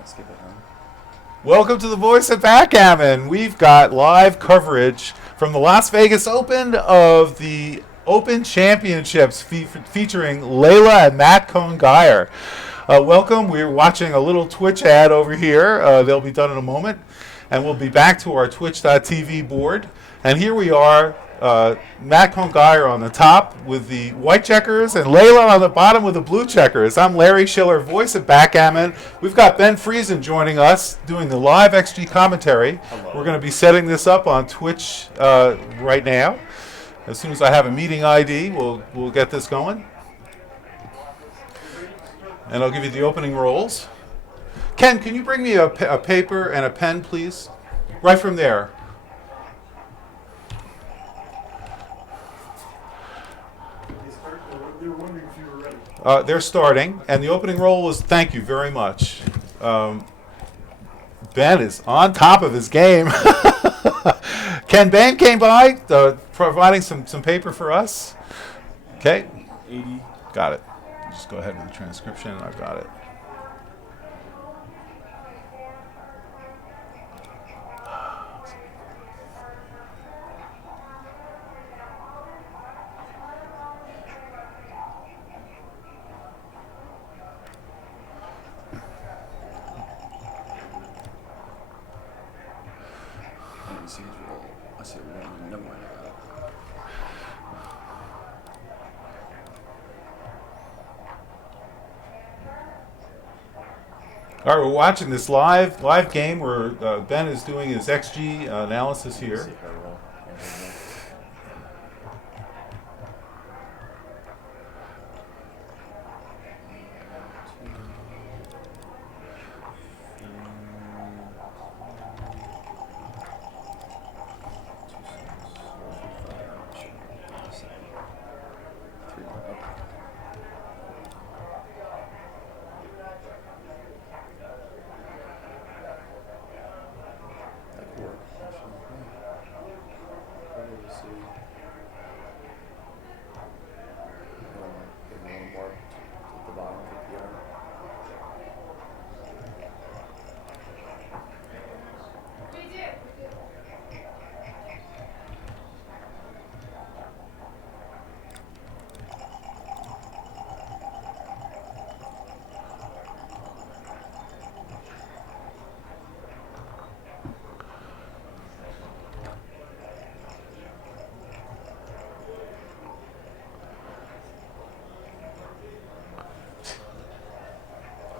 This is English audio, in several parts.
Can't skip it, huh? Welcome to the Voice of Backgammon. We've got live coverage from the Las Vegas Open of the Open Championships featuring Leyla and Matt Cohn-Geier. Welcome. We're watching a little Twitch ad over here. They'll be done in a moment. And we'll be back to our twitch.tv board. And here we are, Matt Cohn-Geier on the top with the white checkers and Leyla on the bottom with the blue checkers. I'm Larry Shiller, voice of Backgammon. We've got Ben Friesen joining us doing the live XG commentary. Hello. We're going to be setting this up on Twitch right now. As soon as I have a meeting ID, we'll get this going. And I'll give you the opening rolls. Ken, can you bring me a paper and a pen, please? Right from there. They were wondering if you were ready. They're starting, and the opening roll was thank you very much. Ben is on top of his game. Ken Ben came by, providing some paper for us. Okay. 80. Got it. Just go ahead with the transcription. I've got it. I see his roll. I see a roll. Never mind about it. All right, we're watching this live game where Ben is doing his XG analysis See here. her roll.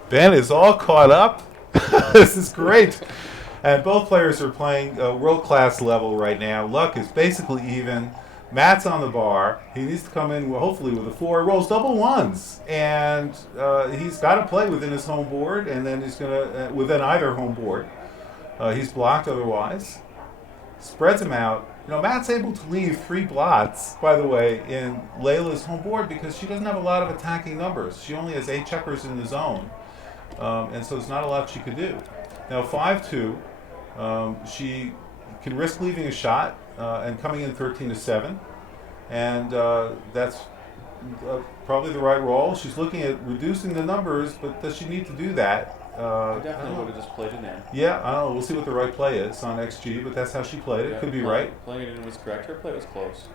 Ben is all caught up. This is great. And both players are playing world-class level right now. Luck is basically even. Matt's on the bar. He needs to come in, hopefully, with a 4. Rolls double ones. And he's got to play within his home board, and then he's going to, within either home board. He's blocked otherwise. Spreads him out. You know, Matt's able to leave 3 blots, by the way, in Leyla's home board because she doesn't have a lot of attacking numbers. She only has 8 checkers in the zone. And so there's not a lot she could do. Now 5-2, she can risk leaving a shot and coming in 13-7, and that's probably the right roll. She's looking at reducing the numbers, but does she need to do that? I definitely would have just played it in. Yeah, I don't know. We'll see what the right play is on XG, but that's how she played it. Could be right. Playing it in was correct. Her play was close.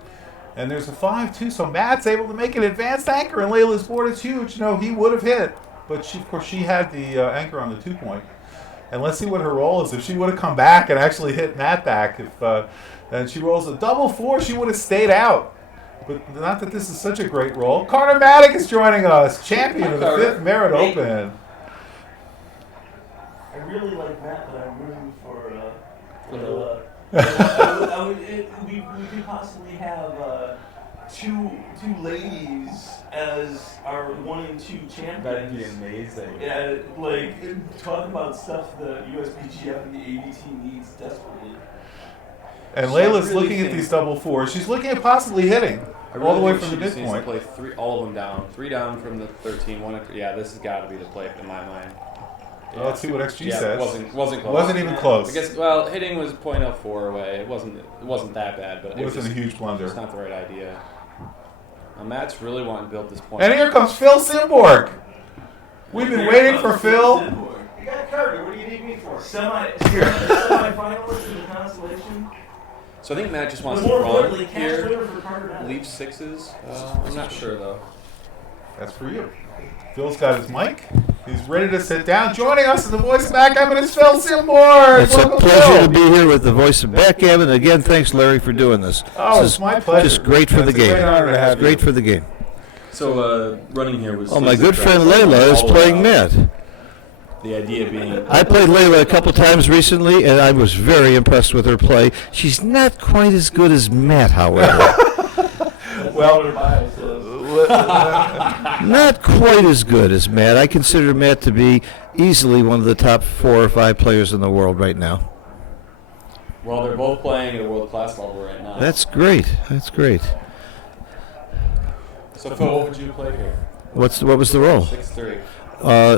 And there's a 5-2, so Matt's able to make an advanced anchor, and Layla's board is huge. You know, he would have hit. But she, of course, she had the anchor on the 2-point. And let's see what her roll is. If she would have come back and actually hit Matt back, and she rolls a double 4, she would have stayed out. But not that this is such a great roll. Carter Maddock is joining us, champion of the 5th Merit Open. I really like Matt, but I'm rooting for Leyla. we could possibly have two ladies as our 1 and 2 champions. That'd be amazing. Yeah, like talk about stuff the USPGF and the ABT needs desperately. And So I Layla's really looking at think- these double 4s. She's looking at possibly hitting all the way from the She just needs to midpoint. play 3, all of them down. 3 down from the 13. 1 at 3. Yeah, this has got to be the play in my mind. Well, let's see what XG Yeah, says. Wasn't close. Wasn't even close. I guess, well, hitting was 0.04 away. It wasn't that bad, but It wasn't a huge It's blunder. not the right idea. Matt's really wanting to build this point. And here comes Phil Simborg. We've been waiting for Phil. You got Carter. semi-finalist in the Constellation. So I think Matt just wants But to more run importantly, cash here. winner for Carter Matt. Leave sixes. I'm not sure though. That's for you. Phil's got his mic. He's ready to sit down. Joining us is the voice of Backgammon is Phil Seymour. It's a Welcome, pleasure Phil. to be here with the voice of Backgammon. Again, thanks, Larry, for doing this. Oh, This it's is my pleasure. just great for the It's a game. great honor to have It's great you. for the game. So running here was. Oh, my good friend Leyla is playing Matt. The idea being. I played Leyla a couple times recently, and I was very impressed with her play. She's not quite as good as Matt, however. Well, Not quite as good as Matt. I consider Matt to be easily one of the top 4 or 5 players in the world right now. Well, they're both playing at a world-class level right now. That's great. That's great. So Phil, what would you play here? What was the role? 6-3.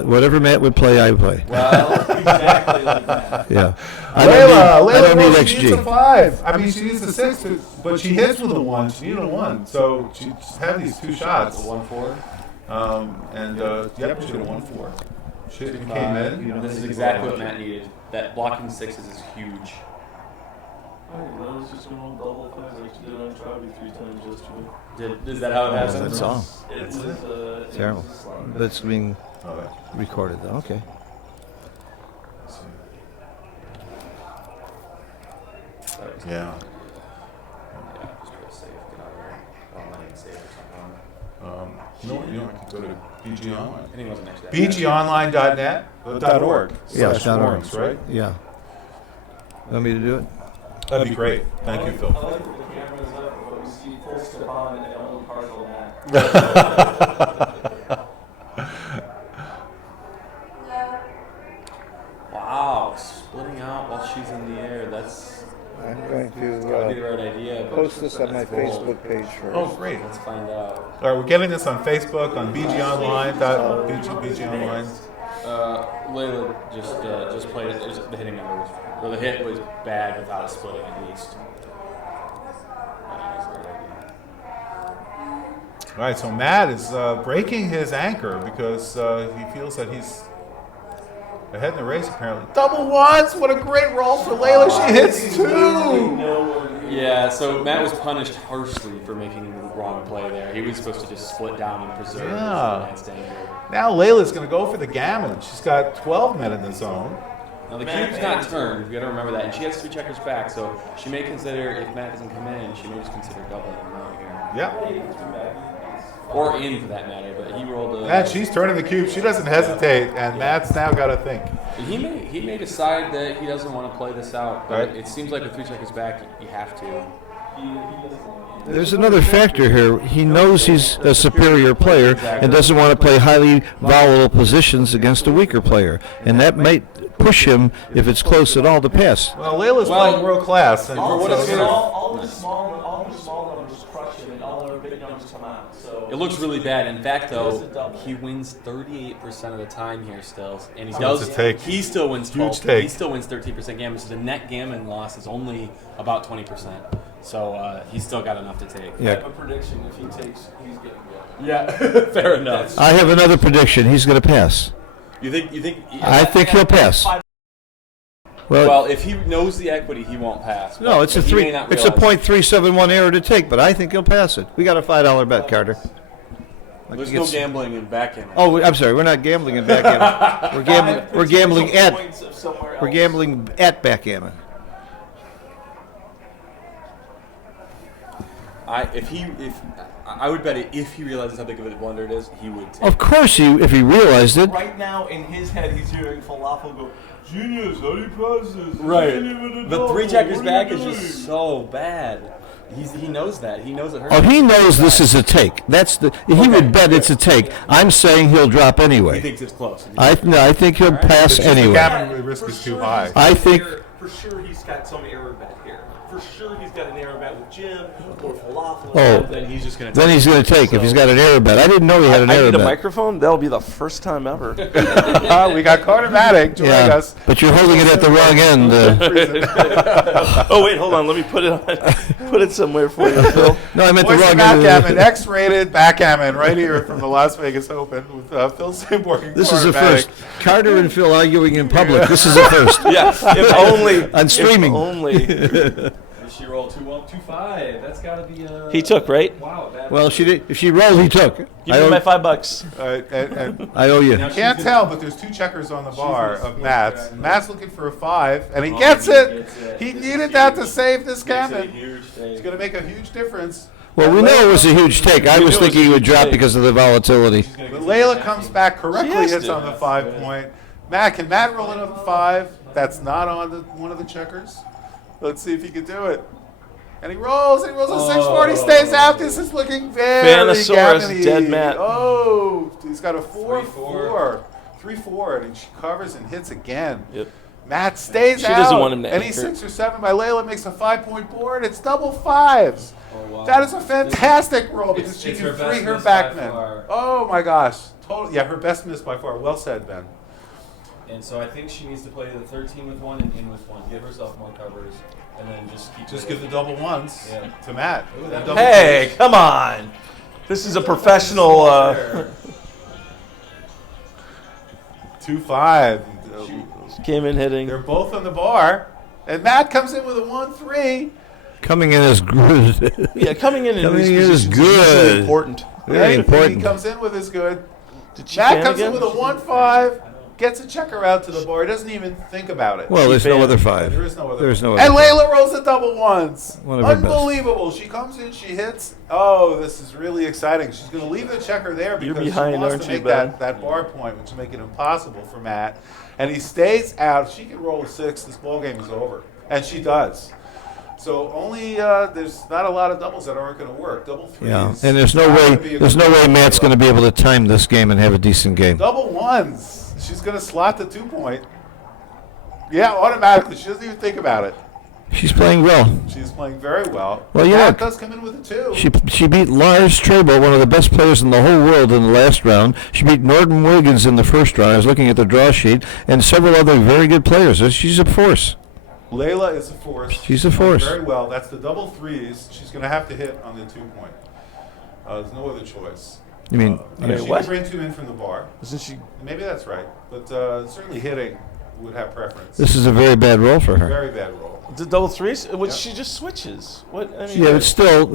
Whatever Matt would play, I would play. Well, Exactly like that. Yeah. Layla, I don't need she needs a XG. 5. I mean, she needs a 6, but she hits with a 1. She needed a 1, so she just had these 2 shots. 1-4. Yep, she had a 1-4. She came in. This is exactly what Matt needed. That blocking sixes is huge. That was just an old double five like she did on Travi 3 times yesterday. Is that how it happened? That's all. It was, Terrible. It was a slog. That's being Okay. recorded, though. Okay. Yeah. Yeah, just real safe. Get out of here. Oh, my name's safe or something. You know what? I could go to BG Online. I think it wasn't actually that BGOnline.net, .org. Yeah, slash .org. forums, right? Yeah. Want me to do it? That'd be great. Thank you, I Phil. like that the camera's up, but we see full Stepan and only partial Matt. Wow, splitting out while she's in the air. That's I'm going gotta be the right idea. But this on my that's bold. Facebook page first. Oh, great. Let's find out. All right, we're getting this on Facebook, on BG Online. Leyla just played it. The hitting number was, or the hit was bad without a splitting at least. I think that's the right idea. All right, so Matt is breaking his anchor because he feels that he's ahead in the race, apparently. Double ones! What a great roll for Leyla. She hits 2! Yeah, so Matt was punished harshly for making the wrong play there. He was supposed to just split down and preserve his Yeah. advanced angle. Now Layla's going to go for the gammon. She's got 12 men in the zone. Now the cube's not turned. You got to remember that, and she has 3 checkers back, so she may consider if Matt doesn't come in, she may just consider doubling him out here, Yep. or in for that matter. But he rolled a. And she's turning the cube. She doesn't hesitate, and Matt's now got to think. He may decide that he doesn't want to play this out, but Right. it seems like with 3 checkers back, you have to. There's another factor here. He knows he's a superior player and doesn't want to play highly volatile positions against a weaker player. And that might push him, if it's close at all, to pass. Well, Layla's Well, playing world class. And All, what so it's all, worth. all the small numbers crush him, and all the big numbers come out. So It looks really bad. In fact, It is a though, double. he wins 38% of the time here still, and he So does. it's a take. He still wins 12. Huge take. He still wins 13% gammon. So the net gammon loss is only about 20%. So he's still got enough to take. I Yeah. have a prediction: if he takes, he's getting good. Yeah, fair enough. I have another prediction. He's going to pass. You think? I think he'll pass. Well, if he knows the equity, he won't pass. No, it's a But he may not realize- .371 error to take, but I think he'll pass it. We got a $5 bet, Carter. There's no gambling in backgammon. Oh, I'm sorry. We're not gambling in backgammon. We're gambling. We're gambling at. We're gambling at backgammon. I would bet it if he realizes how big of a blunder it is, he would take. Of course, if he realized it. Right now, in his head, he's hearing Falafel go, "Genius, how do you process this? Right. Isn't even a The double. 3 checkers What are back you is doing?" just so bad. He knows that. He knows it hurts. Oh, he knows this is a take. That's the. He would bet it's a take. I'm saying he'll drop He anyway. thinks it's close. I think he'll pass It's just the anyway. gammon risk is too high. I think for sure he's got some error bet here. For sure he's got an error bet with Jim or Falafel. Oh, Then he's just going to. then he's going to take if he's got an error bet. I didn't know he had an I error need a bet. microphone. That'll be the first time ever. We got Carter joining us. But you're holding it at the wrong end. Oh wait, hold on. Let me put it on. Put it somewhere for you, Phil. No, I meant Voice the of wrong Backgammon, end. X-rated Backgammon, right here from the Las Vegas Open with Phil Simborg and This is Carter the first. Carter and Phil arguing in public. This is the first. Yeah, if only. On streaming. If only. She rolled 2-5. That's got to be a. He took, right? Wow. Well, she did. If she rolled, he took. Give me my $5. and I owe you. Now she's can't gonna- tell, but there's 2 checkers on the bar gonna of split Matt's. back. Matt's looking for a 5, and he Oh, gets he it. gets it. He This needed is that huge. to save this Makes it a gammon. huge It's thing. going to make a huge difference. Well, we know it was a huge take. I We was knew it was thinking a he would huge drop take. because of the volatility. She's gonna But get Leyla some comes game. back correctly, has hits to. on the 5-point. Matt, can Matt roll another 5? That's not on one of the checkers. Let's see if he can do it. And he rolls a 6-4, he stays out. This is looking very Fanosaurus, gammony. dead Matt. Oh, he's got a 4-4. 3-4. 3-4, and she covers and hits again. Yep. Matt stays She out. doesn't want him to Any anchor. 6 or 7 by Leyla makes a 5-point board. It's double 5s. Oh, wow. That is a fantastic roll because It's- she it's can her best free her miss by backman. far. Oh my gosh. Total, yeah, her best miss by far. Well said, Ben. And so I think she needs to play the 13 with 1 and in with 1. Give herself more covers, and then just Give the double 1s Yeah. to Matt. Ooh, And that- double Hey, 2s. come on. This is a professional. 2-5. Came in hitting. They're both on the bar. And Matt comes in with a 1-3. Coming in as good. Yeah, coming in Coming these in is positions is usually good. important. Very Anything important. he comes in with is good. Did she Matt can comes again? in with a 1-5. Gets a checker out to the bar. He doesn't even think about it. Well, there's no banned. other 5. There is no other. There's no And other. Leyla rolls the double 1s. One of her best. Unbelievable. She comes in, she hits. Oh, this is really exciting. She's going to leave the checker there You're because behind, she wants aren't to you, make Ben? that bar point, which will make it impossible for Matt. And he stays out. If she can roll a 6, this ball game is over. And she does. So only there's not a lot of doubles that aren't going to work. Double 3s. Yeah, and there's no way Matt's going to be able to time this game and have a decent game. Double 1s. She's going to slot the 2-point. Yeah, automatically. She doesn't even think about it. She's playing well. She's playing very well. Well, yeah. Matt does come in with a 2. She beat Lars Trabo, one of the best players in the whole world, in the last round. She beat Norton Wiggins in the first round. I was looking at the draw sheet, and several other very good players. She's a force. Layla is a force. She's a force. Very well. That's the double 3s. She's going to have to hit on the 2-point. There's no other choice. You mean, She what? can bring 2 in from the bar. Isn't she? Maybe that's right. But certainly hitting would have preference. this is a very bad roll for her. Very bad roll. The double 3s? Which Yeah. she just switches. What? I mean, Yeah, it still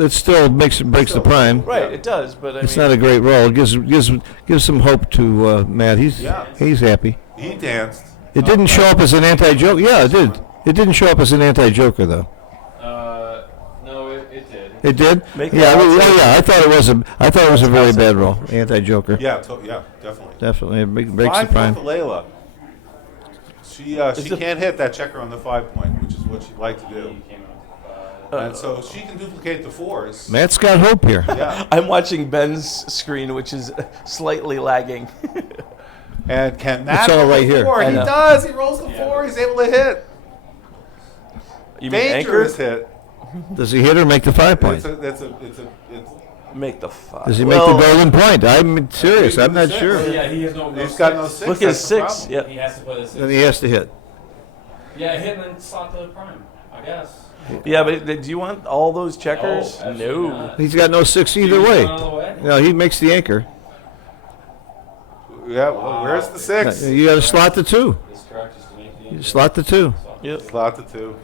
breaks the prime. right. Yeah. It does, but I It's mean, not a great roll. It gives some hope to Matt. He's happy. He danced. It didn't show up as an anti-joker. Yeah, it did. It didn't show up as an anti-joker though. No, it did. It did. Make Yeah, the outside. yeah. I thought it was a very bad roll. Anti-joker. Yeah, definitely. Definitely, it breaks the 5 prime. for Layla. She it- can't hit that checker on the 5-point, which is what she'd like to do. He came out. And so she can duplicate the 4s. Matt's got hope here. Yeah. I'm watching Ben's screen, which is slightly lagging. And can Matt all roll right the here. 4? I He know. does. He rolls the 4. He's able to hit. You mean anchor? Dangerous hit. Does he hit or make the 5-point? It's Make the 5. Does he make the golden point? I'm serious. I'm not sure. Yeah, he has no. He's got no 6. Look at his that's the 6. problem. Yep. He has to play the 6. Then he has to hit. Yeah, hit and then slot the prime. I guess. Yeah, but do you want all those checkers? No, absolutely No. not. He's got no 6 either He's way. going all the way. No, he makes the anchor. Yeah, well, where's the 6? You got to slot the 2. This correct is to make the. You slot the 2. Yep. Slot the 2.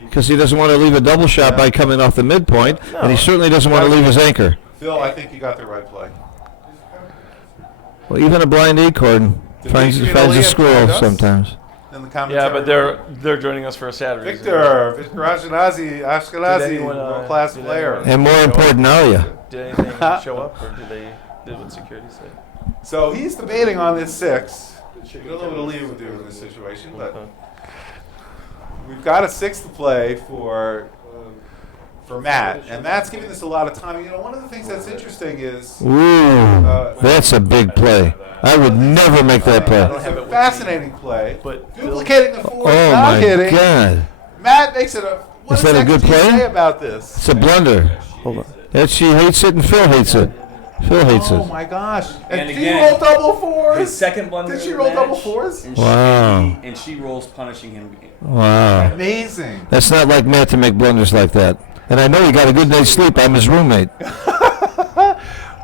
Because he doesn't want to leave a double shot by coming off the midpoint, and he certainly doesn't want to leave his anchor. Phil, I think you got the right play. Well, even a blind acorn finds Dimitri a and Leah squirrel joined us sometimes. In the commentary. Yeah, but they're joining us for a sad reason. Victor Ashkenazi, Did Ashkenazi, anyone, world-class did player. anyone- And more important, Alia. Did anything show up, or did what security say? So he's debating on this 6. We don't know what Aaliyah would do in this situation, but we've got a 6 to play for Matt, and Matt's giving this a lot of time. You know, one of the things that's interesting is Ooh, that's a big play. I would never make that play. it's a fascinating play, But duplicating the four, Oh not my hitting. God. Matt makes it a. What Is does that a good XG play? say about this? It's a blunder. hold on. That she hates it and Phil hates it. Phil hates Oh it. my gosh! And did again, she roll double fours? His second blunder. Did she of the roll double match, fours? And Wow. and she rolls punishing him. Wow. Amazing. That's not like Matt to make blunders like that. And I know he got a good night's sleep. I'm his roommate.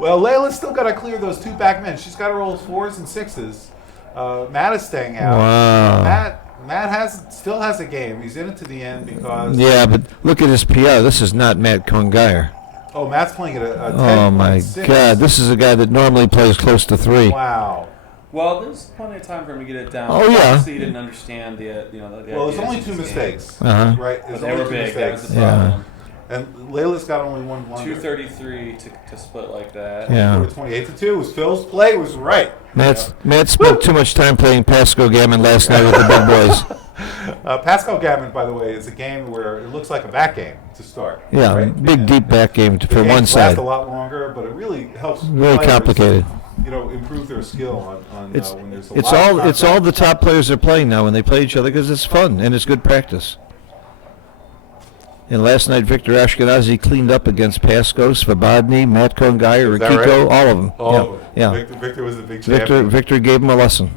Well, Layla's still got to clear those two back men. She's got to roll 4s and 6s. Matt is staying out. Wow. Matt still has a game. He's in it to the end because. Yeah, but look at his PR. This is not Matt Cohn-Geier. Oh, Matt's playing at a 10. Oh, my God. This is a guy that normally plays close to 3. Wow. Well, there's plenty of time for him to get it down. Oh, yeah. Obviously, he didn't understand the Well, idea there's only of 2 this mistakes. Uh-huh. Right? But There's they only were 2 big. That was mistakes. the problem. And Layla's got only one blunder. 233 to split like that. Yeah. 28-2 was Phil's play was right. Matt spent too much time playing Backgammon last night with the big boys. Backgammon, by the way, is a game where it looks like a back game to start. Yeah, right? big, deep back game The for games one last side. a lot longer, but it really helps. Very players, complicated. Improve their skill on It's when there's a it's lot of all it's all contact. the top players are playing now when they play each other because it's fun and it's good practice. And last night, Victor Ashkenazi cleaned up against Pascos, Svobodny, Matt Cohn-Geier, Is that Rikiko, right? all of them. Oh, yeah. Victor was the big champion. Victor gave him a lesson.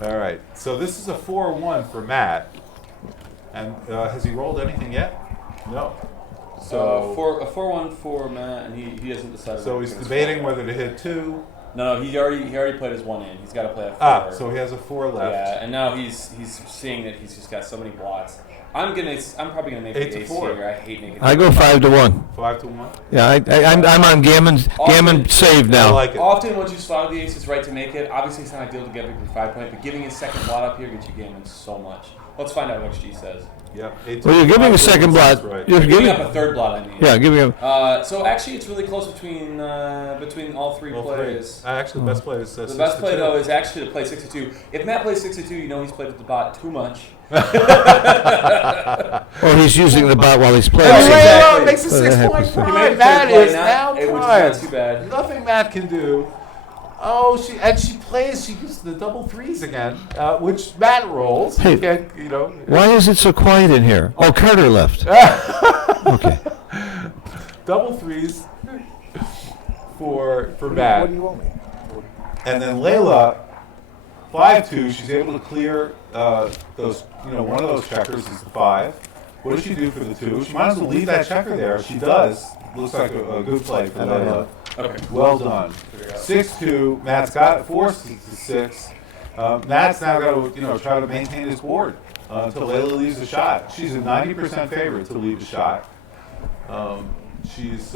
All right, so this is a 4-1 for Matt, and has he rolled anything yet? No. So A 4-1 for Matt, and he hasn't decided. so what he's gonna debating score. whether to hit 2. No, he already played his 1 in. He's got to play a 4. So he has a 4 left. Yeah, and now he's seeing that he's just got so many blots. I'm probably gonna make 8 the to ace 4. here. I hate making. I go 5-1. 5-1. Yeah, I'm on Gammon save I now. like it. Often, once you slot the ace, it's right to make it. Obviously, it's not ideal to get Victor 5 point, but giving his second blot up here gets you Gammon so much. Let's find out what XG says. Yep. 8 Well, you're giving a second blot. Right. You're Giving giving, up a third blot, I mean. yeah, giving him. So actually, it's really close between all three Well, plays. Actually, the best play is The best play though is actually to play 6-2. If Matt plays 6-2, you know he's played with the bot too much. Or he's using the bot while he's Hey, playing. Exactly. Layla makes a So that 6 point happens. He made a prime. third Matt play is now which is prime. not too bad. Nothing Matt can do. Oh, she plays. She uses the double 3s again, which Matt rolls. Hey. You can't, Why is it so quiet in here? Oh, Carter left. Okay. double 3s for Matt. What do you want me? And then Layla, 5-2. She's able to clear those. One of those checkers is the 5. What does she do for the 2? She might as well leave that checker there. If she does, looks like a good play for Layla. Okay. Well done. 6-2. Matt's got 4-6. Matt's now got to try to maintain his board until Layla leaves the shot. She's a 90% favorite to leave the shot. She's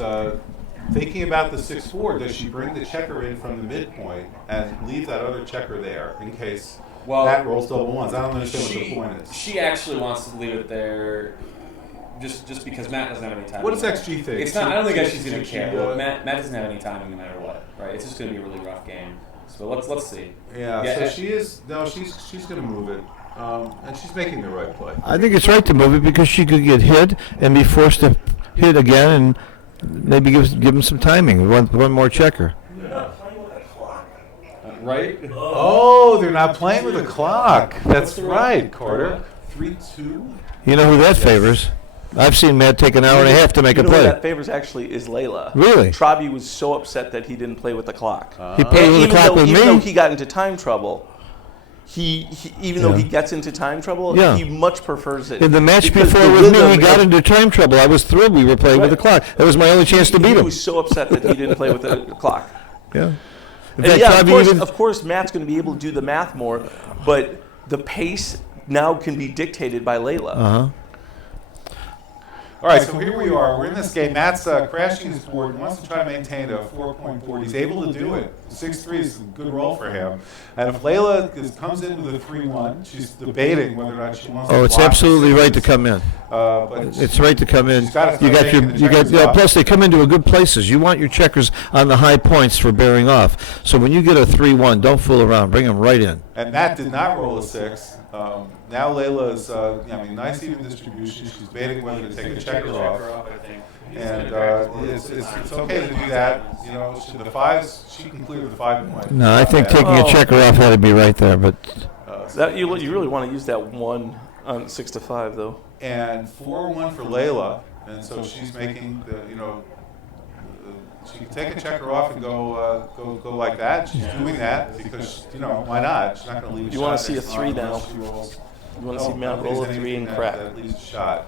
thinking about the 6-4. Does she bring the checker in from the midpoint and leave that other checker there in case Matt rolls double ones? I don't understand what the point is. She actually wants to leave it there. Just because Matt doesn't have any time. What does XG think? It's not. I don't think she's going to She, care. Matt doesn't have any timing no matter what, right? It's just going to be a really rough game. So let's see. Yeah. So she is. No, she's going to move it, and she's making the right play. I think it's right to move it because she could get hit and be forced to hit again and maybe give him some timing. One more checker. Right? Oh, they're not playing with a clock. That's right, Carter. 3-2. You know who that favors? I've seen Matt take an hour and a half to make a You know who play. that favors actually is Layla. Really? Trabi was so upset that he didn't play with the clock. He played with the clock with even though me. he got into time trouble, even though he gets into time trouble, Yeah. he much prefers it. In the match because before the with me, he rhythm got of- into time trouble. I was thrilled we were playing with the clock. That was my only chance to beat He him. was so upset that he didn't play with the clock. Yeah. In And fact, yeah, Travi of course, Matt's going to be able to do the math more, but the pace now can be dictated by Layla. Uh-huh. All right, so here we are. We're in this game. Matt's crashing his board. He wants to try to maintain a 4-point board. He's able to do it. 6-3 is a good roll for him. And if Leyla comes in with a 3-1, she's debating whether or not she wants to Oh, it's block absolutely the right to sixes. come in. But It's right to come in. She's gotta You start got your, taking the you got. checkers Yeah, off. plus, they come into a good places. You want your checkers on the high points for bearing off. So when you get a 3-1, don't fool around. Bring them right in. And Matt did not roll a 6. Now Leyla is, nice even distribution. She's debating whether to take a checker off. And it's okay to do that. You know, the 5s, she can clear the 5 point. No, I think taking a checker off had to be right there, but That you really want to use that 1 on 6 to 5 though. And 4-1 for Leyla, and so she's making the, she can take a checker off and go like that. She's doing that because, why not? She's not going to leave a shot. You want to see a next 3 time now. unless she rolls. You want to see Matt roll a 3 and crap. That leaves a shot.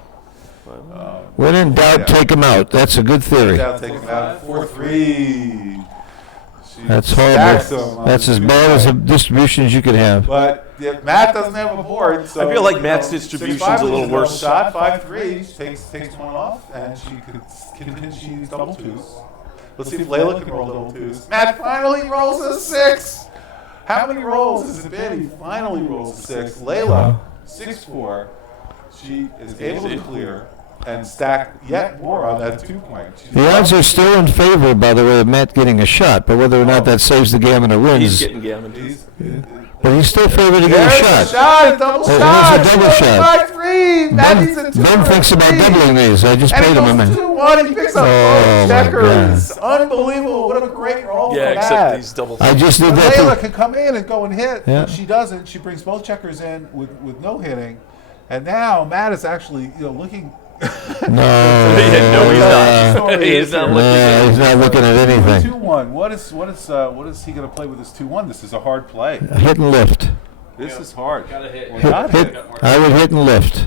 when in doubt, take them out. That's a good theory. Take them out. 4-3. She That's stacks them horrible. on That's the as 2 bad as a point. distribution as you could have. But Matt doesn't have a board, so I feel like Matt's distribution's 6-5 a little is worse. Shot 5-3, she takes one off, and she use double 2s. Let's see if Leyla can roll double 2s. Matt finally rolls a 6. How many rolls has it been? He finally rolls a 6. Leyla, 6-4. She is able to clear and stack yet more on that 2 point. The odds are still in favor, by the way, of Matt getting a shot, but whether or not that saves the gammon or He's wins. getting gammoned. But he's still favored to get There's a a shot. shot, a double There's shot. a double shot. 5-3. Matt needs a 2 Ben thinks about doubling these. I just And paid he him a goes minute. 2-1. He picks up Oh, both my checkers. Unbelievable. What a great roll Yeah, for except Matt. these double. I just did But that. Leyla To, can come in and go and hit. Yeah. But she doesn't. She brings both checkers in with no hitting. And now Matt is actually looking. no, No, he's not. Sorry, He's not yeah. looking. he's not looking at anything. 2-1. What is he going to play with this 2-1? This is a hard play. Hit and lift. This is hard. Gotta hit. Or not Hit. hit. I would hit and lift.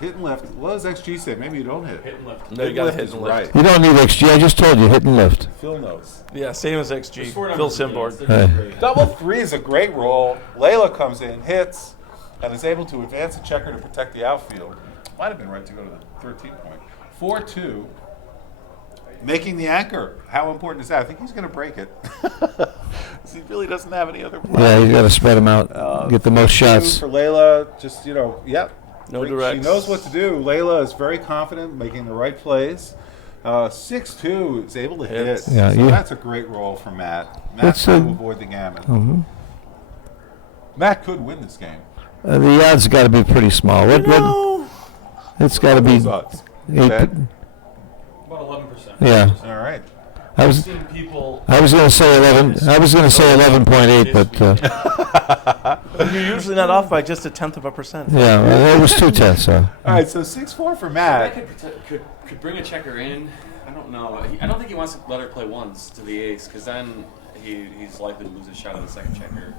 Hit and left. What does XG say? Maybe you don't hit. Hit and lift. No, you gotta hit is and lift. right. You don't need XG. I just told you, hit and lift. Phil knows. Yeah, same as XG. There's 4 Phil numbers in Simboard. the Hey. game. Double 3 is a great roll. Leyla comes in, hits, and is able to advance a checker to protect the outfield. Might have been right to go to the 13 point. 4-2, making the anchor. How important is that? I think he's going to break it. He really doesn't have any other play. Yeah, you got to spread them out. Get the most shots. For Leyla, just, yep. No She directs. knows what to do. Leyla is very confident, making the right plays. 6-2 is able to hit. Hits. Yeah, So you- that's a great roll for Matt. Matt That's trying a- to avoid the gammon. Mhm. Matt could win this game. The odds got to be pretty small. It's got to be. Those odds. eight- Ben? About 11%. Yeah, All right. I I've was. seen people. I was going to say 11. I was going to say 11.8, but You're usually not off by just 1/10%. yeah, well, it was 2/10. So All right, so 6-4 for That Matt. could bring a checker in. I don't know. I don't think he wants to let her play ones to the ace, because then he's likely to lose a shot at the second checker.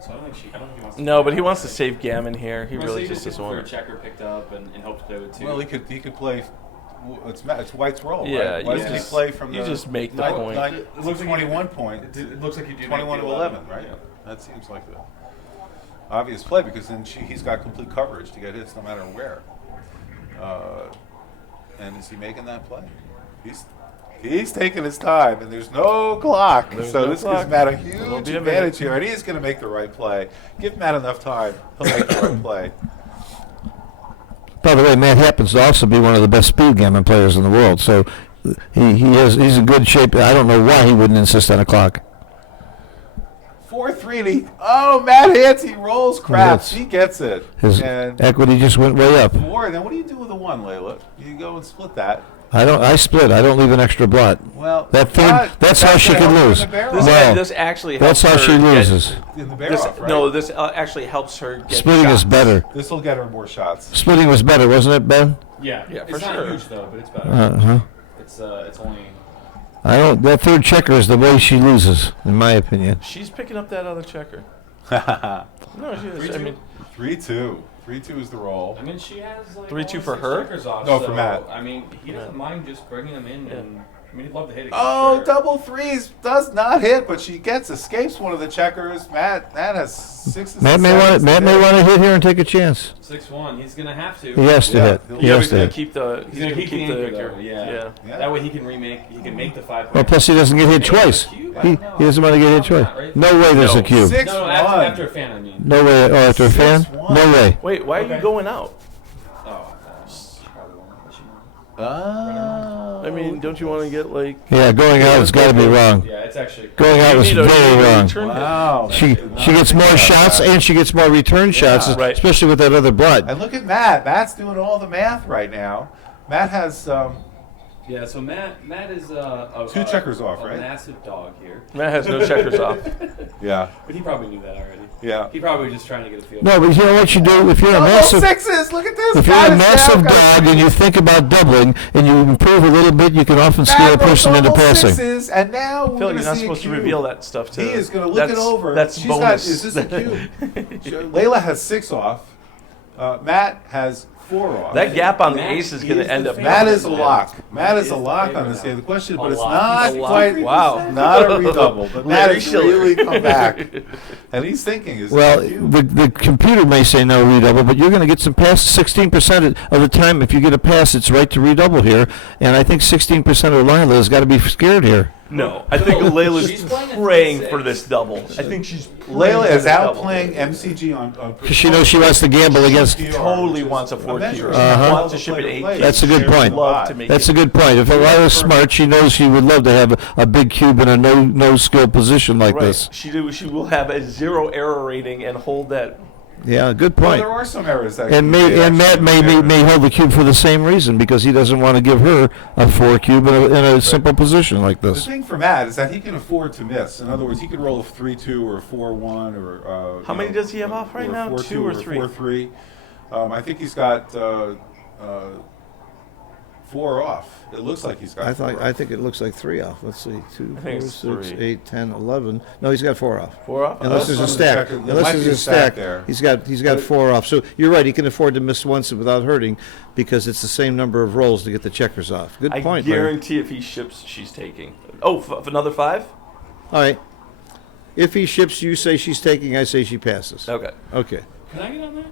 So I don't think he wants to. No, but he wants to save gammon here. He He really just doesn't for a want to. checker picked up and hope to play with 2. Well, he could play. It's White's roll, Yeah, right? Why you doesn't he just- play from you the just make the point. It looks like 21 point, It looks like you do. 21 to 11, right? Yeah. That seems like the obvious play because then he's got complete coverage to get hits no matter where. And is he making that play? He's taking his time, and there's no clock. There's So no this clock. gives Matt a It'll huge be a advantage minute. here, and he's going to make the right play. Give Matt enough time. He'll make the right play. by the way, Matt happens to also be one of the best speed gammon players in the world. So he's in good shape. I don't know why he wouldn't insist on a clock. 4-3. Matt hits. He rolls craps. He He gets it. His And equity just went way up. 4. Then what do you do with the 1, Layla? You go and split that. I split. I don't leave an extra blot. Well, That third, but that's how she gonna can help her in lose. the bear This, off. No. this actually That's helps how she her get- loses. In the bear This, off, right? No, this actually helps her get Splitting is shots. better. This will get her more shots. Splitting was better, wasn't it, Ben? Yeah, Yeah, it's for not sure. huge though, but it's better. Uh-huh. It's only. I don't. That third checker is the way she loses, in my opinion. She's picking up that other checker. No, she is. I 3-2? mean, 3-2. 3-2 is the roll. I mean, she has like 3-2 only for 6 her? checkers off, No, so, for Matt. I mean, he doesn't mind just bringing them in Yeah. and I mean, he'd love to hit it. Oh, sure. double threes does not hit, but she escapes one of the checkers. Matt has 6 Matt may want to hit here and take a chance. 6-1. He's gonna have to. He has to hit. He Yeah, has he's to gonna hit. keep the. He's gonna keep the anchor, though. Yeah. Yeah. That way he can remake. He can make the 5 Well, point. plus he doesn't get hit twice. He doesn't want to get hit twice. No way there's a cube. 6-1. No, after a fan, I mean. No way. Oh, after a fan? 6-1. No way. Wait, why are you going out? Oh, gosh. Probably won't let you know. Oh. I mean, don't you want to get like? Yeah, going out has got to be wrong. Yeah, it's actually. Going out was You need a very wrong. return hit. Wow. She gets more shots and she gets more return shots, Right. especially with that other blood. And look at Matt. Matt's doing all the math right now. Matt has Yeah, so Matt is Two checkers off, a right? massive dog here. Matt has no checkers off. yeah. But he probably knew that already. Yeah. He probably was just trying to get a feel. No, but you know what you do if you're a Double massive. sixes. Look at this. If you're Matt a is now massive got- dog and you think about doubling and you improve a little bit, you can often scare a Matt rolls person into double passing. sixes, and now we're I feel like going you're to not see a supposed to cube. reveal that stuff to. He is going to look it over. That's She's bonus. got, is this a cube? Leyla has 6 off. Matt has 4 off. That gap on the Matt ace is going is to end the up. Matt is a Matt lock. Matt is is a the lock favorite on this now. game. The question, A but it's lock. not A lock. quite. Wow. Not a redouble. But Matt Larry has Shiller. really come back, and he's thinking, is Well, this a cube? the computer may say no redouble, but you're going to get some passes. 16% of the time, if you get a pass, it's right to redouble here. And I think 16% of Leyla has got to be scared here. No, I think She's Layla's playing at praying 6. for this double. I think she's Layla is out double. playing MCG on. Because she knows she wants to gamble against. Totally wants a 4 cube. She Uh-huh. wants to ship it 8 cubes. That's a good point. Love to make That's it. a good point. If Leyla's smart, she knows she would love to have a big cube in a no skill position like Right. this. She will have a 0 error rating and hold that. Yeah, good Well, point. there are some errors that. And Matt may hold the cube for the same reason because he doesn't want to give her a 4 cube in a simple position like The this. thing for Matt is that he can afford to miss. In other words, he could roll a 3-2 or a 4-1 or. How many does he have off right now? 4-2 2 or 3? 4-3. I think he's got 4 off. It looks like he's got. 4 I off. think it looks like 3 off. Let's see, 2, I think 4, it's 6, 3. 8, 10, 11. No, he's got 4 off. 4 off? Unless there's a Some stack. checker- there Unless might there's be a a stack stack there. He's got 4 off. So you're right. He can afford to miss once without hurting because it's the same number of rolls to get the checkers off. Good I point, Larry. guarantee if he ships, she's taking. Oh, another 5? All right. If he ships, you say she's taking. I say she passes. Okay. Okay. Can I get on that?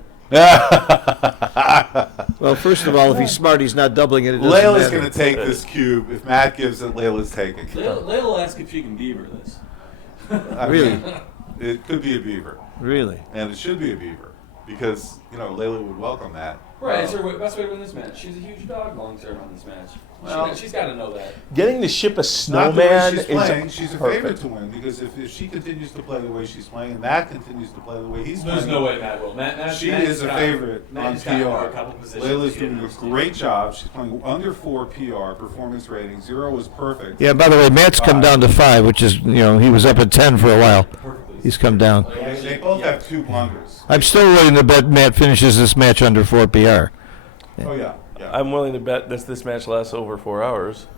Well, first of all, if he's smart, he's not doubling it. It doesn't Layla's matter. going to take this cube. If Matt gives it, Layla's taking. Leyla will ask if she can beaver this. Really? It could be a beaver, Really? and it should be a beaver because Layla would welcome that. Right, it's her best way to win this match. She's a huge dog long term on this match. Well- She's got to know that. Getting to ship a Not the snowman way she's is playing. She's a favorite perfect. to win because if she continues to play the way she's playing and Matt continues to play the way he's There's playing, no way Matt will. Matt she Matt is just a got- favorite Matt on just got over a PR. couple positions Layla's to get doing in a this great job. She's playing under 4 PR performance rating. 0 is perfect. Yeah. By the way, Matt's come down to 5, which is he was up at 10 for a while. Perfectly. He's come down. They both have 2 blunders. I'm still willing to bet Matt finishes this match under 4 PR. Oh yeah. I'm willing to bet this match lasts over 4 hours.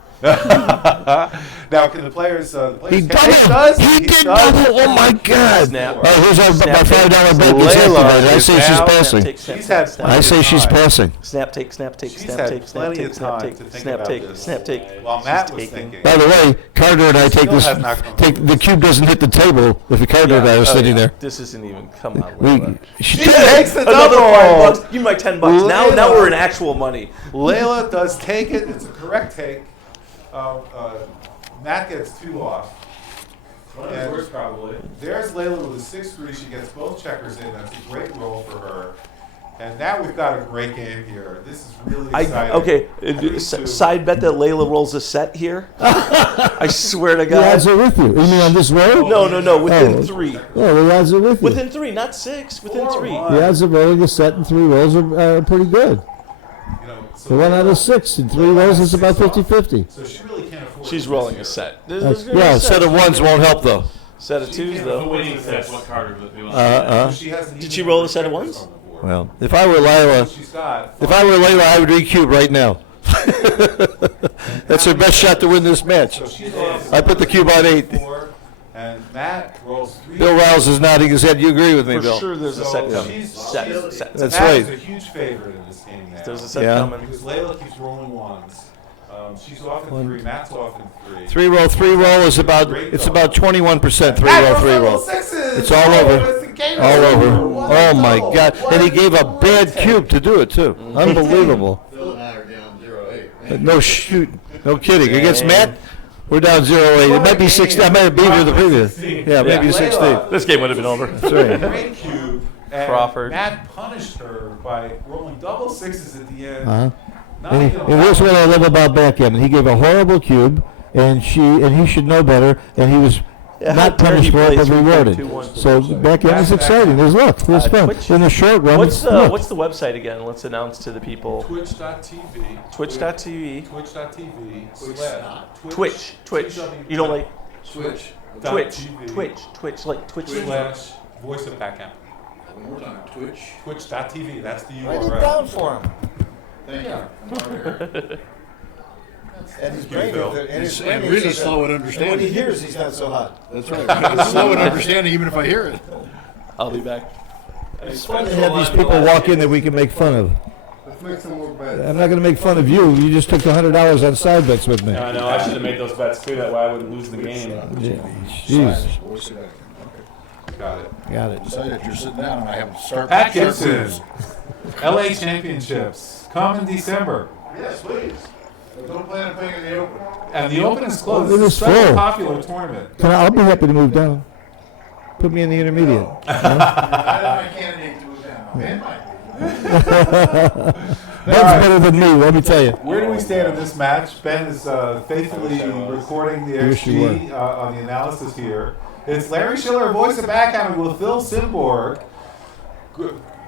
Now, can the players? He He doubled. does. He did double. Oh my God! Snap. All right, here's our Snap $5 take. bet. Layla Gets activated. I is say she's now- passing. She's had plenty I say of she's time. passing. Snap take, snap take, She's snap had take, snap plenty take, of snap time take, to think snap about take, this. snap take. While Matt She's was taking. thinking. By the way, Carter and I take Still this. has not come Take close. the cube doesn't hit the table if the Carter and I are Oh, sitting yeah. there. This isn't even. Come on. We, Layla. she She takes the Another double. $5. Give me my $10. Now Layla. we're in actual money. Layla does take it. It's a correct take. Matt gets 2 off. One of the worst, probably. There's Layla with a 6-3. She gets both checkers in. That's a great roll for her. And now we've got a great game here. This is really exciting. Okay, These two- side bet that Layla rolls a set here. I swear to The odds God. are with you. You mean on this road? No, within Oh. 3. Yeah, the odds are with you. Within 3, not 6. Within 3. The odds of rolling a set in 3 rolls are pretty good. So So 1 out of 6 in 3 rolls is about 50-50. So she really can't afford. She's to rolling a miss set. Yeah, a set of 1s won't help though. Set of 2s The though. winning set's what Carter would be on. here. She hasn't Did even she roll a put set of checkers 1s? on the board. Well, if I were Leyla, She's got. I would recube right now. That's her best shot to win this match. So she's off. I put the cube on 8. 4, and Matt rolls 3. Bill Riles is nodding his head. You agree with me, For Bill? sure there's a So set coming. she's- Set. she's- Set. That's Matt right. is a huge favorite in this game now. There's a set Yeah. coming. Because Layla keeps rolling 1s. She's off in 3. Matt's off in 3. Three roll is about 21% three roll. Sixes. It's all over. It's the game All over. What? Oh my God! And he gave a bad cube to do it too. Unbelievable. Phil and I are down 0-8. No shoot. No kidding. Against Matt, we're down 0-8. It might be 16. I might have beat you the previous. Yeah, maybe 16. This game would have been over. That's right. Great cube. And Crawford. Matt punished her by rolling double sixes at the end. Uh-huh. Not And, even and here's what I love about Backgammon. He gave a horrible cube, and he should know better, and he was Yeah, how not dare punished he for it, play but rewarded. 3.21. So Backgammon's exciting. There's luck. There's fun. Twitch. In the short run, What's it's the luck. What's the website again? Let's announce to the people. Twitch.tv. Twitch.tv. Twitch.tv. Twitch. You don't like Switch. Twitch. Like Twitch. / voice of Backgammon. One more time. Twitch. Twitch.tv. That's the Write it URL. down for him. Thank you. I'm right here. And his brain, Phil. and his I'm brain really is so slow at good. And when understanding. he hears, he's not so hot. That's right. I'm slow at understanding even if I hear it. I'll be back. It's fun to have these people walk in that we can make fun of. Let's make some more bets. I'm not going to make fun of you. You just took $100 on side bets with me. I know. I should have made those bets too. That way I wouldn't lose the game. Yeah. Jeez. Voice of Backgammon. Got it. Got it. Say that you're sitting down and I have to start. Pat Gibson. LA Championships come in December. Yes, please. But don't plan on playing in the open. And the Open is closed. It It's is such a full. popular tournament. I'll be happy to move down. Put me in the intermediate. I don't my candidate to move down. Ben might. That's better than me, let me tell you. Where do we stand in this match? Ben is faithfully recording the Yes, you XG on the analysis here. It's Larry Shiller, voice of Backgammon, with Phil Simborg.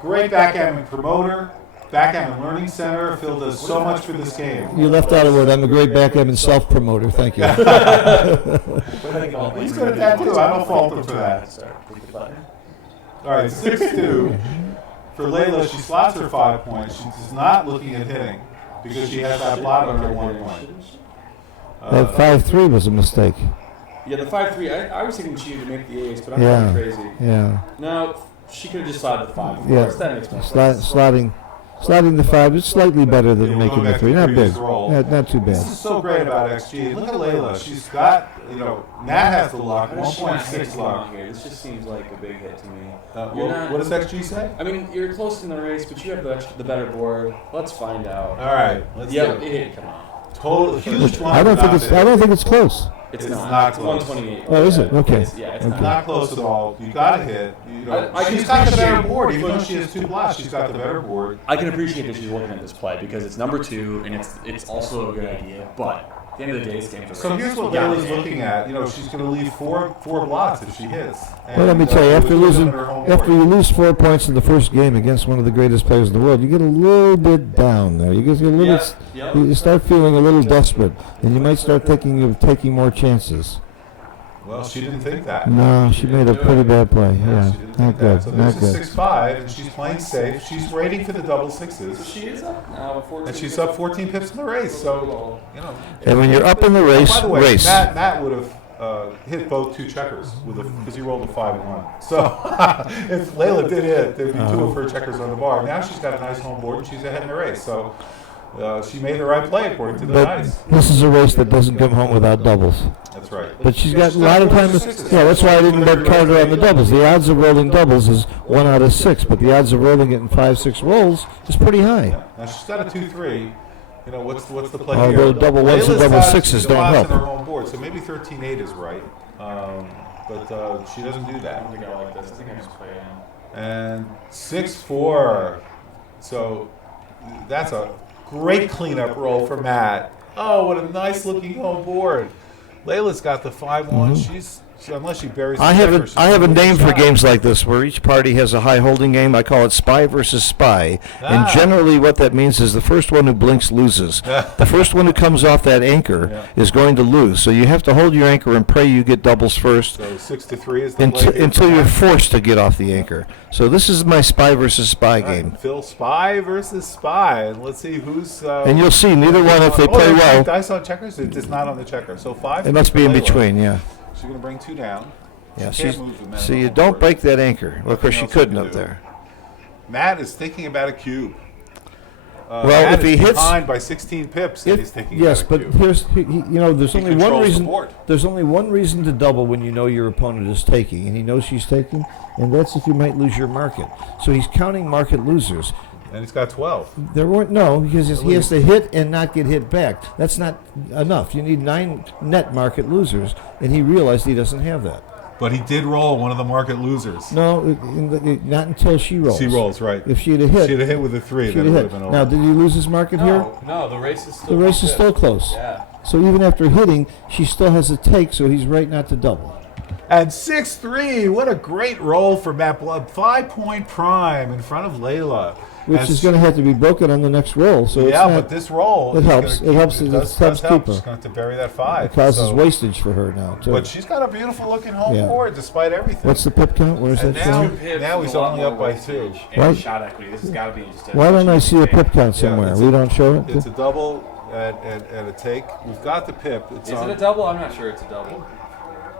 Great Backgammon promoter, Backgammon Learning Center. Phil does so much for this game. You left out a word. I'm a great backgammon self-promoter. Thank you. He's good at that too. I don't fault him for that. All right, 6-2 for Leyla. She slots her 5 points. She's not looking at hitting because she has that blot on her 1 point. That 5-3 was a mistake. Yeah, the 5-3. I was thinking she would make the ace, but I'm Yeah. not crazy. Yeah. No, she could have just slotted the 5. Yeah. That makes more sense. Sliding the 5 is slightly better than Yeah, making going the back 3. to the Not big. previous roll. Not too This bad. is so great about XG. Look at Leyla. She's got, Nat has the luck, How does she not hit 1.6 come luck. out here? This just seems like a big hit to me. What does XG say? I mean, you're close in the race, but you have the better board. Let's find out. All right, let's Yep, do it it. hit. Come on. Total huge one. I don't think it's close. It's It's not. not It's close. 128. Oh, is it? Okay. It's It's not. not close at all. You got to hit. I can She's got the better appreciate- board, even though she has 2 blots. She's got the better board. I can appreciate that she's looking at this play because it's number 2 and it's also a good idea. But at the end of the day, this game's a So race. here's what Yeah. Layla's looking at. She's going to leave four blots if she hits. Well, let me tell you, with after two of them losing, at her home after board. you lose 4 points in the first game against one of the greatest players in the world, you get a little bit down there. You get a little, Yep. you start feeling a little desperate, and you might start thinking of taking more chances. Well, she didn't think that. No, she made a pretty bad play. Yeah, Yeah, she didn't not think that. good, So not this is good. 6-5, and she's playing safe. She's waiting for the double So sixes. she is up now with 14. And she's up 14 pips in the race. So, And when you're up in the By race, the way, race. Matt would have hit both 2 checkers because he rolled a 5-1. So if Leyla did hit, there'd be 2 of her checkers on the bar. Now she's got a nice home board and she's ahead in the race. So she made the right play according to the But dice. this is a race that doesn't come home without doubles. That's right. But she's got a lot of time. Yeah, that's why I didn't bet Carter on the doubles. The odds of rolling doubles is 1 out of 6, but the odds of rolling it in 5-6 rolls is pretty high. Now she's got a 2-3. What's the play Although here? double ones and Layla's double got sixes don't lots help. on her home board, so maybe 13-8 is right. But she doesn't do I that. don't think I like this. I think I just play it in. And 6-4. So that's a great cleanup roll for Matt. Oh, what a nice looking home board. Layla's got the 5-1. Unless she buries the I checker, have she's a gonna name lose for shot. games like this where each party has a high holding game. I call it Spy versus Spy. And Ah. generally what that means is the first one who blinks loses. The first one who comes off that anchor is going to lose. So you have to hold your anchor and pray you get doubles first So 6-3 is the play here until for you're Matt. forced to get off the anchor. So this is my Spy versus Spy All right, game. Phil, Spy versus Spy. And let's see who's. And you'll see neither one, if they play there's well, dice on checkers. It's not on the checker. So 5. it must be in between, yeah. She's going to bring 2 down. Yeah, She can't move the man so on you the don't board. break that anchor. Well, of course, she else couldn't you up can do. there. Matt is thinking about a cube. Matt Well, if is he hits behind by 16 pips, and he's thinking yes, about but a cue. there's He only one controls the reason. board. There's only one reason to double when you know your opponent is taking, and he knows she's taking, and that's if you might lose your market. So he's counting market losers. And he's got 12. There weren't because he has to hit and not get hit back. That's not enough. You need 9 net market losers, and he realized he doesn't have that. But he did roll one of the market losers. No, not until she rolls. She rolls, right. If she'd have hit, She'd have hit with a 3, she'd then it have would hit. have been over. Now, did he lose his market here? No, the race is still The race is good. still close. Yeah. So even after hitting, she still has a take, so he's right not to double. And 6-3, what a great roll for Matt Blood. 5-point prime in front of Leyla. Which is going to have to be broken on the next roll. So it's yeah, not, but this roll it is helps. gonna It helps. keep- It does helps help. keep her. She's going to have to bury that 5. It causes so- wastage for her now, too. But she's got a beautiful looking home Yeah. board despite everything. What's the pip count? Where's And that now- showing? now he's only up by 2. And Why- shot equity. This has got to be just a Why don't I see a pip count Yeah, somewhere? it's We a- don't show it? It's a double and a take. We've got the pip. It's Is on. it a double? I'm not sure it's a double.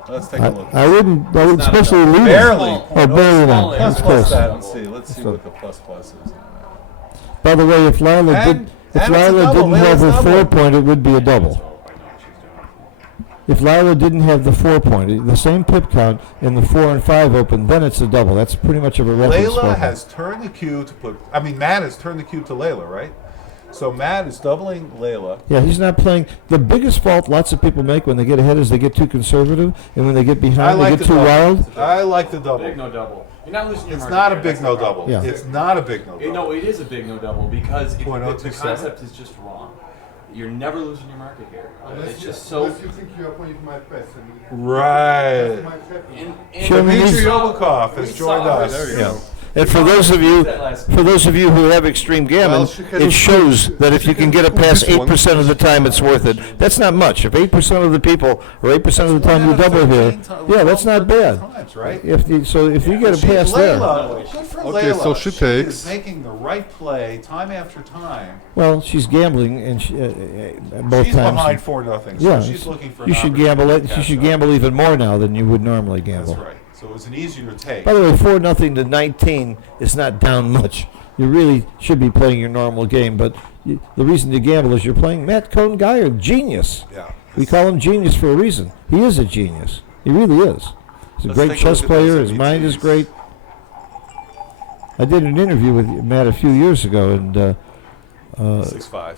Let's take a look. I would not a especially double. lead. Barely. Oh, barely Small then. A. That's Plus close. that and see. Let's see what the plus is on that. By the way, if Lila And did, if it's a Lila double. didn't have her Layla's double. 4-point, it would be a double. If Lila didn't have the 4-point, the same pip count in the 4 and 5 open, then it's a double. That's pretty much of a reference. Leyla score. has turned the cue to put. I mean, Matt has turned the cue to Leyla, right? So Matt is doubling Leyla. Yeah, he's not playing. The biggest fault lots of people make when they get ahead is they get too conservative, and when they get behind, they get the too double. wild. I like the double. Big no double. You're not losing your It's market not a here, big that's the no problem. double. Yeah. It's not a big no double. No, it is a big no double because the 0.027. concept is just wrong. You're never losing your market here. It's just Unless so. you think your opponent might press. Right. Might happen. Show me Dmitry these- Obakov has joined us. There you Yeah. go. And for those of you who have extreme gammon, Well, she can- it shows that if you can get it past 8% of the time, it's worth it. That's not much. If 8% of the people, or 8% of the time you double here, yeah, that's not bad. Times, right? If you get it She- past there, Leyla, good for Okay, Leyla. so she Is takes. making the right play time after time. well, she's gambling, and both She's times. behind 4-0. So Yeah, she's looking for. you an should opportunity gamble to it. You catch should up. gamble even more now than you would normally gamble. That's right. So it was an easier take. By the way, 4-0 to 19 is not down much. You really should be playing your normal game, but the reason you gamble is you're playing Matt Cohn-Geier, genius. Yeah. We call him genius for a reason. He is a genius. He really is. He's a Let's great take a chess look at those player. His mind is MVPs. great. I did an interview with Matt a few years ago, and 6-5.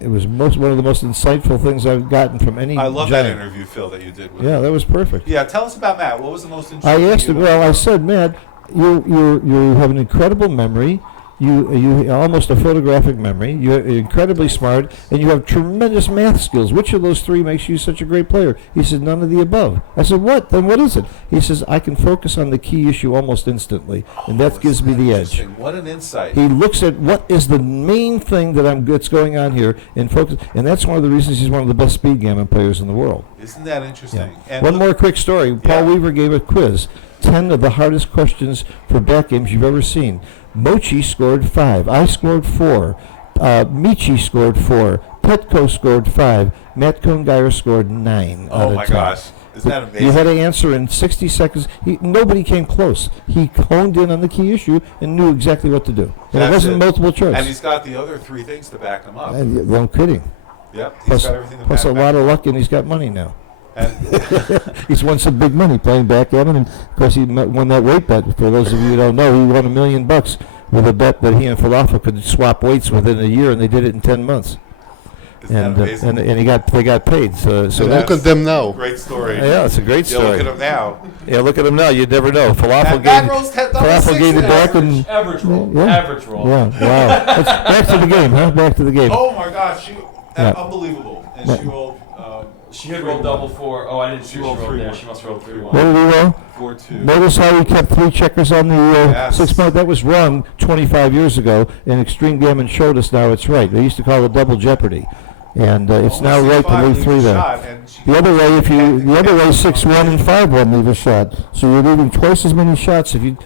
it was one of the most insightful things I've gotten from any I love that giant. interview, Phil, that you did with Yeah, him. that was perfect. Yeah, tell us about Matt. What was the most I interesting? asked him. Well, I said, Matt, you have an incredible memory. You almost a photographic memory. You're incredibly smart, and you have tremendous math skills. Which of those 3 makes you such a great player? He said, none of the above. I said, what? Then what is it? He says, I can focus on the key issue almost instantly, and that gives me the edge. Interesting. What an insight. He looks at what is the main thing that's going on here and focus, and that's one of the reasons he's one of the best speed gammon players in the world. Isn't that interesting? Yeah. And One look- more quick story. Paul Yeah. Weaver gave a quiz. 10 of the hardest questions for backgames you've ever seen. Mochi scored 5. I scored 4. Michi scored 4. Petko scored 5. Matt Cohn-Geier scored 9. out Oh of my 10. gosh. Isn't that amazing? You had to answer in 60 seconds. Nobody came close. He honed in on the key issue and knew exactly what to do. And it That's wasn't it. multiple choice. And he's got the other 3 things to back him up. No kidding. Yep. He's Plus, got everything to plus back a him lot up. of luck, and he's got money now. And He's won some big money playing backgammon, and of course he won that weight bet. For those of you who don't know, he won $1 million with a bet that he and Falafel could swap weights within a year, and they did it in 10 months. isn't that And amazing? and they got paid. So And that's, look at them now. Great story. yeah, it's a great Yeah, look story. at him now. Yeah, look at him now. You'd never know. Falafel And Matt gave rolls 10 double Falafel gave it sixes. back, and Average roll. Yeah. Average roll. yeah, wow. Let's back to the game, huh? Back to the game. Oh my gosh, Yeah. unbelievable. And Yeah. she rolled. She had rolled double 4. Oh, I didn't see She she rolled rolled 3-1. there. She must roll 3-1. What did he roll? 4-2. Notice how he kept 3 checkers on the Yes. 6 point. That was wrong 25 years ago, and Extreme Gammon showed us now it's right. They used to call it double jeopardy, and it's now right to leave 3 there. The other way, the other way, 6-1 and 5-1 leave a shot. So you're leaving twice as many shots if you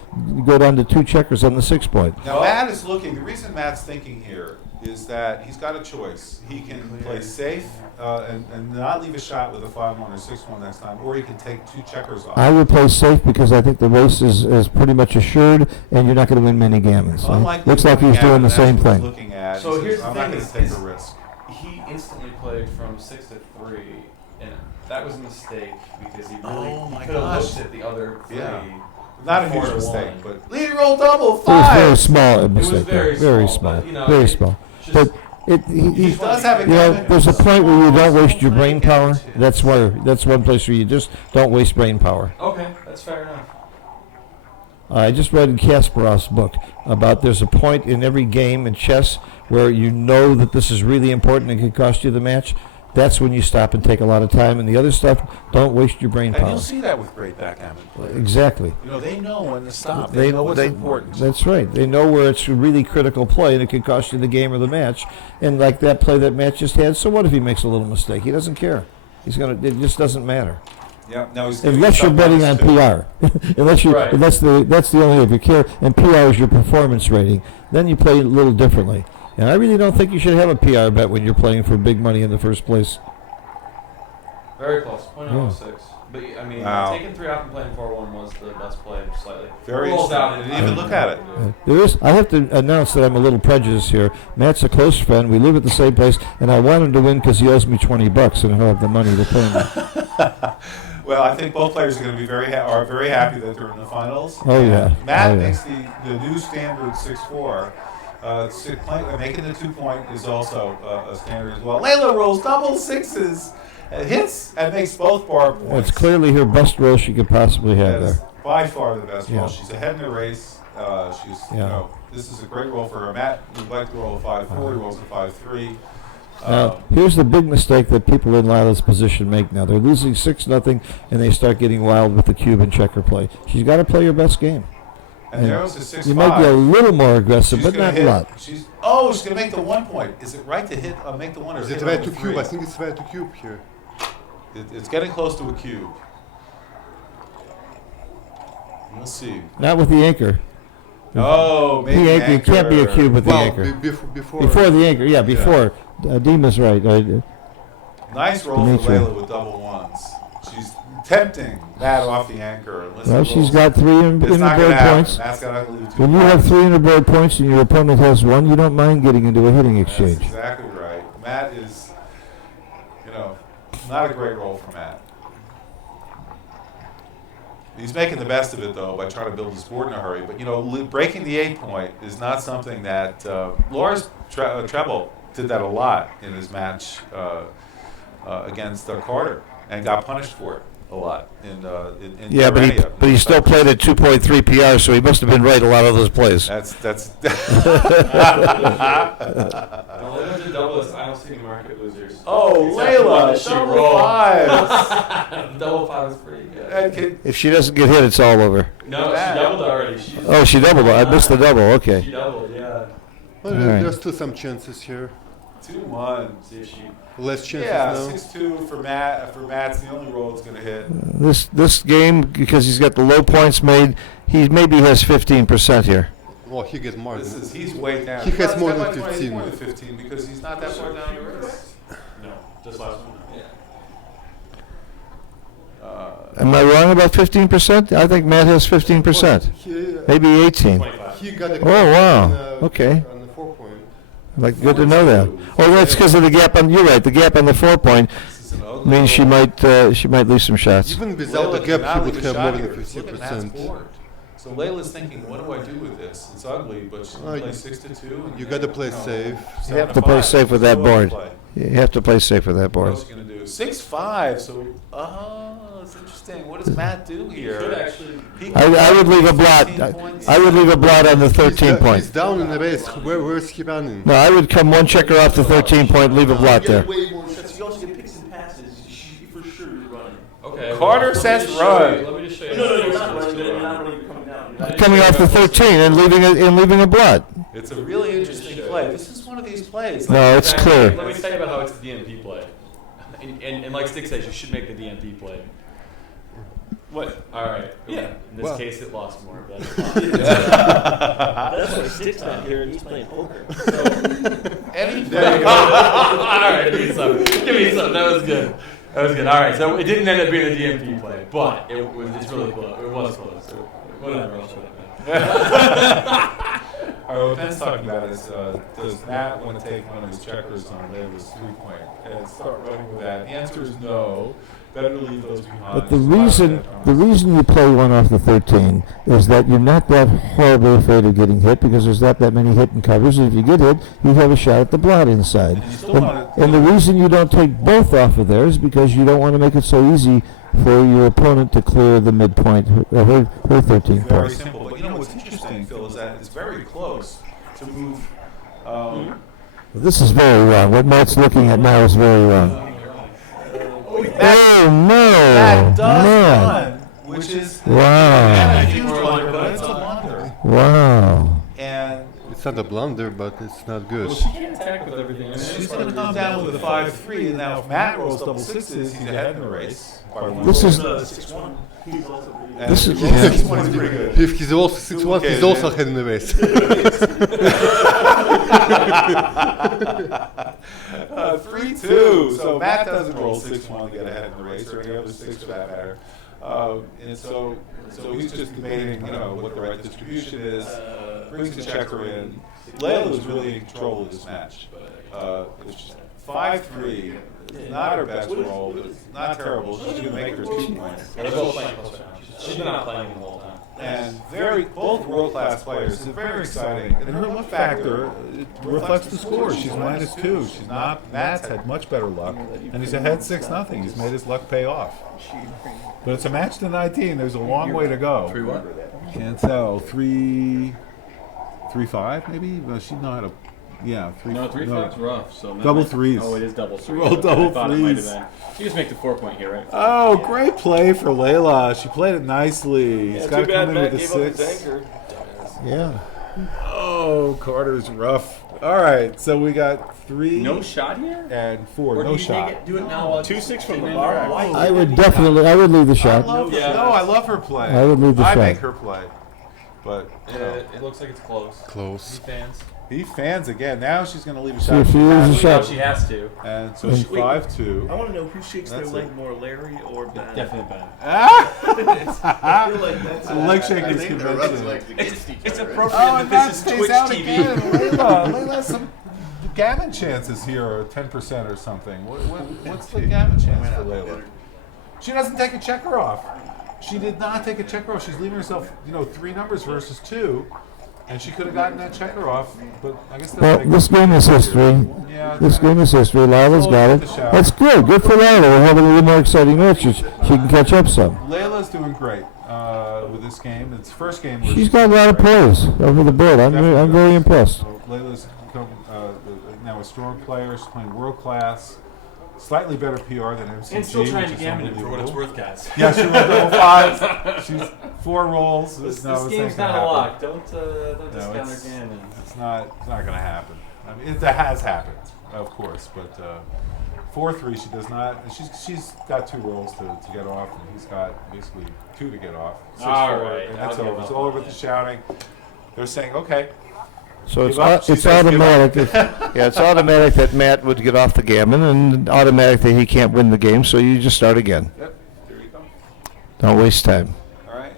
go down to 2 checkers on the 6 point. Now Matt is looking. The reason Matt's thinking here is that he's got a choice. He can play safe and not leave a shot with a 5-1 or 6-1 next time, or he can take 2 checkers off. I would play safe because I think the race is pretty much assured, and you're not going to win many gammons. Unlike Looks like he's doing the same that's what he's thing. looking at. So He here's says, the I'm not thing going is- to take is- a risk. He instantly played from 6 to 3, and that was a mistake because he really Oh my could have gosh. looked at the other 3. Yeah. Not a 4 huge to mistake, 1. but lead roll double It was very 5. small a was mistake. very Very small, small. but, you know, Very it small. just- But he does have a you know, gammon. there's a point where you don't waste your brain power. That's That's one place where you just don't waste brain power. Okay, that's fair enough. I just read in Kasparov's book about there's a point in every game in chess where you know that this is really important and could cost you the match. That's when you stop and take a lot of time. And the other stuff, don't waste your brain And power. you'll see that with great backgammon players. Exactly. You know, they know when to stop. They know what's important. That's right. They know where it's a really critical play and it could cost you the game or the match. And like that play that Matt just had, so what if he makes a little mistake? He doesn't care. It just doesn't matter. Yeah, no, he's Unless you're betting on PR. Right. That's the only way if you care. And PR is your performance rating. Then you play a little differently. And I really don't think you should have a PR bet when you're playing for big money in the first place. Very close, 0.06. But I mean, Wow. taking 3 off and playing 4-1 was the best play, slightly. Very Rolls interesting. out I in didn't even look at it. There is. I have to announce that I'm a little prejudiced here. Matt's a close friend. We live at the same place, and I want him to win because he owes me $20, and I don't have the money to pay him. Well, I think both players are going to be very happy that they're in the finals. Oh, And yeah. Matt Oh, yeah. makes the new standard 6-4. Making the 2-point is also a standard as well. Leyla rolls double 6s, hits, and makes both bar points. It's clearly her best roll she could possibly have That's there. by far the best roll. Yeah. She's ahead in the race. Yeah. This is a great roll for her. Matt would like to roll a 5-4. He rolls a 5-3. Now, here's the big mistake that people in Lila's position make now. They're losing 6-0, and they start getting wild with the cube and checker play. She's got to play her best game. And there's a 6-5. You might be a little more aggressive, She's but gonna not hit. a lot. She's going to make the 1 point. Is it right to hit? Make the 1 or Is hit it on right the to 3? cube? I think it's right to cube here. It's getting close to a cube. We'll see. Not with the anchor. Oh, maybe The anchor, it can't be a cube with the Well, anchor. before. Before the anchor, yeah, before. Dima's right. Nice roll for Dimitri. Leyla with double 1s. She's tempting Matt off the anchor. Unless Well, the she's rolls- got 3 in It's the not going board to happen. points. Matt's got to leave 2 When you have points. 3 in the board points and your opponent has 1, you don't mind getting into a hitting That's exchange. exactly right. Matt is, not a great roll for Matt. He's making the best of it, though, by trying to build his board in a hurry. But, breaking the 8-point is not something that Laura's Treble did that a lot in his match against Carter and got punished for it a lot in Yeah, Yarenia. but he still played at 2.3 PR, so he must have been right a lot of those plays. That's Now, Leyla did double this. I don't see any market losers. Oh, Except the one that Leyla, she double rolled. 5s. Double 5 is pretty good. And If she doesn't get hit, it's all over. No, she Bad. doubled already. Oh, she doubled. I missed the double. Okay. She doubled, yeah. Well, All right. there's still some chances here. 2-1. See if she. Less chances Yeah, now. 6-2 for Matt. For Matt's the only roll it's going to hit. This game, because he's got the low points made, he maybe has 15% here. Well, he gets more. He's way down. He has He's more got than like 20, 15. More than 15 because he's not that far down the race. No, just last one. Yeah. Am I wrong about 15%? I think Matt has 15%. Maybe 18. 25. He got a Oh, wow. on, Okay. on the 4-point. Like, good to know that. Oh, that's because of the gap on. You're right. The gap on the 4-point This is an ugly means she might leave some shots. Even without the Layla gap, cannot he would leave a have shot more than here. Look at Matt's 50%. board. So Layla's thinking, what do I do with this? It's ugly, but she's going to play 6-2. And You got to play safe. You have to play safe with that board. You have to play safe with that What board. else are you going to do? 6-5. So, it's interesting. What does Matt do here? Could actually. He I would leave a blot. 15 points. I would leave a blot on the 13 He's point. down in the race. Where's he running? No, I would come 1 checker off the 13 point, leave a blot there. Way more shots. You also get picks and passes. She for sure is running. Okay. Carter let me says just show run. you- Let me just show you. No, how you're close not it is running. to You're run. not running. You're coming down. Coming off the 13 and leaving a blot. It's a really interesting play. This is one of these plays. No, it's clear. Let me tell you about how it's the DMP play. And like Stick says, you should make the DMP play. What? All right. Yeah. In this Well- case, it lost more. But That's why Stick's not here and he's playing poker. All right. Give me some. Give me some. That was good. That was good. All right. So it didn't end up being a DMP play, but it's really close. It was close. So whatever. I'll shut up. All right, what Ben's talking about is, does Matt want to take one of his checkers on Layla's three-point and start running with that? The answer is no. Better leave those behind. But the reason you play one off the 13 is that you're not that horribly afraid of getting hit because there's not that many hit and covers. And if you get hit, you have a shot at the blot inside. And you still want to- And the reason you don't take both off of there is because you don't want to make it so easy for your opponent to clear the midpoint, her 13 Very point. simple. But you know what's interesting, Phil, is that it's very close to move. This is very wrong. What Matt's looking at now is very wrong. Oh, no. That does Matt. run, which is Wow. a huge blunder, but it's a blunder. Wow. And It's not a blunder, but it's not good. She can't attack with everything. she's going to come down with a 5-3, and now if Matt rolls double sixes, he's ahead in the race. This is 6-1. He's also This is Yeah. 6-1 is pretty good. If he's also 6-1, he's also ahead in the race. 3-2. So Matt doesn't roll 6-1 to get ahead in the race, or any other six for that matter. And so he's just debating, what the right distribution is. Brings the checker in. Leyla is really in control of this match. 5-3 is not her best roll, but it's not terrible. She's going to make her 2 points. They're both playing close round. She's been not playing the whole time. And both world-class players. It's very exciting. And her luck factor reflects the score. She's -2. She's not. Matt's had much better luck, and he's ahead 6-0. He's made his luck pay off. But it's a match to 19. There's a long way to go. 3-1. Can't tell. 3-5 maybe. Well, she'd know how to. Yeah, 3. No, 3-5's rough. So Double threes. Oh, it is double threes. Roll double I thought it might have threes. been. You just make the 4-point here, right? Oh, great play for Leyla. She played it nicely. He's got too to come bad in Matt with a gave up his 6. anchor. Yeah. Oh, Carter's rough. All right, so we got 3 No shot here? and 4. Or No do you shot. do it now? 2-6 from the bar. I would leave the shot. I love her play. I would leave the I shot. make her play. But, It looks like it's close. Close. Fans. he fans again. Now she's going to leave a See shot. if she leaves a Now shot. she has to. And so she's 5-2. I want to know who shakes That's their it. leg more, Larry or Ben. Definitely bad. I feel like that's The leg shaker's convention. It's appropriate Oh, and that that this is stays Twitch out TV. again. Layla, some gammon chances here are 10% or something. What's the gammon chance for Layla? She doesn't take a checker off. She did not take a checker off. She's leaving herself, 3 numbers versus 2, and she could have gotten that checker off. But I guess Well, that's this game is history. yeah. This game is history. Lila's got it. That's good. Good for Lila. We're having a little more exciting matches. She can catch up some. Layla's doing great with this game. It's first game. She's got a lot of players over the board. I'm very impressed. So Layla's become now a strong player. She's playing world class. Slightly better PR than MCG. And still trying to which is gammon it for what it's unbelievable. worth, guys. Yeah, she rolled double 5s. She's 4 rolls. This No, it's game's not not gonna a happen. lock. Don't discount it's- her gammon. It's not going to happen. I mean, it has happened, of course, but 4-3 she does not. She's got 2 rolls to get off, and he's got basically 2 to get off. 6-4, All right, and that's I'll give over. It's up all on over the that. shouting. They're saying, okay. So Give up. She it's says give up. automatic. It's automatic that Matt would get off the gammon, and automatic that he can't win the game. So you just start again. Yep, there you go. Don't waste time. All right.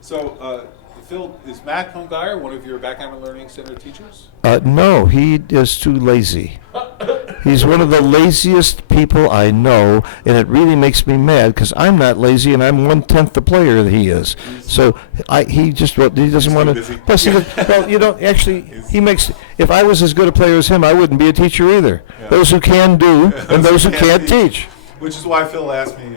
So, Phil, is Matt Cohn-Geier one of your Backgammon Learning Center teachers? No, he is too lazy. He's one of the laziest people I know, and it really makes me mad because I'm not lazy, and I'm 1/10 the player that he is. So he doesn't want to. Plus, he makes. If I was as good a player as him, I wouldn't be a teacher either. Yeah. Those who can do, and those who can't teach. Which is why Phil asked me,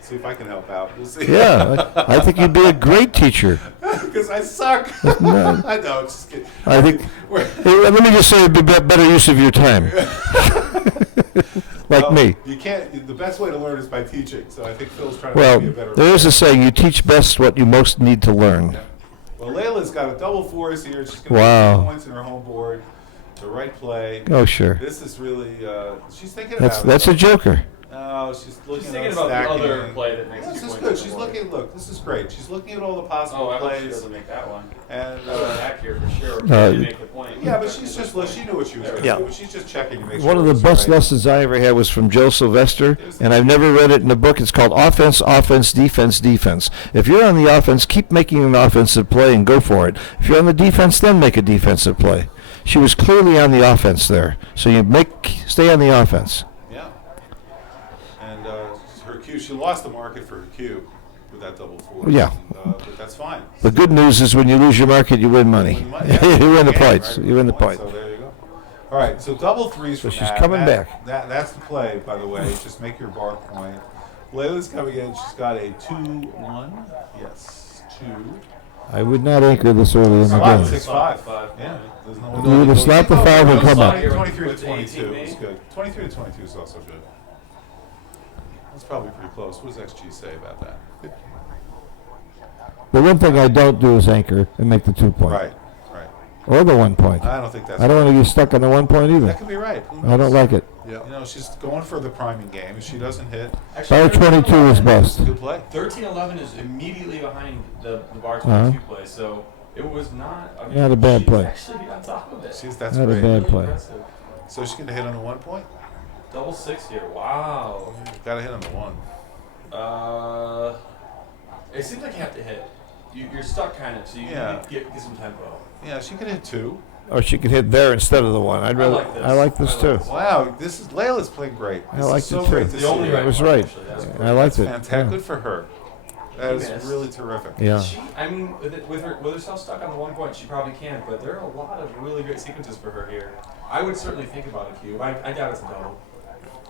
see if I can help out. We'll see. Yeah, I think you'd be a great teacher. Because I suck. No. I know, just kidding. I think. Let me just say, it'd be better use of your time. Like me. You can't. The best way to learn is by teaching. So I think Phil's trying to Well, make me a better. there is a saying: you teach best what you most need to learn. Yeah. Well, Layla's got a double 4s here. She's going to Wow. get points in her home board. The right play. Oh, sure. This is really. She's thinking That's about it. a joker. No, she's looking She's at thinking about the stacking other it. play that makes This 2 is points good. on She's the board. looking. Look, this is great. She's looking at all the possible Oh, I hope she plays. doesn't make that one. And Back here for sure. Uh, She make the point. yeah, but she's just she knew what she was going to Yeah. do. But she's just checking to make sure. One of the it's best right. lessons I ever had was from Joe Sylvester, and I've never read it in a book. It's called Offense, Offense, Defense, Defense. If you're on the offense, keep making an offensive play and go for it. If you're on the defense, then make a defensive play. She was clearly on the offense there, so you stay on the offense. Yeah. And her cue, she lost the market for her cue with that double four. Yeah. But that's fine. The good news is when you lose your market, you win money. You win the points. Right? You win the point. So there you go. All right, so double threes So from she's Matt. coming Matt, back. That's the play, by the way. Just make your bar point. Layla's coming in. She's got a 2-1. Yes, 2. I would not anchor this early in the Slot game. 6-5. Yeah. There's no You would have slapped the 5 and come up. 23 to With the 22 18 is good. 23 to 22 is also good. That's probably pretty close. What does XG say about that? The one thing I don't do is anchor and make the 2 point. Right. Or the 1 point. I don't think that's I don't want to get stuck on the 1 point That either. could be right. Who I don't knows? like it. You know, she's going for the priming game. If she doesn't hit, Bar 22 is it's best. a good play. 13-11 is immediately behind the bar Uh-huh. 22 play, so it was not. I mean, Not a bad she play. was actually on top of it. That's Not a great. bad Really play. impressive. So she's going to hit on the 1 point? Double 6 here. Wow. Got to hit on the 1. It seems like you have to hit. You're stuck kind of, so you Yeah. can get some tempo. Yeah, she could hit 2. Or she could hit there instead of the 1. I'd rather. like this. I like this I like too. this. Wow, Layla's playing great. I This liked is so it too. great to The see. only her. right was one, right. actually. That's I great. liked it. Fantastic. Yeah. Good for her. That is Yes. really terrific. Yeah. I mean, with herself stuck on the 1 point, she probably can, but there are a lot of really great sequences for her here. I would certainly think about a cube. I doubt it's a double.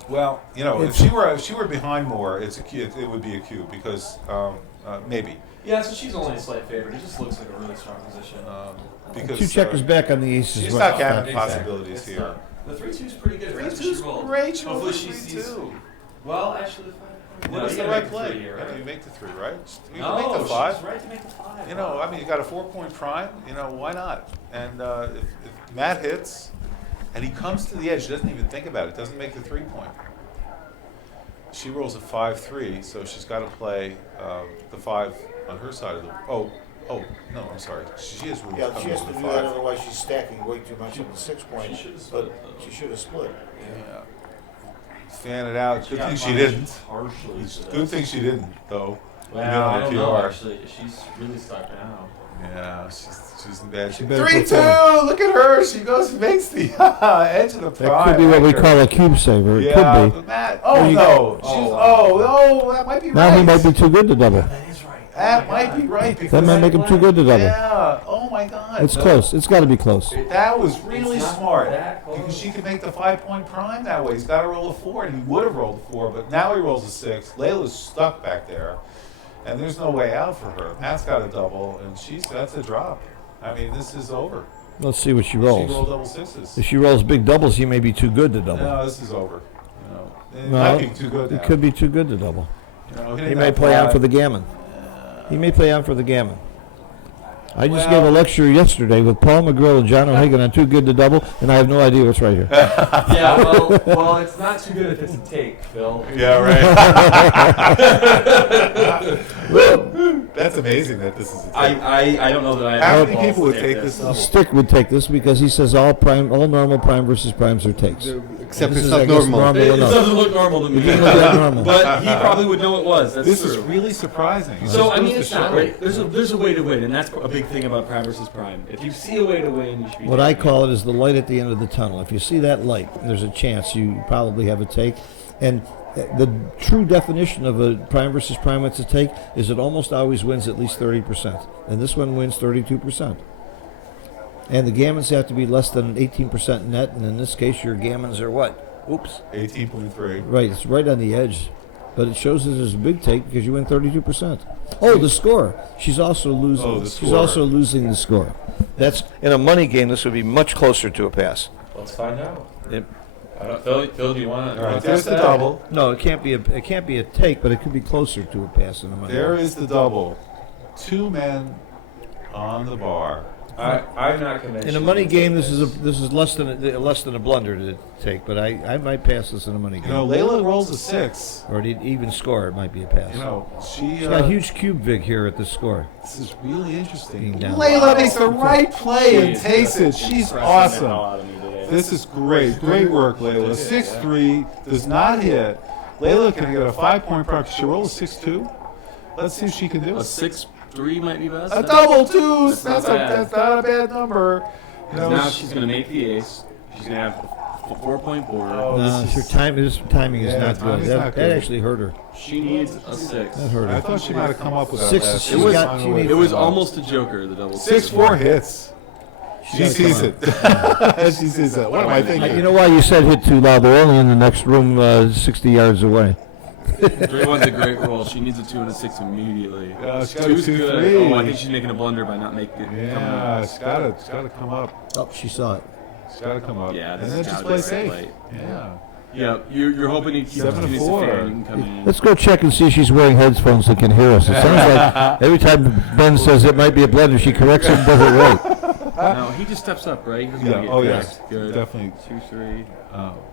Well, you know, if she were behind more, it's a cue. It would be a cue because maybe Yeah, so she's only a slight favorite. It just looks like a really strong position. because 2 checkers back on the ace she's as not well. having Exactly. possibilities It's here. not. The 3-2 is pretty good. if that's what 3-2's she rolled. great. She Hopefully rolled she 3-2. sees. Well, actually, the 5. What is the right play? Here, Yeah, right? you make the 3, right? You No, can make the 5. she's right to make the 5. You know, I mean, you got a 4-point prime. You know, why not? And if Matt hits, and he comes to the edge, doesn't even think about it. Doesn't make the 3-point. She rolls a 5-3, so she's got to play the 5 on her side of the. Oh, no, I'm sorry. She has rules Yeah, coming she has over to the do that, 5. otherwise she's stacking way too much on the 6 point. She should've But split, though. she should have split. Yeah. Fan it out. Good got thing she punished didn't. Harshly. for Good this. thing she didn't, though. Well, Even on I the don't know, PR. actually. She's really stuck now. Yeah, she's in bad shape. better 3-2. Look at her. She goes makes the edge of the prime. That could be what we anchor. call a cube saver. It Yeah, could be. but Matt. There Oh you no. go. That might be right. Now he might be too good to double. That is right. That might be right because That might make him too good to double. Yeah. Oh my God. It's close. It's got to be close. That was really It's not smart that close. because she could make the 5-point prime that way. He's got to roll a 4, and he would have rolled a 4, but now he rolls a 6. Layla's stuck back there, and there's no way out for her. Matt's got a double, and that's a drop. I mean, this is over. Let's see what she She rolled rolls. double 6s. If she rolls big doubles, he may be too good to double. No, this is over. You know, it No, might be too good now. It could be too good to double. You know, He may play on for the gammon. He may play on for the gammon. I just gave a lecture yesterday with Paul McGrill and John O'Hagan on too good to double, and I have no idea what's right here. Yeah, well, it's not too good if it's a take, Phil. Yeah, right. That's amazing that this is a take. I don't know that I How have many balls people to would take this double? Stick would take this because he says all normal prime versus primes are takes. Except This it's is, not I guess, normal. It enough. doesn't look normal to me. It doesn't look that normal. But he probably would know it was. That's This true. is really surprising. So I This mean, goes it's to not show. right. There's a way to win, and that's a big thing about prime versus prime. If you see a way to win, you should be. What I taking it. call it is the light at the end of the tunnel. If you see that light, there's a chance you probably have a take. And the true definition of a prime versus prime that's a take is it almost always wins at least 30%. And this one wins 32%. And the gammons have to be less than 18% net, and in this case your gammons are what? Oops. 18.3. Right, it's right on the edge. But it shows that there's a big take because you win 32%. Oh, the score. She's also losing. Oh, the She's score. also losing the score. That's in a money game. This would be much closer to a pass. Let's find out. Yep. I don't, Phil, do you want to? All right, there's the double. No, it can't be a take, but it could be closer to a pass in a money There game. is the double. 2 men on the bar. I'm not convinced. In a money game, this is less than a blunder to take, but I might pass this in a money game. Leyla rolls a 6. Or an even score, it might be a pass. She's got a huge cube vig here at the score. This is really interesting. Down. Leyla makes the right play and takes it. She's awesome. This is great. Great work, Leyla. 6-3 does not hit. Leyla can get a 5-point prize. She roll a 6-2. Let's see if she can do it. A 6-3 might be best. A double twos. That's not a bad number. Now she's going to make the ace. She's going to have a 4-point board. No, her timing is not good. That actually hurt her. She needs a 6. That hurt her. I thought she might have come up with 6. It was almost a joker, the double 6-4 hits. She sees it. She sees it. What am I thinking? You know why you said hit too loud? They're only in the next room 60 yards away. 3-1's a great roll. She needs a 2 and a 6 immediately. She got a 2's good. 2-3. Oh, I think she's making a blunder by not making it. Yeah, it's got to come up. Oh, she saw it. It's got to come up. Yeah, and then just play safe. Yeah. Yeah, you're hoping he keeps 7-4. You can come in. Let's go check and see if she's wearing headphones that can hear us. It sounds like every time Ben says it might be a blunder, she corrects it and does it right. No, he just steps up, right? He's gonna get yes. Good. Definitely. 2-3.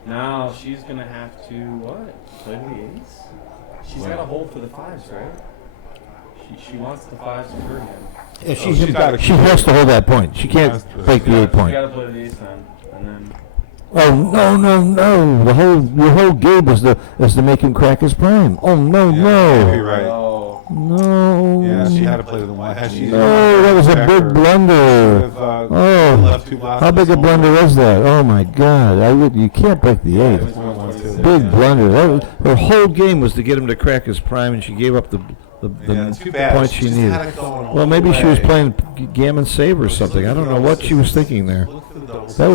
Now she's gonna have to what? Play the ace. She's got to hold for the 5s, right? She wants the 5s to hurt him. Yeah, she has to hold that point. She can't break the 8 point. She got to play the ace then, and then. Oh no! Your whole game was to make him crack his prime. Oh no! You're right. No. Yeah, she had to play the 1. No, that was a big blunder. How big a blunder was that? Oh my God! You can't break the 8. Big blunder. Her whole game was to get him to crack his prime, and she gave up the point she needed. Well, maybe she was playing gammon save or something. I don't know what she was thinking there. That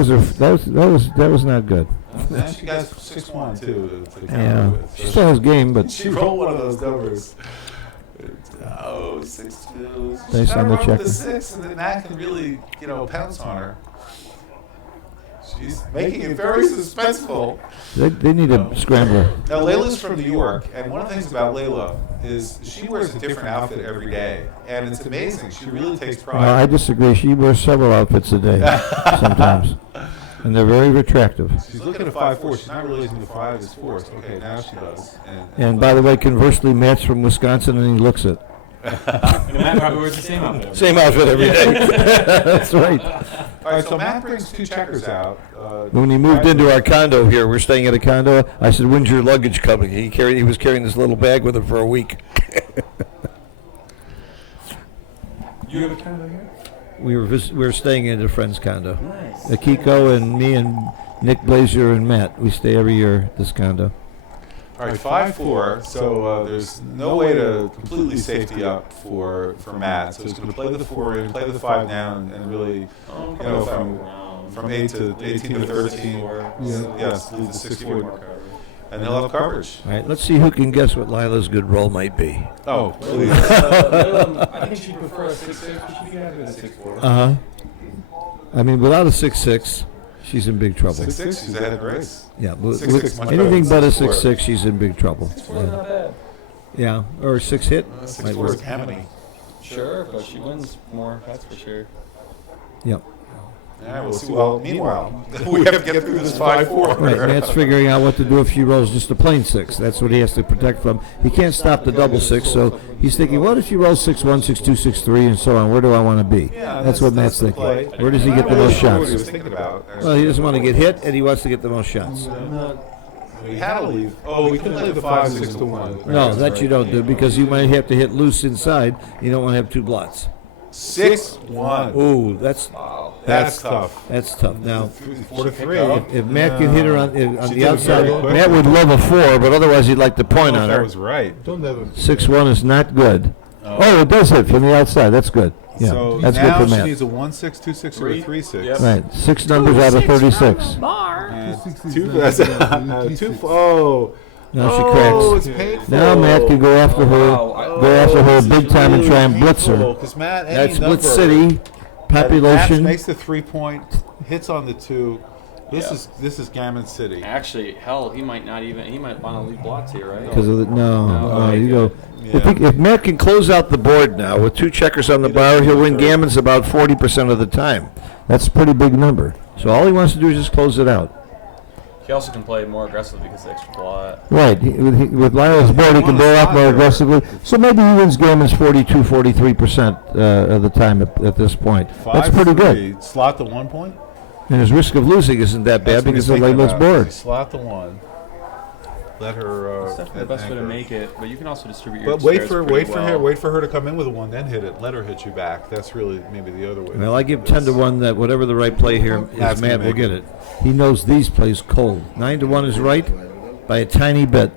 was not good. Then she got 6-1 too. Yeah, she still has game, but she rolled one of those numbers. 6-2. Based on the check. The 6, and then that can really, pounce on her. She's making it very suspenseful. They need a scrambler. Now, Layla's from New York, and one of the things about Leyla is she wears a different outfit every day, and it's amazing. She really takes pride. I disagree. She wears several outfits a day sometimes, and they're very attractive. She's looking at 5-4. She's not realizing the 5 is forced. Okay, now she does. And by the way, conversely, Matt's from Wisconsin, and he looks it. Matt probably wears the same outfit. Same outfit every day. That's right. All right, so Matt brings 2 checkers out. When he moved into our condo here, we're staying at a condo. I said, "When's your luggage coming?" He was carrying this little bag with him for a week. You have a condo here? We were staying at a friend's condo. Nice. Akiko and me and Nick Blazier and Matt. We stay every year at this condo. All right, 5-4. So there's no way to completely safety up for Matt. So he's going to play the 4 in, play the 5 down, and really, from 18 to 13, yes, leave the 64, and he'll have coverage. All right, let's see who can guess what Lila's good roll might be. Oh, please. I think she'd prefer a 6-6. She'd be happy with a 6-4. I mean, without a 6-6, she's in big trouble. 6-6, she's ahead of Grace. Yeah, 6-6 much anything better but a than 6-6, she's in big trouble. 6-4 not bad. Yeah, or a 6 hit. 6-4 is Tammany. Sure, but she wins more, that's for sure. Yep. All right, we'll see. Well, meanwhile, we have to get through this 5-4. Right, Matt's figuring out what to do if she rolls just a plain 6. That's what he has to protect from. He can't stop the double 6, so he's thinking, what if she rolls 6-1, 6-2, 6-3, and so on? Where do I want to be? Yeah, that's what Matt's thinking. Where does he get the most What he shots? was thinking about. Well, he doesn't want to get hit, and he wants to get the most shots. We had to leave. Oh, we can play the 5-6 to 1. No, that you don't do, because you might have to hit loose inside. You don't want to have 2 blots. 6-1. Ooh, that's tough. That's tough. Now, 4-3. if Matt can hit her on She the did outside, very quick. Matt would love a 4, but otherwise he'd like the point on That her. was right. 6-1 is not good. Oh, it does hit from the outside. That's good. Yeah, So that's now good for she Matt. needs a 1-6, 2-6, or a 3-6. Yep. Right, 6 numbers out of 36. And oh. Now she Oh, cracks. it's painful. Now Matt can go after her big time and try and blitz her. Because Matt, That's Blitz City Matt population. makes the 3-point, hits on the 2, This is Gammon City. Actually, hell, he might want to leave blots here, right? Because of the no, you go. Yeah. If Matt can close out the board now with 2 checkers on the bar, he'll win gammons about 40% of the time. That's a pretty big number. So all he wants to do is just close it out. He also can play more aggressively because of the extra blot. Right. With Lyle's board, he can blow up more aggressively. So maybe he wins gammons 42, 43% of the time at this point. That's pretty good. Slot the 1 point. And his risk of losing isn't that bad because of Layla's board. Slot the 1. Let her. It's definitely the best way to make it, but you can also distribute your But wait squares for her to come in with a 1, then hit it. Let her hit you back. That's really maybe the other way. Well, I give 10-1 that whatever the right play here is, That's Matt gonna will make get it. He knows these plays cold. 9-1 is right by a tiny bit.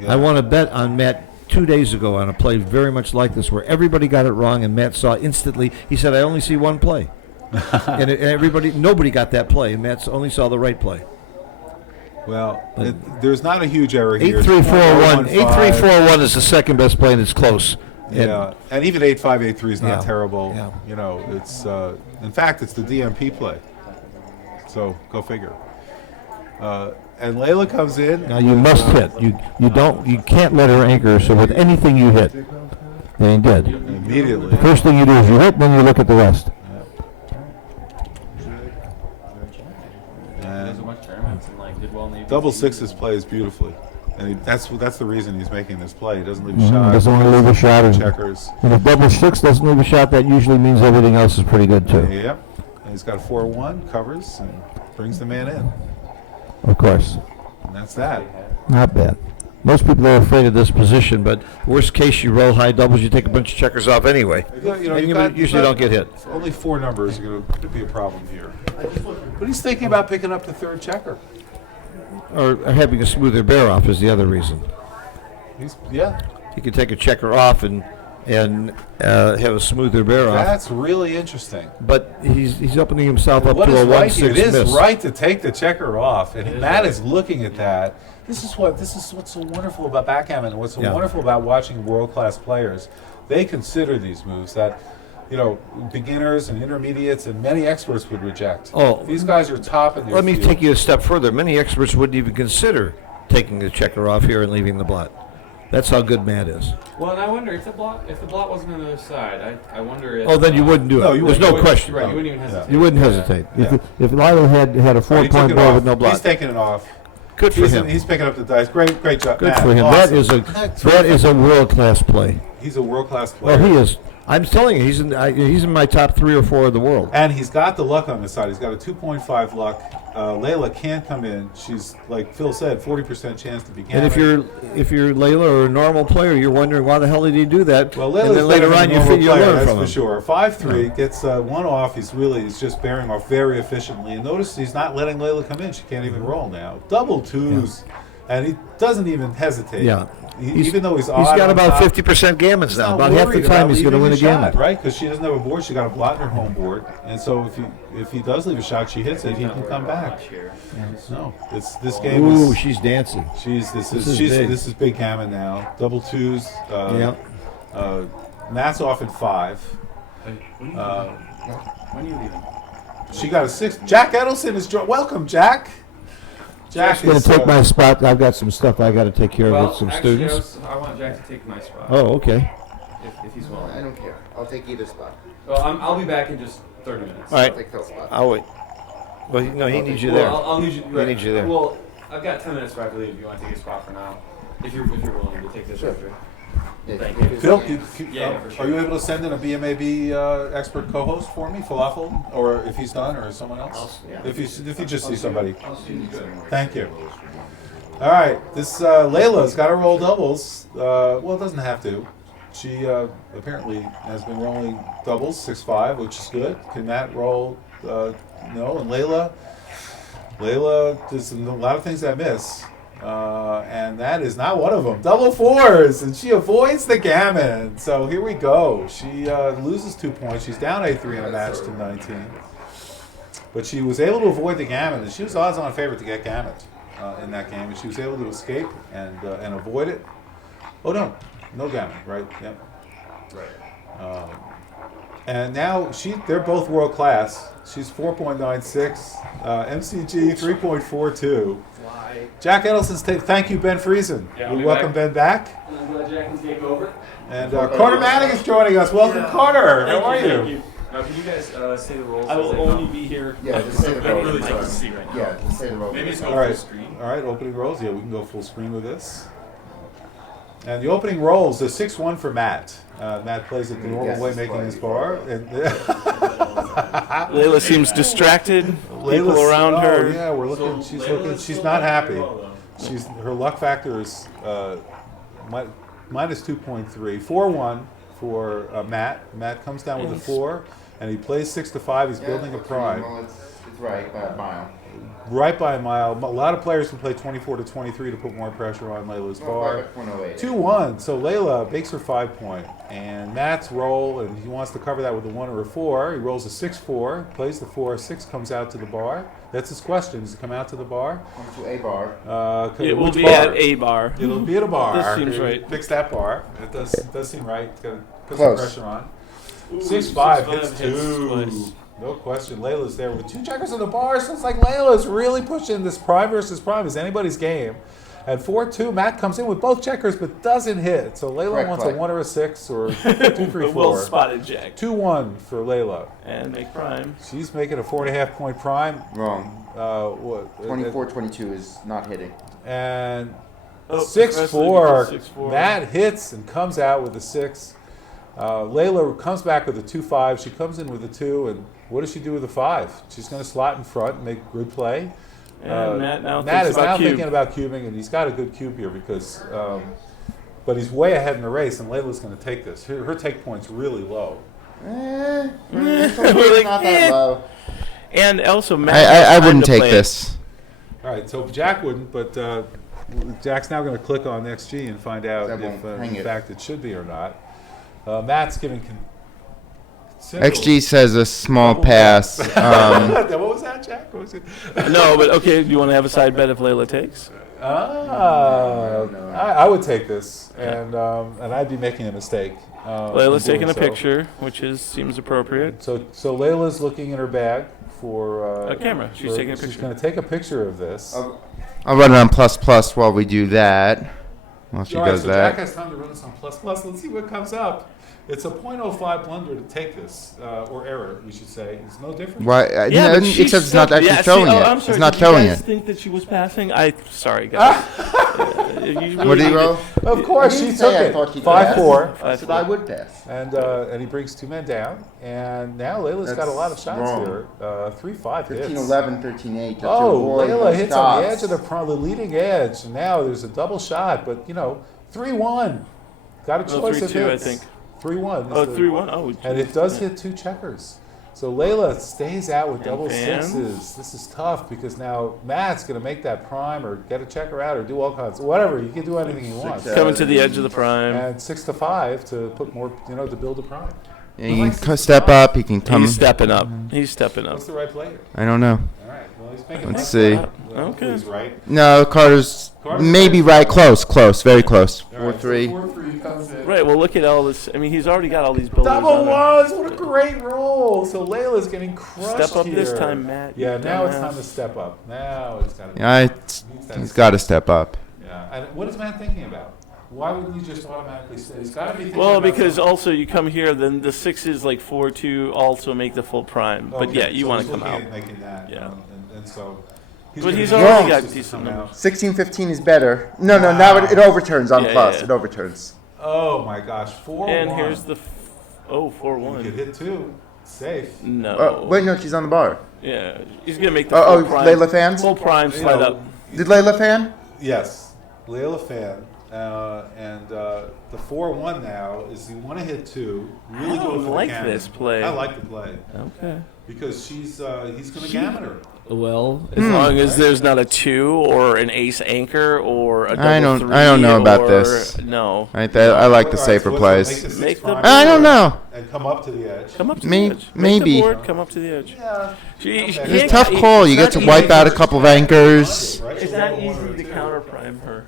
Yeah. I won a bet on Matt 2 days ago on a play very much like this, where everybody got it wrong, and Matt saw instantly. He said, "I only see one play," and nobody got that play, and Matt only saw the right play. Well, there's not a huge error here. 8-3-4-1. 8-3-4-1 is the second best play, and it's close. Yeah, and even 8-5-8-3 is not Yeah. terrible. Yeah. You know, it's in fact it's the DMP play. So go figure. And Leyla comes in. Now you must hit. You can't let her anchor. So with anything you hit, and did. Immediately. The first thing you do is you hit, then you look at the rest. There's a bunch of tournaments and did well in the Double sixes plays beautifully, and that's the reason he's making this play. He doesn't leave a shot. Doesn't want to leave a shot. Checkers. And if double six doesn't leave a shot, that usually means everything else is pretty good too. Yep. And he's got a 4-1, covers, and brings the man in. Of course. And that's that. Not bad. Most people are afraid of this position, but worst case, you roll high doubles, you take a bunch of checkers off anyway. And you usually don't get hit. Only 4 numbers are going to be a problem here. But he's thinking about picking up the 3rd checker. Or having a smoother bear off is the other reason. Yeah. You can take a checker off and have a smoother bear off. That's really interesting. But he's opening himself up What to is a right 1-6 here? It is miss. right to take the checker off, and Matt is looking at that. This is what's so wonderful about backgammon, and what's so wonderful about watching world-class players. They consider these moves that, beginners and intermediates and many experts would reject. Oh. These guys are top in their Let me field. take you a step further. Many experts wouldn't even consider taking the checker off here and leaving the blot. That's how good Matt is. Well, and I wonder if the blot wasn't on the other side. I wonder if. Oh, then you wouldn't do it. No, you There's wouldn't. no question. Right, you wouldn't even hesitate. You wouldn't hesitate. Yeah. If Leyla had a He took 4-point it board off. with no blot. He's taking it off. Good for him. He's picking up the dice. Great job, Good Matt. for him. Awesome. That is a world-class play. He's a world-class player. Well, he is. I'm telling you, he's in my top 3 or 4 in the world. And he's got the luck on his side. He's got a 2.5 luck. Leyla can't come in. She's, like Phil said, 40% chance to be And if you're Leyla or a normal player, you're wondering why the hell did he do that? Well, and Leyla's then later on, you learn that's from for him. sure. 5-3 gets 1 off. He's just bearing off very efficiently. And notice he's not letting Leyla come in. She can't even roll now. Double twos, and he doesn't even hesitate. Yeah. Even though he's He's got on about top, 50% gammons he's now. not About half the worried time about he's going to leaving win a shot, gammon. right? Because she doesn't have a board. She got a blot in her home board, and so if he does leave a shot, she hits it. He can come back. No, this game Ooh, is. she's dancing. This is big. is big gammon now. Double twos. Yeah. Matt's off at 5. When are you leaving? She got a 6. Jack Edelson is welcome, Jack. Jack He's going is to take my spot. I've got some stuff I got to take care of with some actually, students. I want Jack to take my spot. Oh, okay. If he's willing. I don't care. I'll take either spot. Well, I'll be back in just 30 minutes. All right. I'll take Phil's spot. I'll wait. Well, no, he needs you there. I'll need you. He needs you there. Well, I've got 10 minutes before I have to leave. If you want to take a spot for now, if you're willing to take this after. Yeah, Thank if you. it's Phil, okay. Yeah, for sure. are you able to send in a BMAB expert co-host for me, Falafel, or if he's done, or someone else? If you just see somebody. Thank you. All right, this Layla's got to roll doubles. Well, it doesn't have to. She apparently has been rolling doubles, 6-5, which is good. Can Matt roll? No. And Leyla, there's a lot of things I miss. And that is not one of them. Double 4s, and she avoids the gammon. So here we go. She loses 2 points. She's down 8-3 in a match to 19. But she was able to avoid the gammon, and she was odds-on favorite to get gammon in that game. And she was able to escape and avoid it. Oh, no gammon, right? Yep. Right. And now they're both world class. She's 4.96, MCG 3.42. Jack Edelson's thank you, Ben Friesen. Yeah, We welcome Ben back. I'm glad Jack can take over. And Carter Manning is joining us. Welcome, Carter. How are you? Now, can you guys say the roles? I will only be here. Yeah, just say the I roles. really can't see right now. Yeah, just say the roles. Maybe it's All go right. full screen. All right, opening rolls. Yeah, we can go full screen with this. And the opening rolls is 6-1 for Matt. Matt plays it the normal Yes, way, it's making fine. his bar. And Layla seems distracted. People Layla's- around her. Oh, yeah, we're looking. She's looking. She's not happy. Her luck factor is minus 2.3. 4-1 for Matt. Matt comes down with a 4, and he plays 6-5. He's building a prime. Well, it's right by a mile. Right by a mile. A lot of players can play 24-23 to put more pressure on Layla's bar. 5.08. 2-1. So Leyla makes her 5 point. And Matt's roll, and he wants to cover that with a 1 or a 4. He rolls a 6-4, plays the 4, 6 comes out to the bar. That's his question. Does it come out to the bar? Comes to a bar. It will which be bar? at a bar. It'll be at a bar. This seems right. Fix that bar. It does seem right. It's got to put Close. some pressure on. 6-5 hits hits 2. twice. No question. Layla's there with 2 checkers on the bar. So it's like Layla's really pushing this prime versus prime is anybody's game. At 4-2, Matt comes in with both checkers but doesn't hit. So Leyla Correct wants play. a 1 or a 6 or 2-3-4. Well spotted, Jack. 2-1 for Leyla. And make prime. She's making a 4.5 point prime. Wrong. What? 24-22 is not hitting. And Oh, 6-4. 6-4. Matt hits and comes out with a 6. Leyla comes back with a 2-5. She comes in with a 2, and what does she do with a 5? She's going to slot in front and make good play. And Matt now Matt thinks is about now cube. thinking about cubing, and he's got a good cube here because, but he's way ahead in the race, and Layla's going to take this. Her take point's really low. It's not that low. And also, Matt I has wouldn't time to take play. this. All right, so Jack wouldn't, but Jack's now going to click on XG and find out That if, won't hang in it. fact, it should be or not. Matt's giving considerable- XG says a small double pass. what was that, Jack? What was it? No, but okay. Do you want to have a side bet if Layla takes? I would take this, and I'd be making a mistake. Layla's in doing taking a so. picture, which seems appropriate. So Layla's looking in her bag for A camera. She's taking a She's picture. going to take a picture of this. I'll run it on plus while we do that. While she All right, does so Jack that. has time to run this on plus. Let's see what comes up. It's a .05 blunder to take this, or error, we should say. It's no different. Why? Yeah, but she except it's not still- actually yeah, throwing see, it. I'm sorry, It's not did you throwing guys it. think that she was passing? Sorry, guys. What do you roll? Of course, I she didn't took say I it. thought she'd 5-4, I said I would pass. and he brings 2 men down. And now Layla's got a lot of That's shots wrong. here. 3-5 hits. 13-11, 13-8. Just Oh, avoid Leyla those hits on the edge stops. of the leading edge. And now there's a double shot, but 3-1. Got a No, choice of 3-2, I hits. think. 3-1. Oh, is the- 3-1. Oh, And it does hit 2 checkers. So Leyla stays out with And double fans. sixes. This is tough because now Matt's going to make that prime or get a checker out or do all kinds. Whatever. You can do anything he wants. Coming to the edge of the prime. And 6-5 to put more, to build a prime. Yeah, he can step up. He can come. He's stepping up. He's stepping up. What's the right play here? I don't know. All right. Well, he's making Let's nice see. play. Well, hopefully Okay. He's right. No, Carter's Carter's maybe right. right. Close. Very close. All right, 4-3. So 4-3 comes in. Right, well, look at all this. I mean, he's already got all these builders Double on him. ones! What a great roll! So Layla's getting crushed Step up this here. time, Matt. Yeah, You now it's dumbass. time to step up. Now it's got to. Yeah, he's got to step up. Yeah. And what is Matt thinking about? Why wouldn't you just automatically say he's got to be thinking Well, about because something. also you come here, then the 6s like 4-2 also make the full prime. But Okay, yeah, you so want he's to come looking out. at making that. Yeah. And so. But gonna he's need already the got sixes to decent come out. numbers. 16-15 is better. No, now it overturns on Yeah, plus. yeah. It overturns. Oh my gosh, 4-1. And here's the You could 4-1. hit 2. Safe. No. Wait, no, she's on the bar. Yeah, he's gonna make the Oh, full prime. Layla fans? Full prime You slide know, up. Did Layla fan? Yes. Leyla fan. And the 4-1 now is you want to hit 2. Really I go don't for like the cannon. this play. I like the play Okay. because he's going to gammon her. Well, as long as there's not a 2 or an ace anchor or a double I don't 3 know about or- this. No. I like the All right, safer so what's plays. the- Make the- I don't know. And come up to the edge. Come up to May- the edge. Make maybe. the board, come up to the edge. Yeah. She It's It's a tough call. You get to wipe out a couple of anchors. Right? It's So not one or easy to two. counter prime her.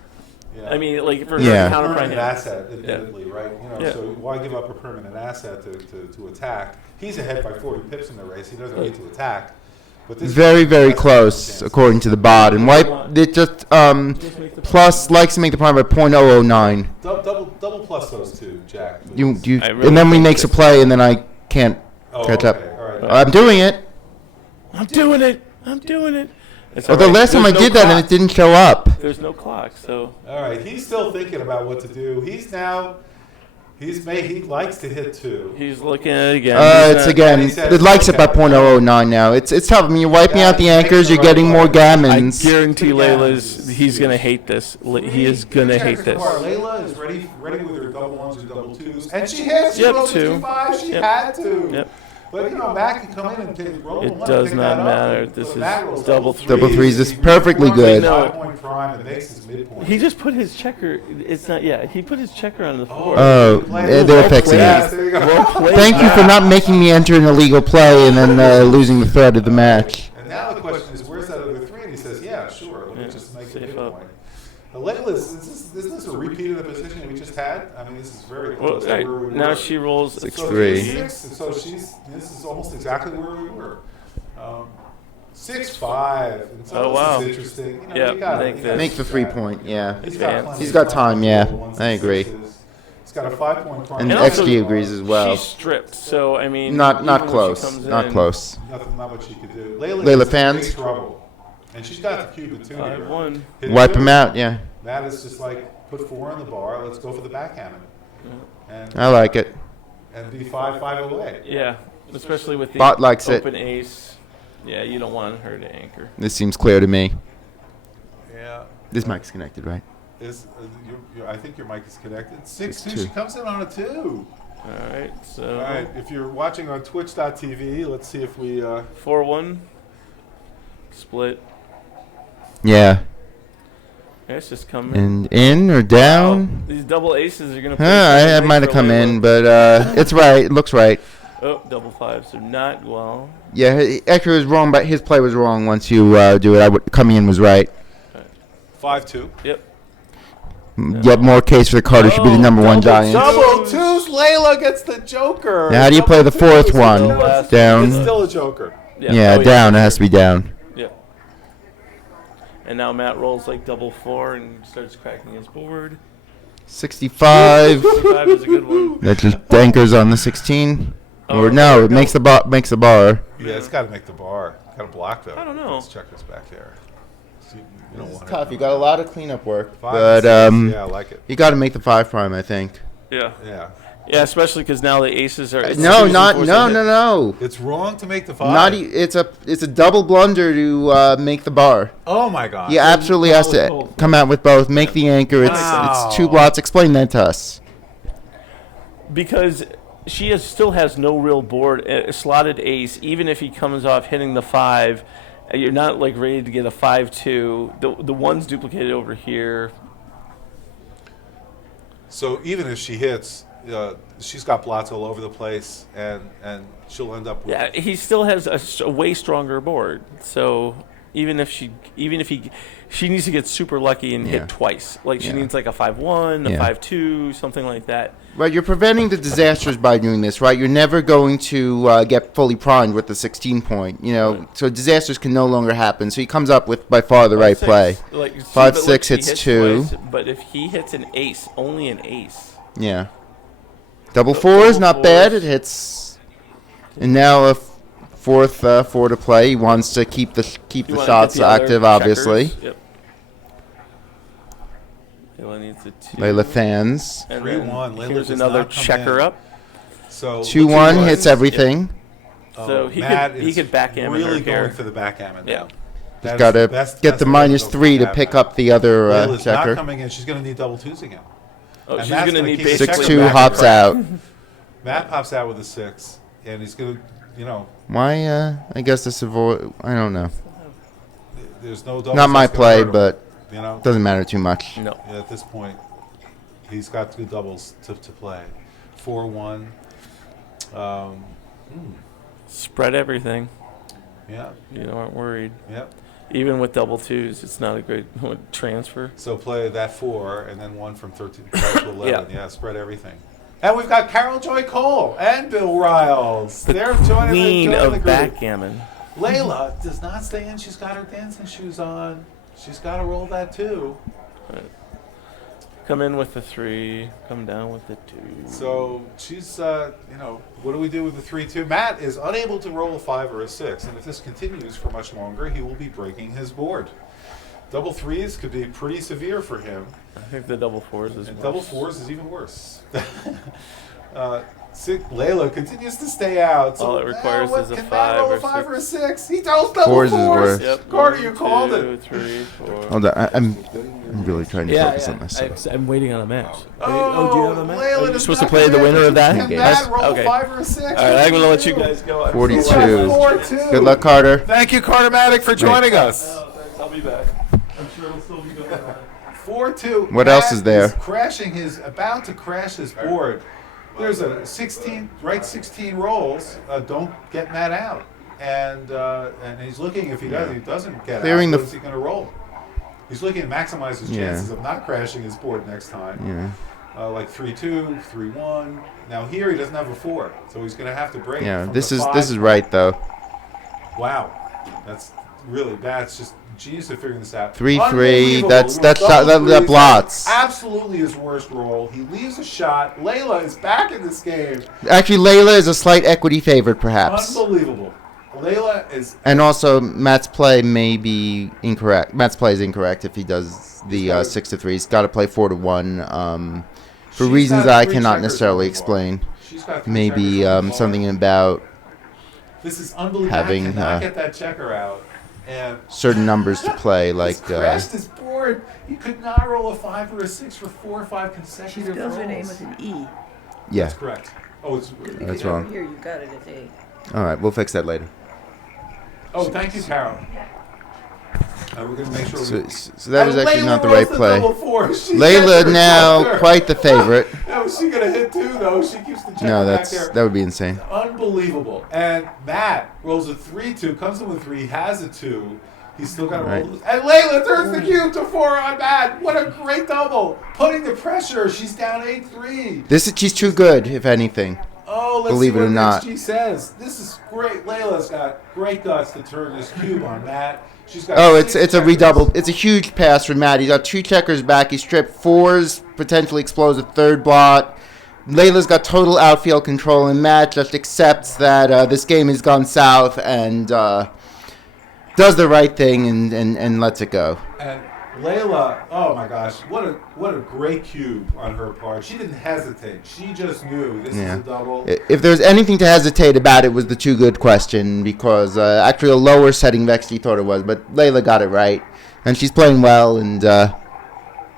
Yeah. I mean, like for Yeah. counter Permanent prime. asset, admittedly, right? You know, Yeah. so why give up a permanent asset to attack? He's ahead by 40 pips in the race. He doesn't need to attack. But this Very, very has close, chance. according to the bot. And White, it just, plus likes to make the prime by .009. Double plus those two, Jack. You, please. you, I really and then we think makes a this- play, and then I can't Oh, catch up. okay, all right. I'm doing it. I'm doing it. I'm doing it. It's Well, the all right. last time I There's no did that, and clock. it didn't show up. There's no clock, so All right, he's still thinking about what to do. He likes to hit 2. he's looking at it again. He's It's not- again, he says it likes it by okay. .009 now. It's tough. I mean, you're wiping Yeah, out the he's making anchors, the you're right getting more play. I gammons. guarantee Yeah. Layla's. He's gonna hate this. He is gonna hate this. Layla is ready with her double ones and double twos, and she hits. She Yep, rolled a two. 2-5. She Yep. had to. Yep. But you know, Matt can come in and roll It one, does pick not that up, matter. and This so is Matt rolls double Double threes is He perfectly runs a good. 5-point prime and makes his midpoint. He just put his checker. It's not. Yeah, he put his checker on the floor. Oh, they're fixing Yes, it. there you go. Well played, Thank you for Matt. not making me enter an illegal play and then losing the thread of the match. And now the question is, where's that other 3? And he says, yeah, sure. Let me Yeah, just make a safe midpoint. up. Layla's, is this a repeat of the position we just had? I mean, this is very Well, close to where we now were. she rolls. Six, So 3. 6, and so this is almost exactly where we were. 6-5. And so Oh, wow. This is interesting. You know, Yeah, you gotta- make you gotta this. Make the do 3 that. point, yeah. He's got Advance. plenty He's of got time, yeah. ones I and agree. sixes. He's got a 5-point prime. And And also- XG agrees as well. She's stripped, so I mean. Not even when she close. comes Not in, close. Not what she could do. Layla is in fans? big trouble. And she's got the cube at 2 here. 5-1. Hit Wipe two. him out, yeah. Matt is just like, put 4 on the bar. Let's go for the backgammon. And, I like it. and be 5-5 away. Yeah, especially with the Bot likes it. open ace. Yeah, you don't want her to anchor. This seems clear to me. Yeah. This mic's connected, right? I think your mic is connected. 6-2. 6-2. She comes in on a 2. All right, so All right. If you're watching on twitch.tv, let's see if we. 4-1 split. Yeah. It's just coming. And in or down? These double aces are gonna. I might have come in, but it's right. It looks right. Oh, double 5s are not well. Yeah, actually, it was wrong, but his play was wrong once you do it. Coming in was right. 5-2. Yep. Yet more case for the Carter should be the number one giant. Double twos. Layla gets the joker. Now, how do you play the Double fourth twos. one? It's Down. still a joker. Yeah, Oh, down. It has to be down. Yep. And now Matt rolls like double 4 and starts cracking his board. 65. 5 is a good one. That just anchors on the 16. Oh, Or no, it makes the bar. Yeah, it's got to make the bar. Got to block though. I don't know. Those checkers back there. So you don't want Tough. You got a lot of cleanup work, 5 but and 6. Yeah, I like it. you got to make the 5 prime, I think. Yeah. Yeah. Yeah, especially because now the aces are. No, no. It's wrong to make the 5. Not it's a double blunder to make the bar. Oh my God. He absolutely has to come out with both. Make the anchor. It's 2 blots. Explain that to us. Because she still has no real board, slotted ace. Even if he comes off hitting the 5, you're not like ready to get a 5-2. The one's duplicated over here. So even if she hits, she's got blots all over the place, and she'll end up with. Yeah, he still has a way stronger board. So even if she needs to get super lucky and Yeah. hit twice. Like she Yeah. needs like a 5-1, a Yeah. 5-2, something like that. Right, you're preventing the disasters by doing this, right? You're never going to get fully primed with the 16 point, Right. so disasters can no longer happen. So he comes up with by far the right 5-6, play. Like, see, 5-6 but look, she hits hits 2. twice, but if he hits an ace, only an ace. Yeah. Double 4 is not bad. It hits. And now a fourth 4 to play. He wants to keep the You wanna shots hit the other active, obviously. checkers. Yep. Layla needs a 2. Layla fans. And 3-1. then Layla here's does another not come checker in. up. So 2-1 2-1. hits everything. So he Matt could is backgammon her really here. going for the backgammon. Yeah. Now. He's That is got the to best- get best the way minus go 3 to for pick that. up the other Layla's not checker. coming in. She's going to need double twos again. Oh, And she's Matt's going to gonna need keep basically. checking 6-2 back hops and out. Matt pops out with a 6, and he's going to, Why? I guess this avoid. I don't know. there's no double. Not my play, but you know, doesn't matter too much. No. at this point, he's got 2 doubles to play. 4-1. Spread everything. Yeah, You aren't worried. yeah. Even with double twos, it's not a great transfer. So play that 4 and then 1 from 13 to 11. Yeah. Yeah, spread everything. And we've got Carol Joy Cole and Bill Riles. They're joining Queen the of group. backgammon. Leyla does not stay in. She's got her dancing shoes on. She's got to roll that 2. Come in with the 3, come down with the 2. So she's, what do we do with the 3-2? Matt is unable to roll a 5 or a 6, and if this continues for much longer, he will be breaking his board. Double 3s could be pretty severe for him. I think the double 4s is And worse. double 4s is even worse. Leyla continues to stay out. So All it requires is a can 5 Matt roll or a 5 6. or a 6? He tells double 4s is 4s. worse. Yep. Carter, 1, you called 2, it. 3, 4. Hold on, I'm really trying to focus on this. I'm waiting on a match. Oh, do you have a match? Leyla Are you does supposed to not play the get winner it. of that? Can Okay. Matt roll Okay. a 5 or a 6? All right, I'm going to let you guys go. 42. 4-2. Good luck, Carter. Thank you, Carter Maddock, for joining us. I'll be back. I'm sure it'll still be going on. 4-2. What else is there? About to crash his board. There's a 16, right 16 rolls. Don't get Matt out. And he's looking, if he doesn't get Clearing out, the what is he going to roll? He's looking to maximize his chances of not crashing his board next time. Yeah. Like 3-2, 3-1. Now here he doesn't have a 4, so he's going to have to break. Yeah, from this the is 5. right though. Wow, that's really bad. It's just genius at figuring this out. 3-3. Unbelievable. That blots. Absolutely his worst roll. He leaves a shot. Leyla is back in this game. Actually, Leyla is a slight equity favorite, perhaps. Unbelievable. Leyla is. And also, Matt's play may be incorrect. Matt's play is incorrect if he does the 6-3. He's got to play 4-1. For She's reasons got I 3 cannot checkers necessarily so far. explain. She's got 3 Maybe checkers so far. something about This is unbelievable. having, I cannot get that checker out. And certain numbers to play, like he's crashed his board. He could not roll a 5 or a 6 for 4 or 5 She consecutive spells rolls. her name with an E. yeah. That's correct. Oh, it's. That's Over wrong. Here, you got it as A. All right, we'll fix that later. Oh, thank you, Carol. We're going to make sure So that was actually Leyla not the rolls right play. double 4. She Layla gets her now checker. quite the favorite. No, is she going to hit 2, though? She keeps the checker No, back there. that would be insane. Unbelievable. And Matt rolls a 3-2, comes in with 3, has a 2. He's still got to Right. roll. And Leyla turns the cube to 4 on Matt. What a great double. Putting the pressure. She's down 8-3. She's too good, if anything. Oh, let's Believe see it what or not. XG says. This is great. Layla's got great guts to turn this cube on Matt. She's got Oh, 6 it's a checkers. redouble. It's a huge pass for Matt. He's got 2 checkers back. He stripped 4s, potentially explodes a 3rd blot. Layla's got total outfield control, and Matt just accepts that this game has gone south and does the right thing and lets it go. And Leyla, oh my gosh, what a great cube on her part. She didn't hesitate. She just knew this is a double. If there's anything to hesitate about, it was the too good question, because actually a lower setting Vex she thought it was, but Leyla got it right, and she's playing well, and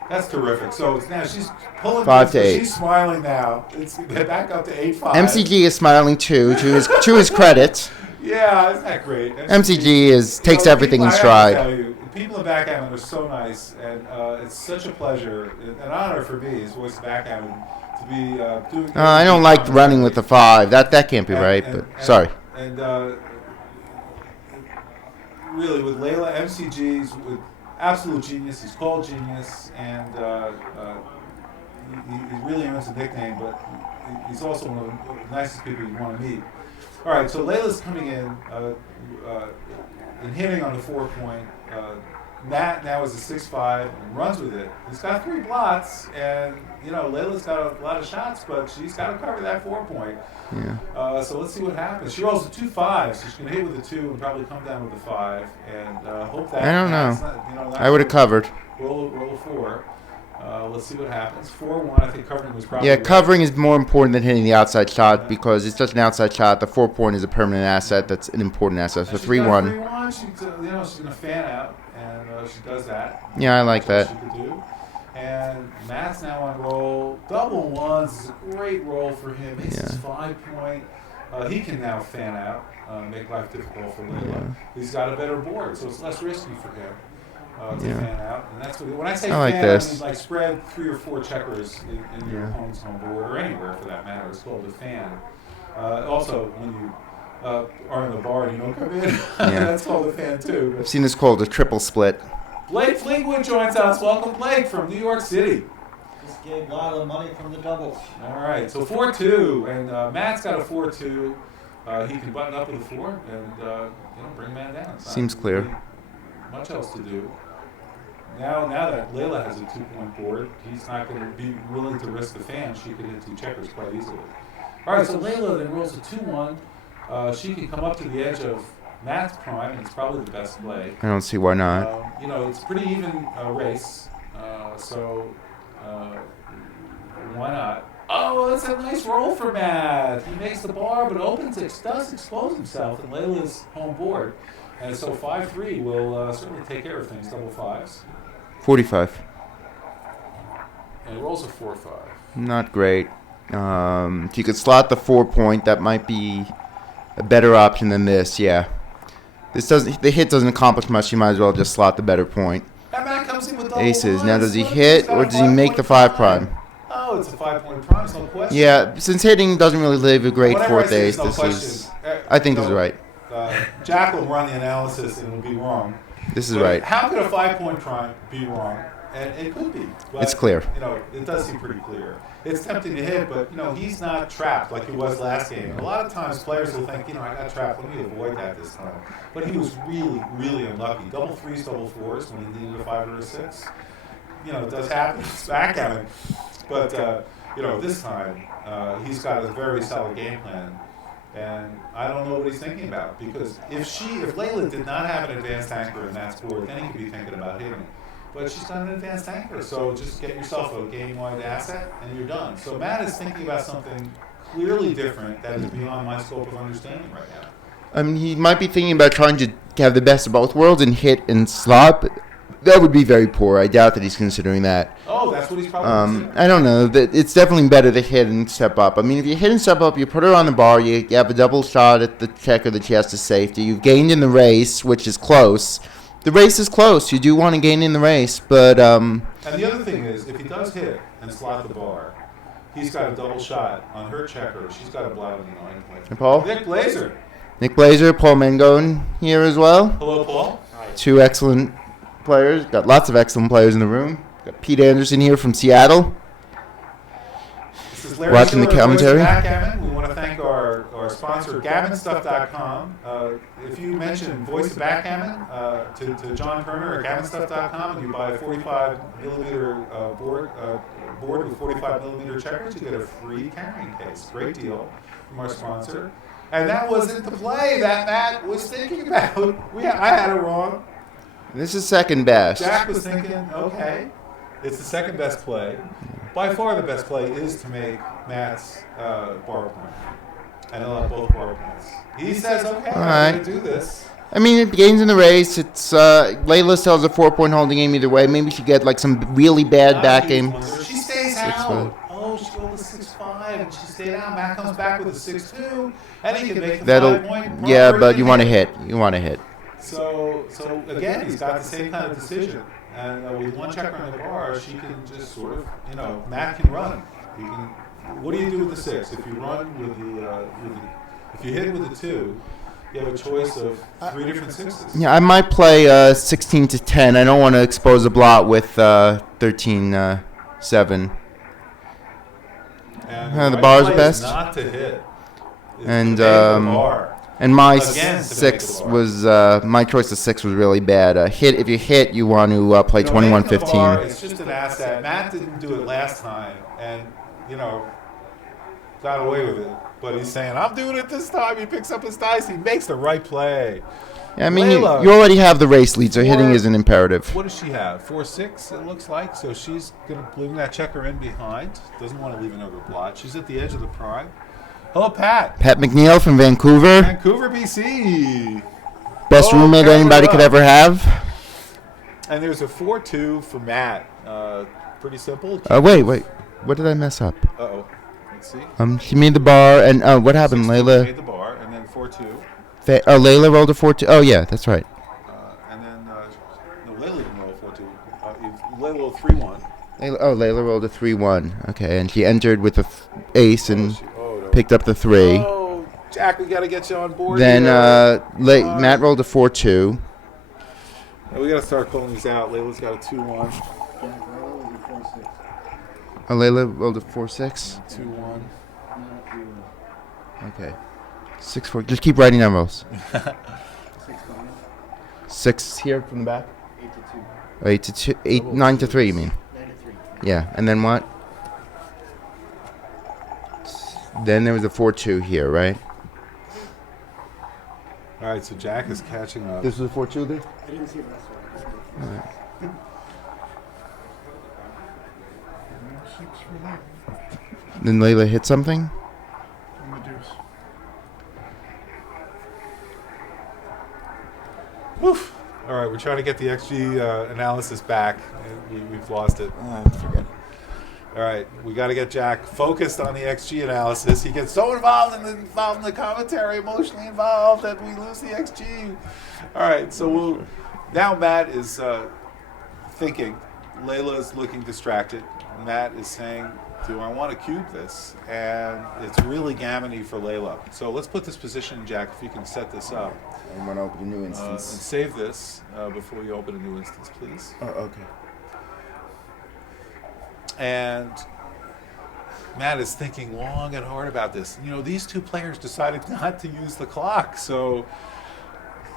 That's terrific. So it's now she's pulling 5 this, to 8. She's smiling now. It's back up to 8-5. MCG is smiling too, to his credit. Yeah, isn't that great? MCG takes the everything people, in I stride. have to tell you, the people in Backgammon are so nice, and it's such a pleasure, an honor for me as voice of Backgammon to be doing. I don't like running with the 5. That can't be right, but sorry. And really, with Leyla, MCG's with absolute genius. He's called genius, and he really earns a nickname. But he's also one of the nicest people you want to meet. All right, so Layla's coming in and hitting on the 4-point. Matt now is a 6-5 and runs with it. He's got 3 blots, and Layla's got a lot of shots, but she's got to cover that 4-point. Yeah. So let's see what happens. She rolls a 2-5, so she's going to hit with a 2 and probably come down with a 5, and hope that. I don't know. Matt's not, I would have covered. Roll a 4. Let's see what happens. 4-1. I think covering was probably. Yeah, right. covering is more important than hitting the outside shot, because it's just an outside shot. The 4-point is a permanent asset. That's an important asset. So And she's got 3-1. 3-1. She's going to fan out, and she does that. Yeah, I like That's that. what she could do. And Matt's now on roll. Double 1s is a great roll for him. Makes his 5-point. He can now fan out, make life difficult for Leyla. Yeah. He's got a better board, so it's less risky for him to Yeah. fan out. And that's when I say I like fan, this. I mean like spread 3 or 4 checkers in your Yeah. opponent's home board or anywhere for that matter. It's called a fan. Also, when are in the bar and you don't come in, Yeah. that's called a fan too. I've seen this called a triple split. Blake Fleetwood joins us. Welcome, Blake, from New York City. Just gave Leyla money from the doubles. All right, so 4-2, and Matt's got a 4-2. He can button up with a 4 and bring man down. It's not Seems clear. really much else to do. Now that Leyla has a 2-point board, he's not going to be willing to risk the fan. She could hit 2 checkers quite easily. All right, so Leyla then rolls a 2-1. She can come up to the edge of Matt's prime, and it's probably the best play. I don't see why not. It's a pretty even race, so why not? Oh, that's a nice roll for Matt. He makes the bar, but does expose himself in Layla's home board. And so 5-3 will certainly take care of things, double 5s. 45. And he rolls a 4-5. Not great. If you could slot the 4-point, that might be a better option than this. Yeah. The hit doesn't accomplish much. You might as well just slot the better point. And Matt comes in with double Aces. Now, ones. does he Look, hit he's got or a does he make the 5 prime? Oh, it's a 5-point prime, no question. Yeah, since hitting doesn't really leave a great Whenever I fourth say ace, there's no this is. question, I think this is right. Jack will run the analysis and it'll be wrong. This is But right. How could a 5-point prime be wrong? And it could be. But, It's clear. It does seem pretty clear. It's tempting to hit, but he's not trapped like he was last game. And a lot of times players will think, I got trapped. Let me avoid that this time. But he was really, really unlucky. Double 3s, double 4s when he needed a 5 or a 6. It does happen. It's backgammon. But this time he's got a very solid game plan. And I don't know what he's thinking about, because if Leyla did not have an advanced anchor in that board, then he could be thinking about hitting. But she's got an advanced anchor, so just get yourself a game-wide asset and you're done. So Matt is thinking about something clearly different that is beyond my scope of understanding right now. I mean, he might be thinking about trying to have the best of both worlds and hit and slot, but that would be very poor. I doubt that he's considering that. Oh, that's what he's probably considering. I don't know. It's definitely better to hit and step up. I mean, if you hit and step up, you put her on the bar, you have a double shot at the checker that she has to safety. You've gained in the race, which is close. The race is close. You do want to gain in the race, but... And the other thing is, if he does hit and slot the bar, he's got a double shot on her checker. She's got a blind in the 9-point. And Paul? Nick Blazer. Nick Blazer, Paul Mangone here as well. Hello, Paul. Two excellent players. Got lots of excellent players in the room. Got Pete Anderson here from Seattle. This is Larry Watching the Shiller, commentary. Backgammon. We want to thank our sponsor, GammonStuff.com. If you mention Voice of Backgammon to John Kerner at GammonStuff.com and you buy a 45 millimeter board with 45 millimeter checkers, you get a free carrying case. Great deal from our sponsor. And that wasn't the play that Matt was thinking about. I had it wrong. This is second best. Jack was thinking, okay, it's the second best play. By far the best play is to make Matt's bar point. And he'll have both bar points. He says, okay, I'm going to do this. I mean, it gains in the race. It's Leyla still has a 4-point holding game either way. Maybe she get like some really bad back game. She stays out. Oh, she rolled a 6-5 and she stayed out. Matt comes back with a 6-2. And he can make the 5-point. Yeah, but you want to hit. You want to hit. So again, he's got the same kind of decision. And with one checker on the bar, she can just sort of, Matt can run. What do you do with the 6? If you run if you hit with the 2, you have a choice of 3 different 6s. Yeah, I might play 16 to 10. I don't want to expose a blot with 13-7. And the bar's best. Not to hit. And my 6 was my choice of 6 was really bad. If you hit, you want to play 21-15. It's just an asset. Matt didn't do it last time, and got away with it. But he's saying, I'm doing it this time. He picks up his dice. He makes the right play. Yeah, I mean, you Leyla, already have the race lead, so hitting is an imperative. What does she have? 4-6, it looks like. So she's going to leave that checker in behind. Doesn't want to leave another blot. She's at the edge of the prime. Hello, Pat. Pat McNeil from Vancouver. Vancouver, BC. Best roommate anybody could ever have. And there's a 4-2 for Matt. Pretty simple. Wait. What did I mess up? Uh-oh. Let's see. She made the bar, and what happened? 16 Leyla. made the bar, and then 4-2. Leyla rolled a 4-2. Oh yeah, that's right. And then Leyla didn't roll a 4-2. Leyla rolled 3-1. Leyla rolled a 3-1. Okay, and she entered with a ace and no. picked up the 3. Oh, Jack, we got to get you on board. Then here. Matt rolled a 4-2. And we got to start calling these out. Layla's got a 2-1. Leyla rolled a 4-6. 2-1. Okay. 6-4. Just keep writing down rolls. 6 here from the back. 8-2. 9-3. You mean? 9-3. Yeah. And then what? Then there was a 4-2 here, right? All right, so Jack is catching up. This was a 4-2 there. I didn't see the last one. Then Leyla hit something. On the deuce. Woof. All right, we're trying to get the XG analysis back. We've lost it. Forget it. All right, we got to get Jack focused on the XG analysis. He gets so involved in the commentary, emotionally involved, that we lose the XG. All right, so now Matt is thinking. Leyla is looking distracted. Matt is saying, do I want to cube this? And it's really gammony for Leyla. So let's put this position, Jack, if you can set this up. I want to open a new And instance. save this before you open a new instance, please. Oh, okay. And Matt is thinking long and hard about this. You know, these two players decided not to use the clock, so,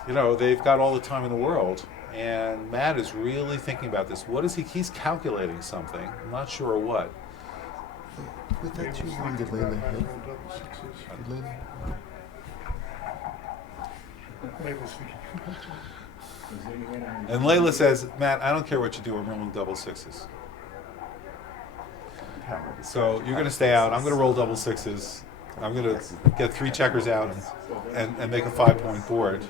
you know, they've got all the time in the world. And Matt is really thinking about this. What is he? He's calculating something. I'm not sure what. With that 2-1, did Leyla hit? And Leyla says, Matt, I don't care what you do. I'm rolling double sixes. So you're going to stay out. I'm going to roll double sixes. I'm going to get 3 checkers out and make a 5-point board.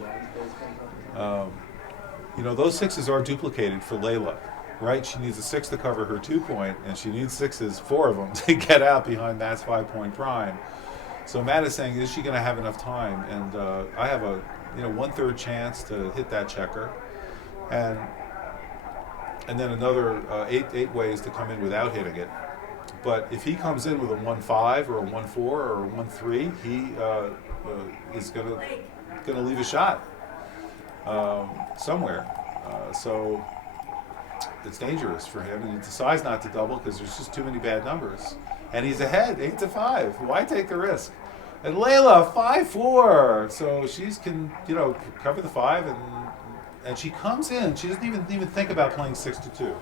You know, those sixes are duplicated for Leyla, right? She needs a 6 to cover her 2-point, and she needs 6s, 4 of them, to get out behind Matt's 5-point prime. So Matt is saying, is she going to have enough time? And I have a 1/3 chance to hit that checker, and then another 8 ways to come in without hitting it. But if he comes in with a 1-5 or a 1-4 or a 1-3, he is gonna leave a shot somewhere. So it's dangerous for him, and he decides not to double because there's just too many bad numbers. And he's ahead, 8-5. Why take the risk? And Leyla, 5-4. So she's can cover the 5, and she comes in. She doesn't even think about playing 6-2.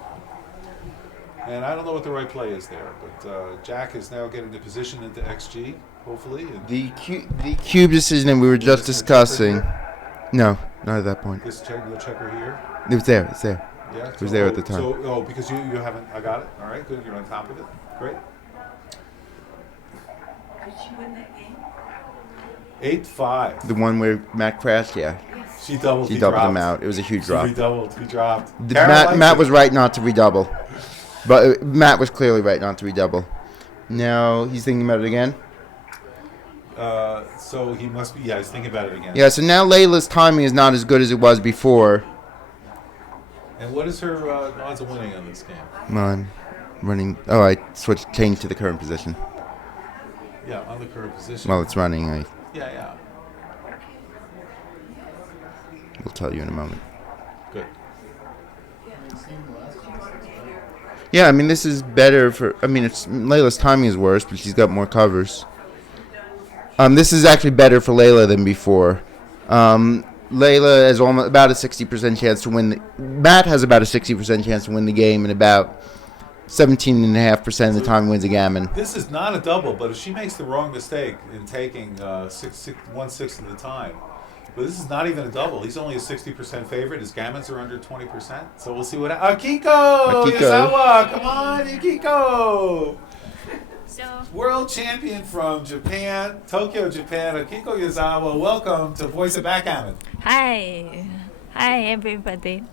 And I don't know what the right play is there, but Jack is now getting the position into XG, hopefully. And The cube decision that we were just discussing. No, not at that point. this checker here. It was there. It's there. Yeah, It was there at the time. So, because you haven't, I got it. All right, good. You're on top of it. Great. 8-5. The one where Matt crashed, yeah. She doubled. She he doubled dropped. him out. It was a huge She drop. redoubled. He dropped. Karen likes Matt it. was right not to redouble. But Matt was clearly right not to redouble. Now he's thinking about it again. So he must be. Yeah, he's thinking about it again. Yeah, so now Layla's timing is not as good as it was before. And what is her odds of winning on this game? Well, I'm running. Oh, I changed to the current position. Yeah, on the current position. While it's running, I Yeah. will tell you in a moment. Good. Yeah, I mean, this is better for. I mean, Layla's timing is worse, but she's got more covers. This is actually better for Leyla than before. Leyla has almost about a 60% chance to win. Matt has about a 60% chance to win the game, and about 17.5% of the time wins a gammon. This is not a double, but if she makes the wrong mistake in taking 1/6 of the time, but this is not even a double. He's only a 60% favorite. His gammons are under 20%. So we'll see what. Akiko Yazawa, come on, Akiko. So, World champion from Japan, Tokyo, Japan. Akiko Yazawa, welcome to Voice of Backgammon. hi everybody.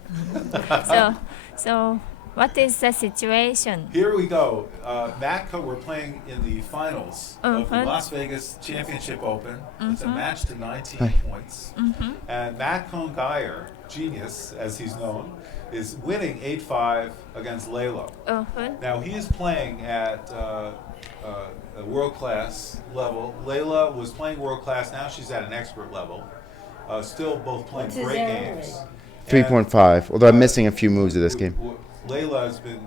so what is the situation? Here we go. We're playing in the finals of the Mhm. Las Vegas Championship Open. It's a match to 19 Hi. points. And Matt Cohn-Geier, genius as he's known, is winning 8-5 against Leyla. Now he is playing at a world class level. Leyla was playing world class. Now she's at an expert level. Still both playing great games. 3.5. Although I'm missing a few moves of this game. Leyla has been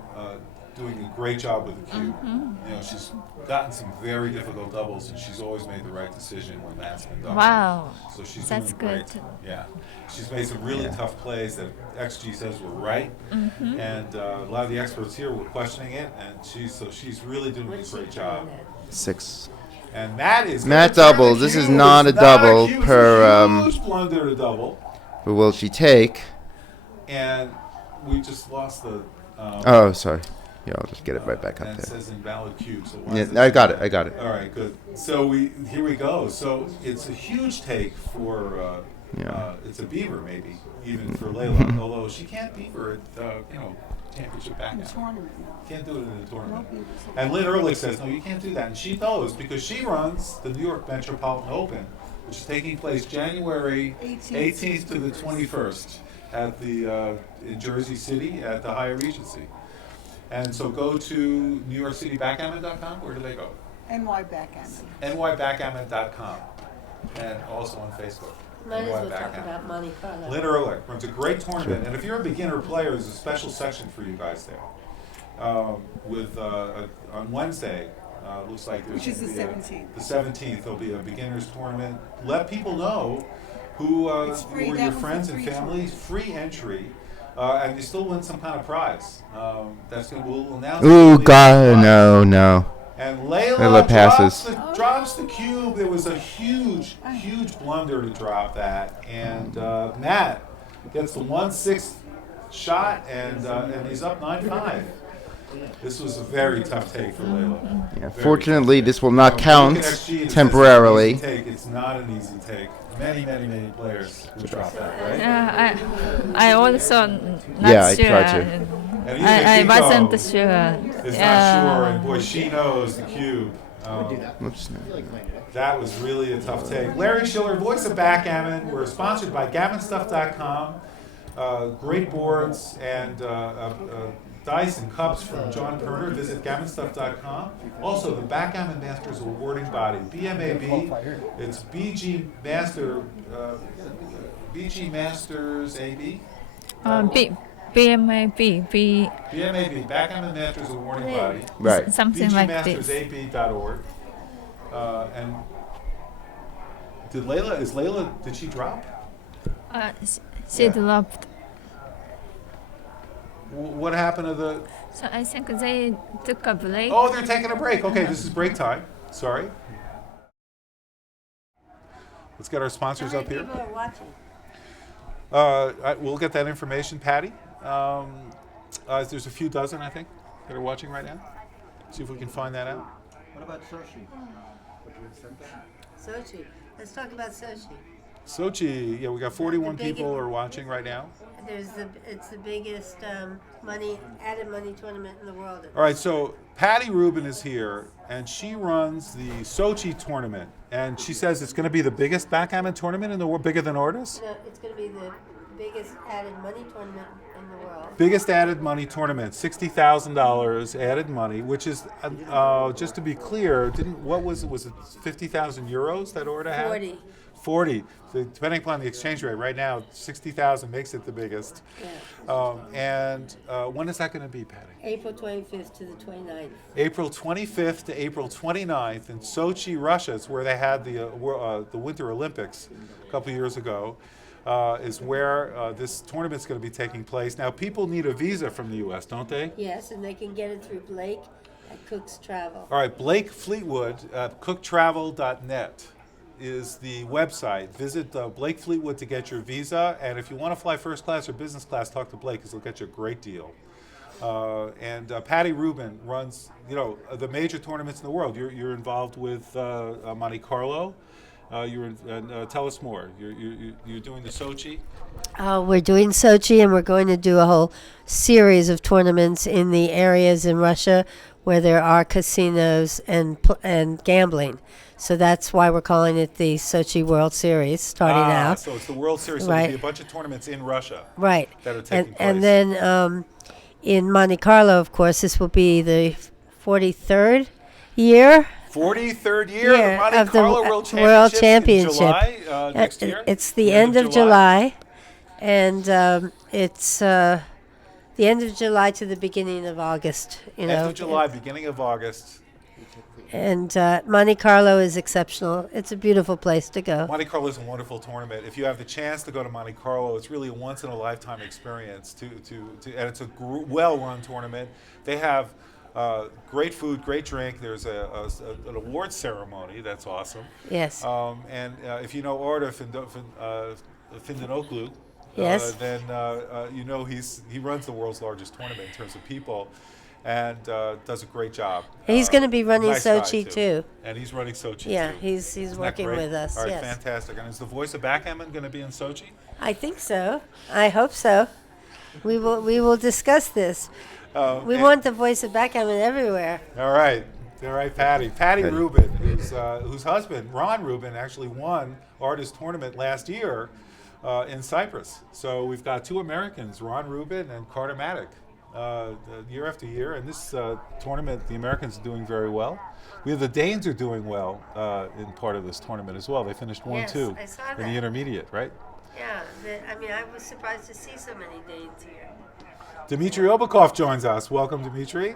doing a great job with the cube. You know, she's gotten some very difficult doubles, and she's always made the right decision when that's been done. Wow. So she's That's doing great. good. Yeah, she's made some really tough plays that XG says were right, and a lot of the experts here were questioning it, and she's really doing a great job. 6. And Matt is Matt gonna turn doubles. the This is cube. not a It's double cube. per, It's a huge blunder to double, Who will she take? and we just lost the. Oh, sorry. Yeah, I'll just get it right back up And it there. says invalid cube. So why Yeah, is it I got it. All right, good. So here we go. So it's a huge take for it's a beaver maybe even for Leyla, although she can't beaver at championship backgammon. Can't do it in a tournament. And Lynn Ehrlich says no, you can't do that, and she knows because she runs the New York Metropolitan Open, which is taking place January 18th to the 21st at the in Jersey City at the Hyatt Regency. And so go to NewYorkCityBackgammon.com. Where do they go? NY Backgammon. NYBackgammon.com. And also on Facebook. Might as NY well talk Backgammon. about Monte Carlo. Lynn Ehrlich runs a great tournament. And if you're a beginner player, there's a special section for you guys there. On Wednesday, looks like there's Which is gonna the be 17th. The 17th, there'll be a beginners tournament. Let people know who It's free. were That your one's a friends and free family. Free entry. And you still win some kind of prize. We'll announce. Ooh, it. God, no. And Leyla Leyla passes. drops the cube. There was a huge blunder to drop that. And Matt gets the 1/6 shot, and he's up 9-5. This was a very tough take for Leyla. Yeah, fortunately, this will not count Look at XG, it says temporarily. it's an easy take. It's not an easy take. Many players who drop that, right? I also not Yeah, I sure. tried to. And even I Kiko wasn't sure. is not sure, and boy, she knows the cube. Oops. That was really a tough take. Larry Shiller, voice of Backgammon. We're sponsored by GammonStuff.com. Great boards and dice and cups from John Perner. Visit GammonStuff.com. Also, the Backgammon Masters awarding body, BMAB. It's BG Masters AB. BMAB, BMAB, Backgammon Masters awarding body. Right. something like this. BGMastersAB.org. And did she drop? She dropped. What happened to the... So I think they took a break. Oh, they're taking a break. Okay, this is break time. Sorry. Let's get our sponsors up here. People are watching. We'll get that information, Patty. There's a few dozen, I think, that are watching right now. See if we can find that out. What about Sochi? Sochi. Let's talk about Sochi. Sochi, yeah, we got 41 The biggest- people are watching right now. It's the biggest added money tournament in the world. All right, so Patty Rubin is here, and she runs the Sochi tournament. And she says it's going to be the biggest backgammon tournament in the world, bigger than Ortis? No, it's going to be the biggest added money tournament in the world. Biggest added money tournament, $60,000 added money, which is, just to be clear, was it 50,000 euros that Orta had? 40. 40. So depending upon the exchange rate, right now 60,000 makes it the biggest. Yeah. When is that going to be, Patty? April 25th to the 29th. April 25th to April 29th in Sochi, Russia. It's where they had the Winter Olympics a couple years ago. Is where this tournament's going to be taking place. Now, people need a visa from the U.S., don't they? Yes, and they can get it through Blake at Cook's Travel. All right, Blake Fleetwood at cooktravel.net is the website. Visit Blake Fleetwood to get your visa, and if you want to fly first class or business class, talk to Blake because he'll get you a great deal. And Patty Rubin runs, the major tournaments in the world. You're involved with Monte Carlo. Tell us more. You're doing the Sochi. We're doing Sochi, and we're going to do a whole series of tournaments in the areas in Russia where there are casinos and gambling. So that's why we're calling it the Sochi World Series, starting out. So it's the World Series. So Right. there'll be a bunch of tournaments in Russia. Right. That are taking place. And then in Monte Carlo, of course, this will be the 43rd year. 43rd year of the Monte of the Carlo World Championships in Championship. July next year. It's the end of July, and it's the end of July to the beginning of August. End of July, beginning of August. And Monte Carlo is exceptional. It's a beautiful place to go. Monte Carlo is a wonderful tournament. If you have the chance to go to Monte Carlo, it's really a once-in-a-lifetime experience. And it's a well-run tournament. They have great food, great drink. There's an awards ceremony. That's awesome. Yes. And if you know Orda Findanoglu, yes. then you know he runs the world's largest tournament in terms of people. And does a great job. He's going to be running nice Sochi too. And he's running Sochi too. Yeah, he's working with us. All right, yes. fantastic. And is the voice of Backgammon going to be in Sochi? I think so. I hope so. We will discuss this. We want the voice of Backgammon everywhere. All right, Patty. Patty Rubin, whose husband Ron Rubin actually won Artist Tournament last year in Cyprus. So we've got two Americans, Ron Rubin and Carter Maddock. Year after year, and this tournament, the Americans are doing very well. The Danes are doing well in part of this tournament as well. They finished 1-2 in the intermediate, right? Yeah, I was surprised to see so many Danes here. Dmitry Obakov joins us. Welcome, Dmitry.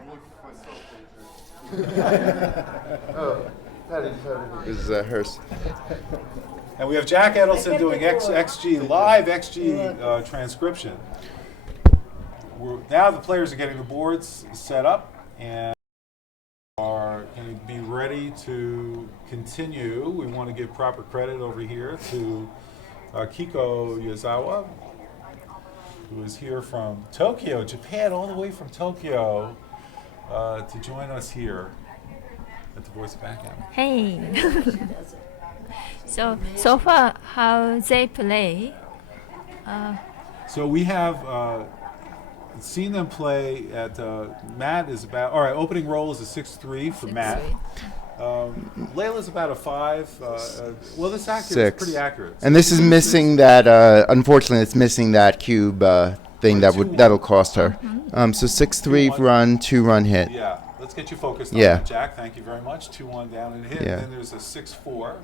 This is hers. And we have Jack Edelson doing live XG transcription. Now the players are getting the boards set up and are going to be ready to continue. We want to give proper credit over here to Kiko Yazawa, who is here from Tokyo, Japan, all the way from Tokyo, to join us here at the Voice of Backgammon. Hey. So far, how they play? So we have seen them play at Matt is about all right. Opening roll is a 6-3 for Matt. Leyla's about a 5. Well, this accurate. It's pretty accurate. And this is missing that. Unfortunately, it's missing that cube thing that'll cost her. So 6-3 run, 2-run hit. Yeah, let's get you focused on that, Jack. Thank you very much. 2-1 down and hit. Yeah. Then there's a 6-4,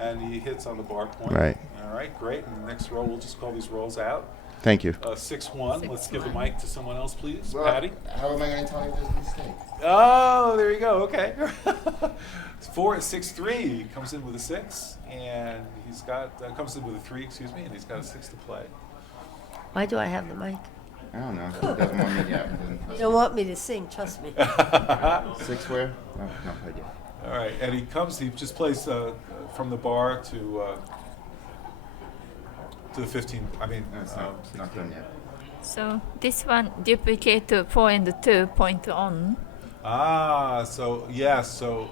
and he hits on the bar point. Right. All right, great. And the next roll, we'll just call these rolls out. Thank you. 6-1. Let's give the mic to someone else, please. Patty. How am I going to tell you there's a mistake? Oh, there you go. Okay. 6-3 comes in with a 6, and he's got comes in with a 3. Excuse me, and he's got a 6 to play. Why do I have the mic? I don't know. He doesn't want me yet. You don't want me to sing, trust me. 6 where? Oh, no, not yet. All right, and he just plays from the bar to the 15. I mean, No, it's not done yet. So this one duplicate 4 and 2 point on. So yes, so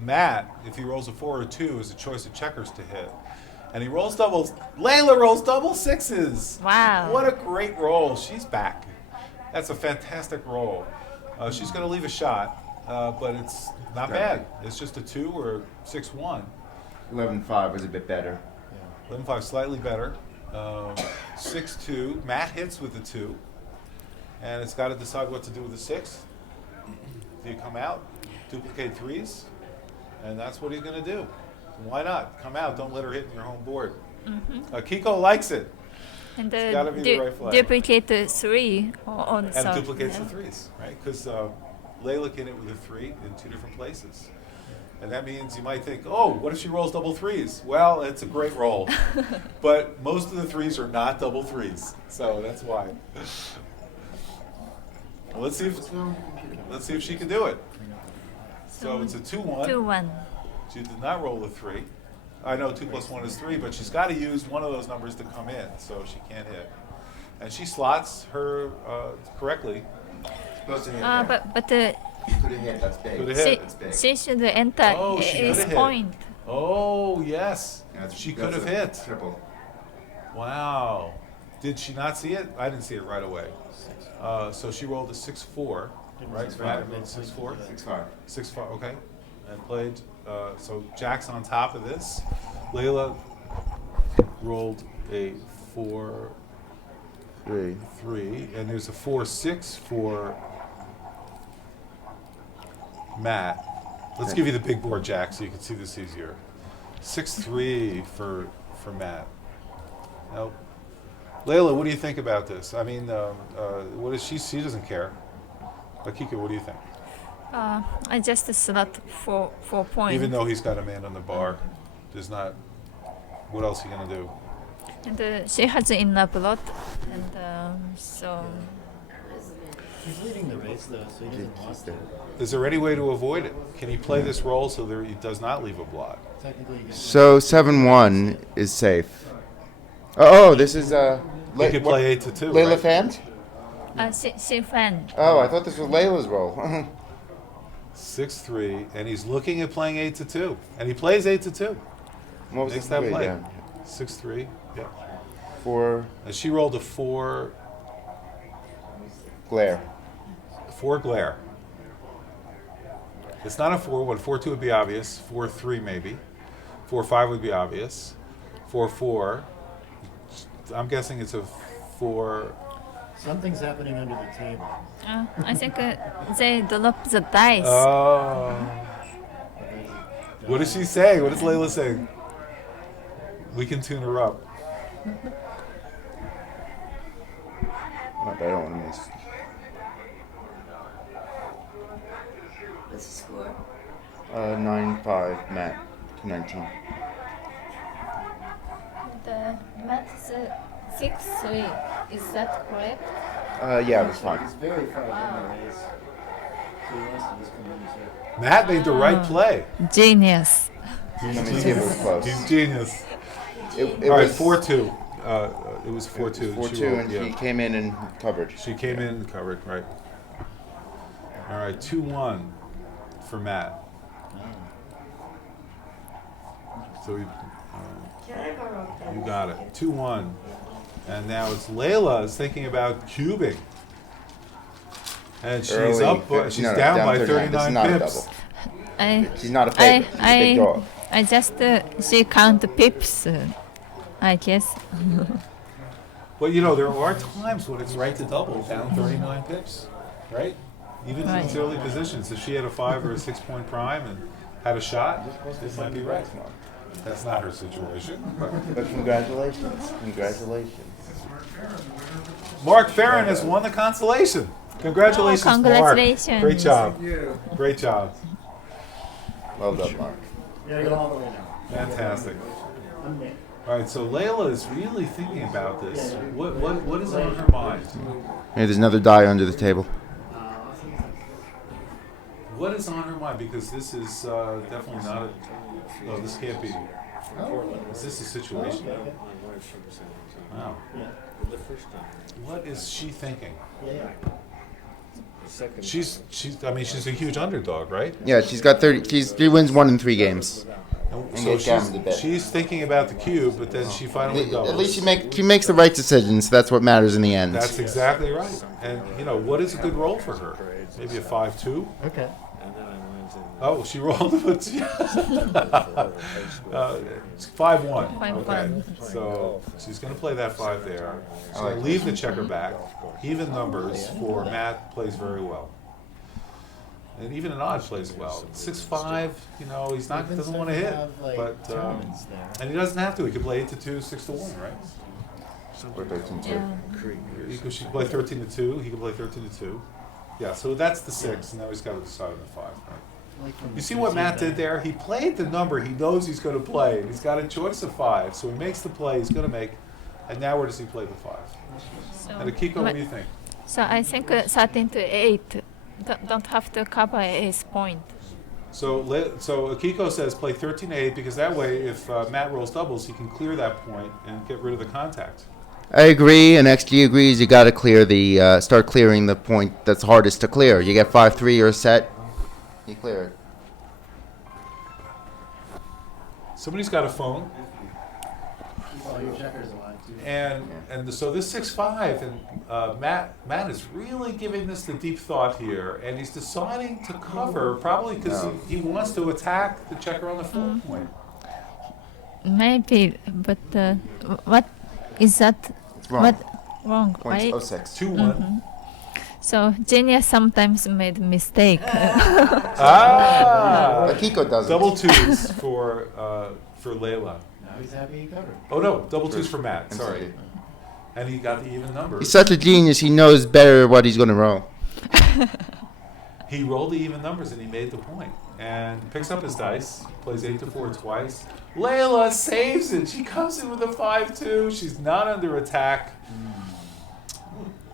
Matt, if he rolls a 4 or 2, is a choice of checkers to hit, and he rolls doubles. Leyla rolls double 6s. Wow! What a great roll! She's back. That's a fantastic roll. She's going to leave a shot, but it's not bad. It's just a 2 or 6-1. 11-5 was a bit better. 11-5, slightly better. 6-2. Matt hits with the 2, and it's got to decide what to do with the 6. Do you come out, duplicate 3s, and that's what he's going to do. Why not? Come out. Don't let her hit in your home board. Kiko likes it. And it's got to be the right flag. Duplicate 3 on and duplicates the 3s, right? Because Leyla can hit with a 3 in 2 different places. And that means you might think, oh, what if she rolls double 3s? Well, it's a great roll. But most of the 3s are not double 3s. So that's why. Well, let's see if she can do it. So it's a 2-1. 2-1. She did not roll a 3. I know 2 + 1 is 3, but she's got to use one of those numbers to come in, so she can't hit. And she slots her correctly. Supposed to hit But you could have hit. That's big. Could have hit. she should enter his point. Oh, yes. She could have hit. Triple. Wow. Did she not see it? I didn't see it right away. So she rolled a 6-4, right? 6-4? 6-5. 6-5, okay. And played, so Jack's on top of this. Leyla rolled a 4-3, and there's a 4-6 for Matt. Let's give you the big board, Jack, so you can see this easier. 6-3 for Matt. Nope. Leyla, what do you think about this? I mean, what is she? She doesn't care. Akiko, what do you think? I just slot 4 points. Even though he's got a man on the bar, there's not. What else are you gonna do? And she has enough blood, and so. He's leading the race though, so he doesn't want to. Is there any way to avoid it? Can he play this role so there he does not leave a blot? Technically, he gets So 7-1 is safe. Oh, this is He could play 8-2. Leyla right? Fant? She fan. Oh, I thought this was Layla's role. 6-3, and he's looking at playing 8-2, and he plays 8-2. What was Makes the that play. Yeah. 6-3. Yeah. 4 And she rolled a 4 glare. glare. It's not a 4-1. 4-2 would be obvious. 4-3 maybe. 4-5 would be obvious. 4-4. I'm guessing it's a 4. Something's happening under the table. I think they drop the dice. Oh. What does she say? What does Leyla say? We can tune her up. I don't want to miss. What's the score? 9-5, Matt. 219. The maths 6-3. Is that correct? Yeah, it was fine. He's very far down the race. So he wants to just come in and say, Matt made the right play. Genius. Let me see if it was close. He's genius. It All right, was 4-2. It was 4-2. 4-2, and she came in and covered. She came in and covered, right. All right, 2-1 for Matt. So we, you got it. 2-1. And now it's Leyla is thinking about cubing. And she's Early. up, she's No, down by 39. This is 39 not a pips. double. She's not a favorite. She's a big dog. I just she count pips, I guess. Well, you know, there are times when it's right to double down 39 pips, right? Even in its early positions. If she had a 5 or a 6 point prime and had a shot, this might be right. That's not her situation. But congratulations. Congratulations. Mark Farron has won the consolation. Congratulations, congratulations. Mark. Great job. Great job. Well done, Mark. yeah, go all the way now. Fantastic. I'm Nick. All right, so Leyla is really thinking about this. What is on her mind? Hey, there's another die under the table. What is on her mind? Because this is definitely not a. Oh, this can't be. Is this a situation? Wow. What is she thinking? She's a huge underdog, right? Yeah, she's got 30. She wins 1 in 3 games. And So she's thinking about the cube, but then she finally goes. At least she makes the right decisions. That's what matters in the end. That's exactly right. And you know what is a good roll for her? Maybe a 5-2. Okay. Oh, she rolled it. 5-1. 5-1. Okay. So she's going to play that 5 there. She's going to leave the checker back. Even numbers for Matt plays very well. And even an odd plays well. 6-5, you know, he's not doesn't want to hit, but and he doesn't have to. He could play 8-2, 6-1, right? Or 13-2. She could play 13-2. He could play 13-2. Yeah, so that's the 6, and now he's got to decide on the 5. Right? You see what Matt did there? He played the number he knows he's going to play. He's got a choice of 5, so he makes the play he's going to make. And now where does he play the 5? And Akiko, what do you think? So I think 13-8 don't have to cover his point. So Akiko says play 13-8 because that way, if Matt rolls doubles, he can clear that point and get rid of the contact. I agree, and XG agrees. You got to clear the start clearing the point that's hardest to clear. You get 5-3, you're set. You clear it. Somebody's got a phone. All your checkers alive too. And so this 6-5, and Matt is really giving this the deep thought here, and he's deciding to cover probably because he wants to attack the checker on the 4 point. Maybe, but what is that? It's wrong. What wrong? Points Right? 06. 2-1. So Genius sometimes made mistake. Ah! Akiko doesn't. Double twos for Leyla. Now he's happy he covered. Oh no, double twos for Matt. Sorry. And he got the even number. He's such a genius. He knows better what he's going to roll. He rolled the even numbers and he made the point. And picks up his dice, plays 8-4 twice. Leyla saves it. She comes in with a 5-2. She's not under attack.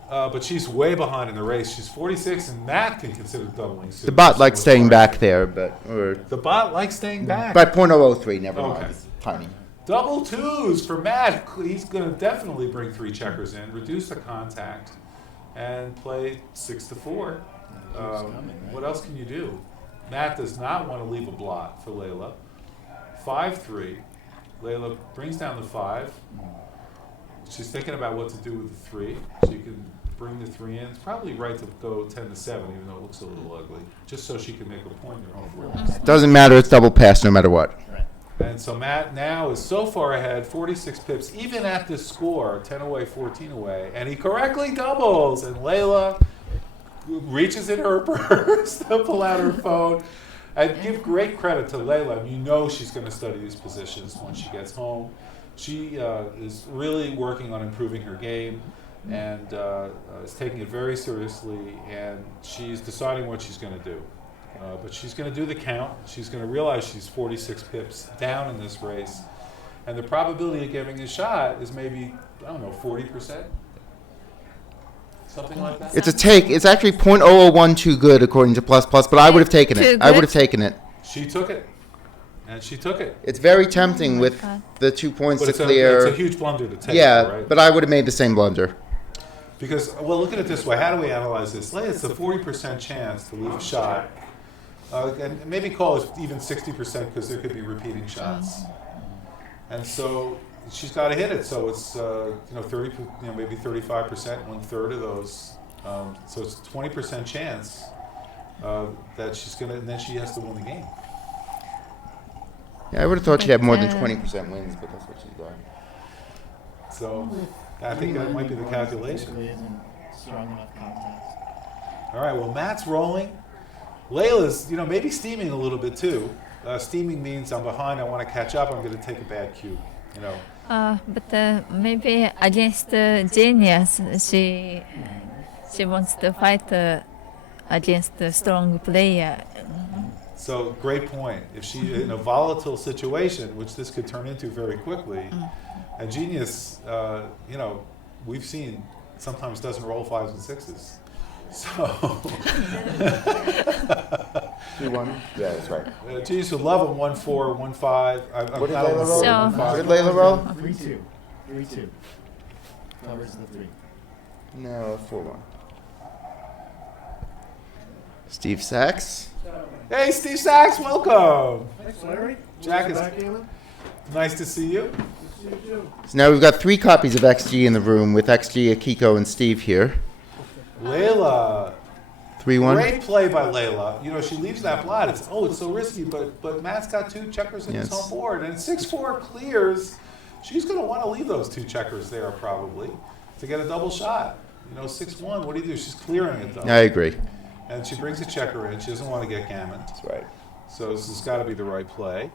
But she's way behind in the race. She's 46, and Matt can consider doubling soon. The bot likes staying back there, but The bot likes staying back. by .003, never Okay. mind. Tiny. Double twos for Matt. He's going to definitely bring 3 checkers in, reduce the contact, and play 6-4. What else can you do? Matt does not want to leave a blot for Leyla. 5-3. Leyla brings down the 5. She's thinking about what to do with the 3. She can bring the 3 in. It's probably right to go 10-7, even though it looks a little ugly, just so she can make a point in her own. Doesn't matter. It's double pass no matter what. And so Matt now is so far ahead, 46 pips, even at this score, 10 away, 14 away, and he correctly doubles. And Leyla reaches in her purse to pull out her phone. And give great credit to Leyla. You know she's going to study these positions when she gets home. She is really working on improving her game and is taking it very seriously. And she's deciding what she's going to do. But she's going to do the count. She's going to realize she's 46 pips down in this race. And the probability of getting a shot is maybe, 40%? Something like that? It's a take. It's actually .0012 good according to Plus Plus, but I would have taken it. I would have taken it. She took it. And she took it. It's very tempting with the 2 points But to clear. it's a huge blunder to take. Yeah, right? but I would have made the same blunder. Because, look at it this way. How do we analyze this? It's a 40% chance to leave a shot. And maybe call it even 60% because there could be repeating shots. And so she's got to hit it. So it's 30, maybe 35%, 1/3 of those. So it's 20% chance that she's gonna, and then she has to win the game. Yeah, I would have thought she'd have more than 20% wins, but that's what she's got. So I think that might be the calculation. Isn't strong enough contact. All right. Well, Matt's rolling. Layla's, maybe steaming a little bit too. Steaming means I'm behind. I want to catch up. I'm going to take a bad cue. But maybe against Genius, she wants to fight against the strong player. So great point. If she in a volatile situation, which this could turn into very quickly, and Genius, we've seen sometimes doesn't roll 5s and 6s. So 2-1. Yeah, that's right. Genius would love them 1-4, 1-5. What did Leyla roll? So- What did Leyla roll? 3-2. 3-2. Covers the 3. No, 4-1. Steve Sachs. Hey, Steve Sachs, welcome. Thanks, Larry. Jack is Backgammon. nice to see you. So now we've got 3 copies of XG in the room with XG, Akiko, and Steve here. Leyla. 3-1. Great play by Leyla. She leaves that blot. It's so risky, but Matt's got 2 checkers in his Yes. home board, and 6-4 clears. She's going to want to leave those 2 checkers there probably to get a double shot. 6-1. What do you do? She's clearing it though, I agree. and she brings a checker in. She doesn't want to get gammon, That's right. so this has got to be the right play.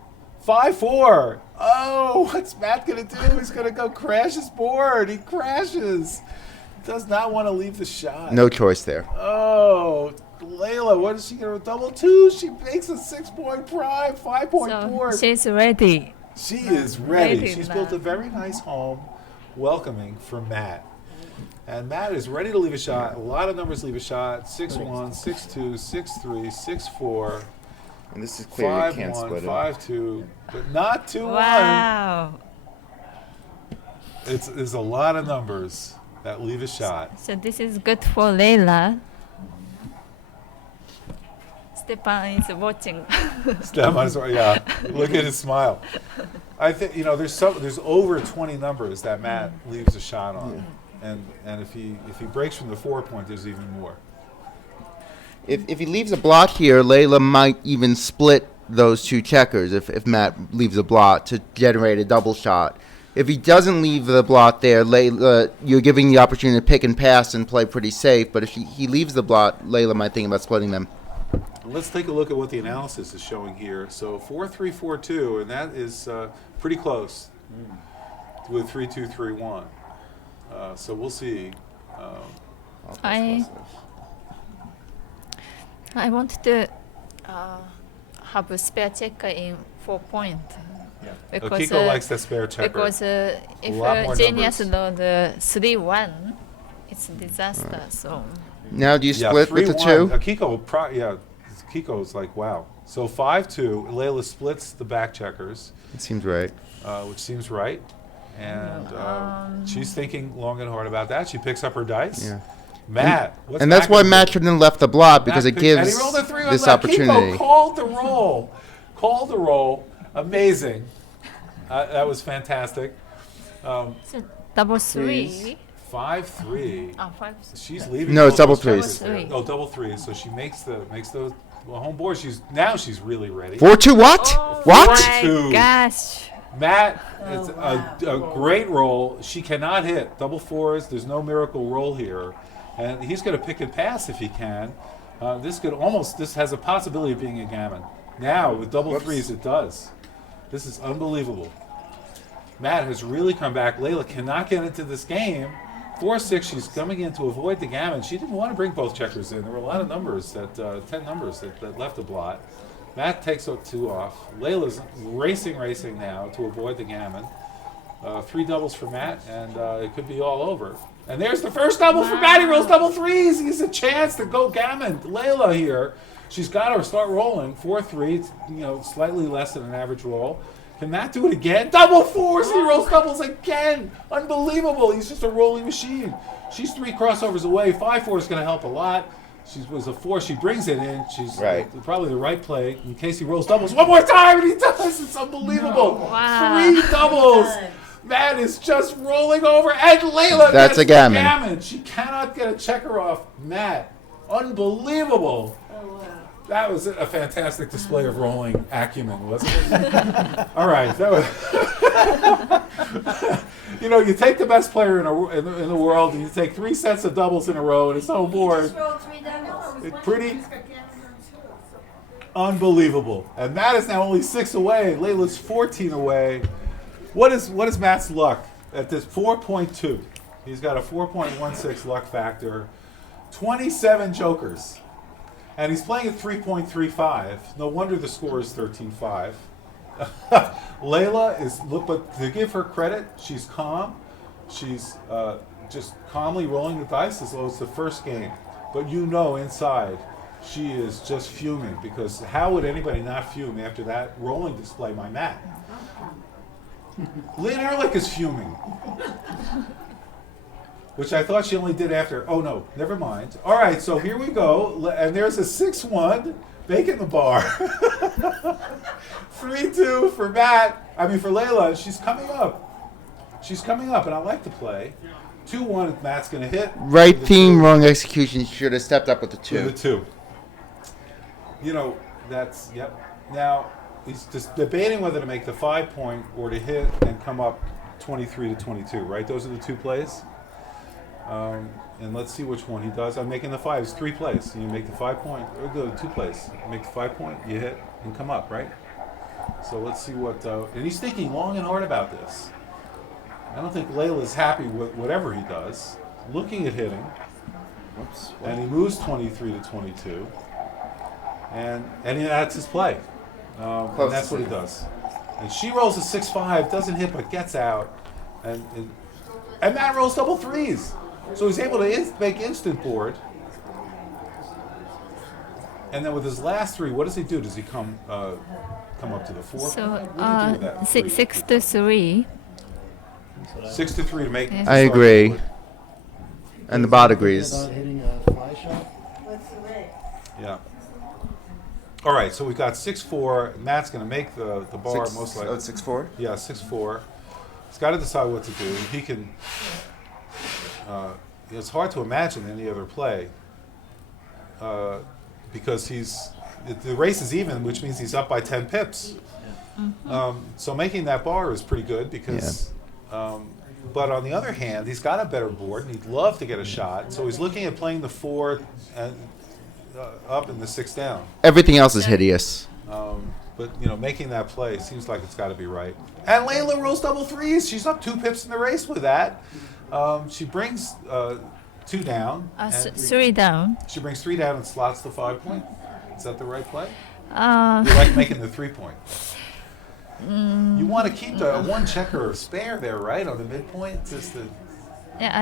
5-4. Oh, what's Matt going to do? He's going to go crash his board. He crashes. Does not want to leave the shot. No choice there. Oh, Leyla, what is she going to double 2? She makes a 6-point prime, 5-point So board. she's ready. She is ready. Ready, She's Matt. built a very nice home, welcoming for Matt. And Matt is ready to leave a shot. A lot of numbers leave a shot. 6-1, 6-2, 6-3, 6-4, And this is clear. You can't 5-1, split it. 5-2, but not 2-1. Wow. There's a lot of numbers that leave a shot. So this is good for Leyla. Stepan is watching. Stefan's right, yeah. Look at his smile. I think there's over 20 numbers that Matt leaves a shot on, and if he breaks from the 4-point, there's even more. If he leaves a blot here, Leyla might even split those 2 checkers if Matt leaves a blot to generate a double shot. if he doesn't leave the blot there, Leyla, you're giving the opportunity to pick and pass and play pretty safe. But if he leaves the blot, Leyla might think about splitting them. Let's take a look at what the analysis is showing here. So 4-3-4-2, and that is pretty close with 3-2-3-1. So we'll see. I want to have a spare checker in 4 point. Because, Kiko likes that spare checker. Because if Genius know the 3-1, it's a disaster. So Now do you split with the 2? Kiko's like, wow. So 5-2, Leyla splits the back checkers. It seems right. Which seems right. And she's thinking long and hard about that. She picks up her dice. Yeah. Matt. And that's why Matt shouldn't have left the blot, because it gives and he rolled a 3 this left. opportunity. Kiko called the roll. Called the roll. Amazing. That was fantastic. so double 3. 5-3. 5. She's leaving. No, it's double those threes. checkers there. Oh, double 3s. So she makes the home board. She's really ready. 4-2 what? What? My 2. gosh. Matt, it's a great roll. She cannot hit double 4s. There's no miracle roll here, and he's going to pick and pass if he can. This has a possibility of being a gammon. Now with double 3s, it does. This is unbelievable. Matt has really come back. Leyla cannot get into this game. 4-6, she's coming in to avoid the gammon. She didn't want to bring both checkers in. There were a lot of numbers, 10 numbers that left the blot. Matt takes 2 off. Layla's racing now to avoid the gammon. 3 doubles for Matt, and it could be all over. And there's the first double for Matt. He rolls double 3s. He has a chance to go gammon. Leyla here. She's got to start rolling. 4-3, slightly less than an average roll. Can Matt do it again? Double 4s. He rolls doubles again. Unbelievable. He's just a rolling machine. She's 3 crossovers away. 5-4 is going to help a lot. She was a 4. She brings it in. She's probably the right play in case he rolls doubles one more time, and he does. It's unbelievable. Wow. 3 doubles. Matt is just rolling over, and Leyla That's gets a gammon. She cannot get a checker off Matt. Unbelievable. That was a fantastic display of rolling acumen, wasn't it? All right. That was you take the best player in the world, and you take 3 sets of doubles in a row, and it's home board. It's pretty unbelievable. And Matt is now only 6 away. Layla's 14 away. What is Matt's luck at this 4.2? He's got a 4.16 luck factor, 27 jokers. And he's playing at 3.35. No wonder the score is 13-5. Leyla but to give her credit, she's calm. She's just calmly rolling the dice as though it's the first game. But inside, she is just fuming, because how would anybody not fume after that rolling display by Matt? Lynn Ehrlich is fuming. Which I thought she only did after. Oh, no, never mind. All right, so here we go. And there's a 6-1, making the bar. 3-2 for Leyla. She's coming up. And I like the play. 2-1, Matt's going to hit. Right team, wrong execution. She should have stepped up with the 2. With the 2. Yep. Now, he's just debating whether to make the 5-point or to hit and come up 23-22, right? Those are the 2 plays. And let's see which one he does. I'm making the 5. It's 3 plays. You make the 5-point, or the 2 plays. You make the 5-point, you hit, and come up, right? So let's see what. And he's thinking long and hard about this. I don't think Layla's happy with whatever he does. Looking at hitting. And he moves 23-22. And that's his play. And that's what he does. And she rolls a 6-5, doesn't hit, but gets out. And Matt rolls double 3s. So he's able to make instant board. And then with his last 3, what does he do? Does he come up to the 4? So 6-3. 6-3 to make. I agree. And the bot agrees. Yeah. All right, so we've got 6-4. Matt's going to make the bar most likely. Oh, it's 6-4? Yeah, 6-4. He's got to decide what to do. He can. It's hard to imagine any other play because the race is even, which means he's up by 10 pips. So making that bar is pretty good because But on the other hand, he's got a better board, and he'd love to get a shot. So he's looking at playing the 4 and, up and the 6 down. Everything else is hideous. But, making that play seems like it's got to be right. And Leyla rolls double threes. She's up 2 pips in the race with that. She brings 2 down. 3 down. She brings 3 down and slots the 5-point. Is that the right play? Uh, You like making the 3-point. You want to keep the 1 checker spare there, right, on the midpoint? Just the yeah,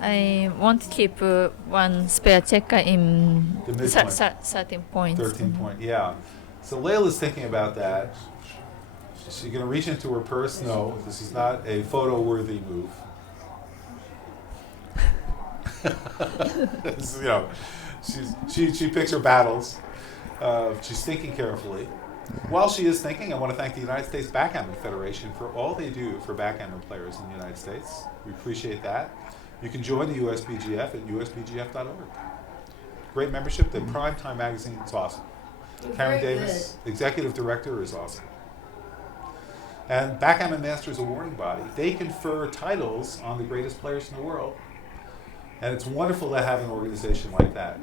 I want to keep 1 spare checker in The midpoint. 13 points. 13-point, yeah. So Layla's thinking about that. Is she going to reach into her purse? No, this is not a photo-worthy move. This is, she picks her battles. She's thinking carefully. While she is thinking, I want to thank the United States Backgammon Federation for all they do for backgammon players in the United States. We appreciate that. You can join the USBGF at usbgf.org. Great membership. The Primetime magazine is awesome. Karen Davis, executive director, is awesome. And Backgammon Masters awarding body, they confer titles on the greatest players in the world. And it's wonderful to have an organization like that.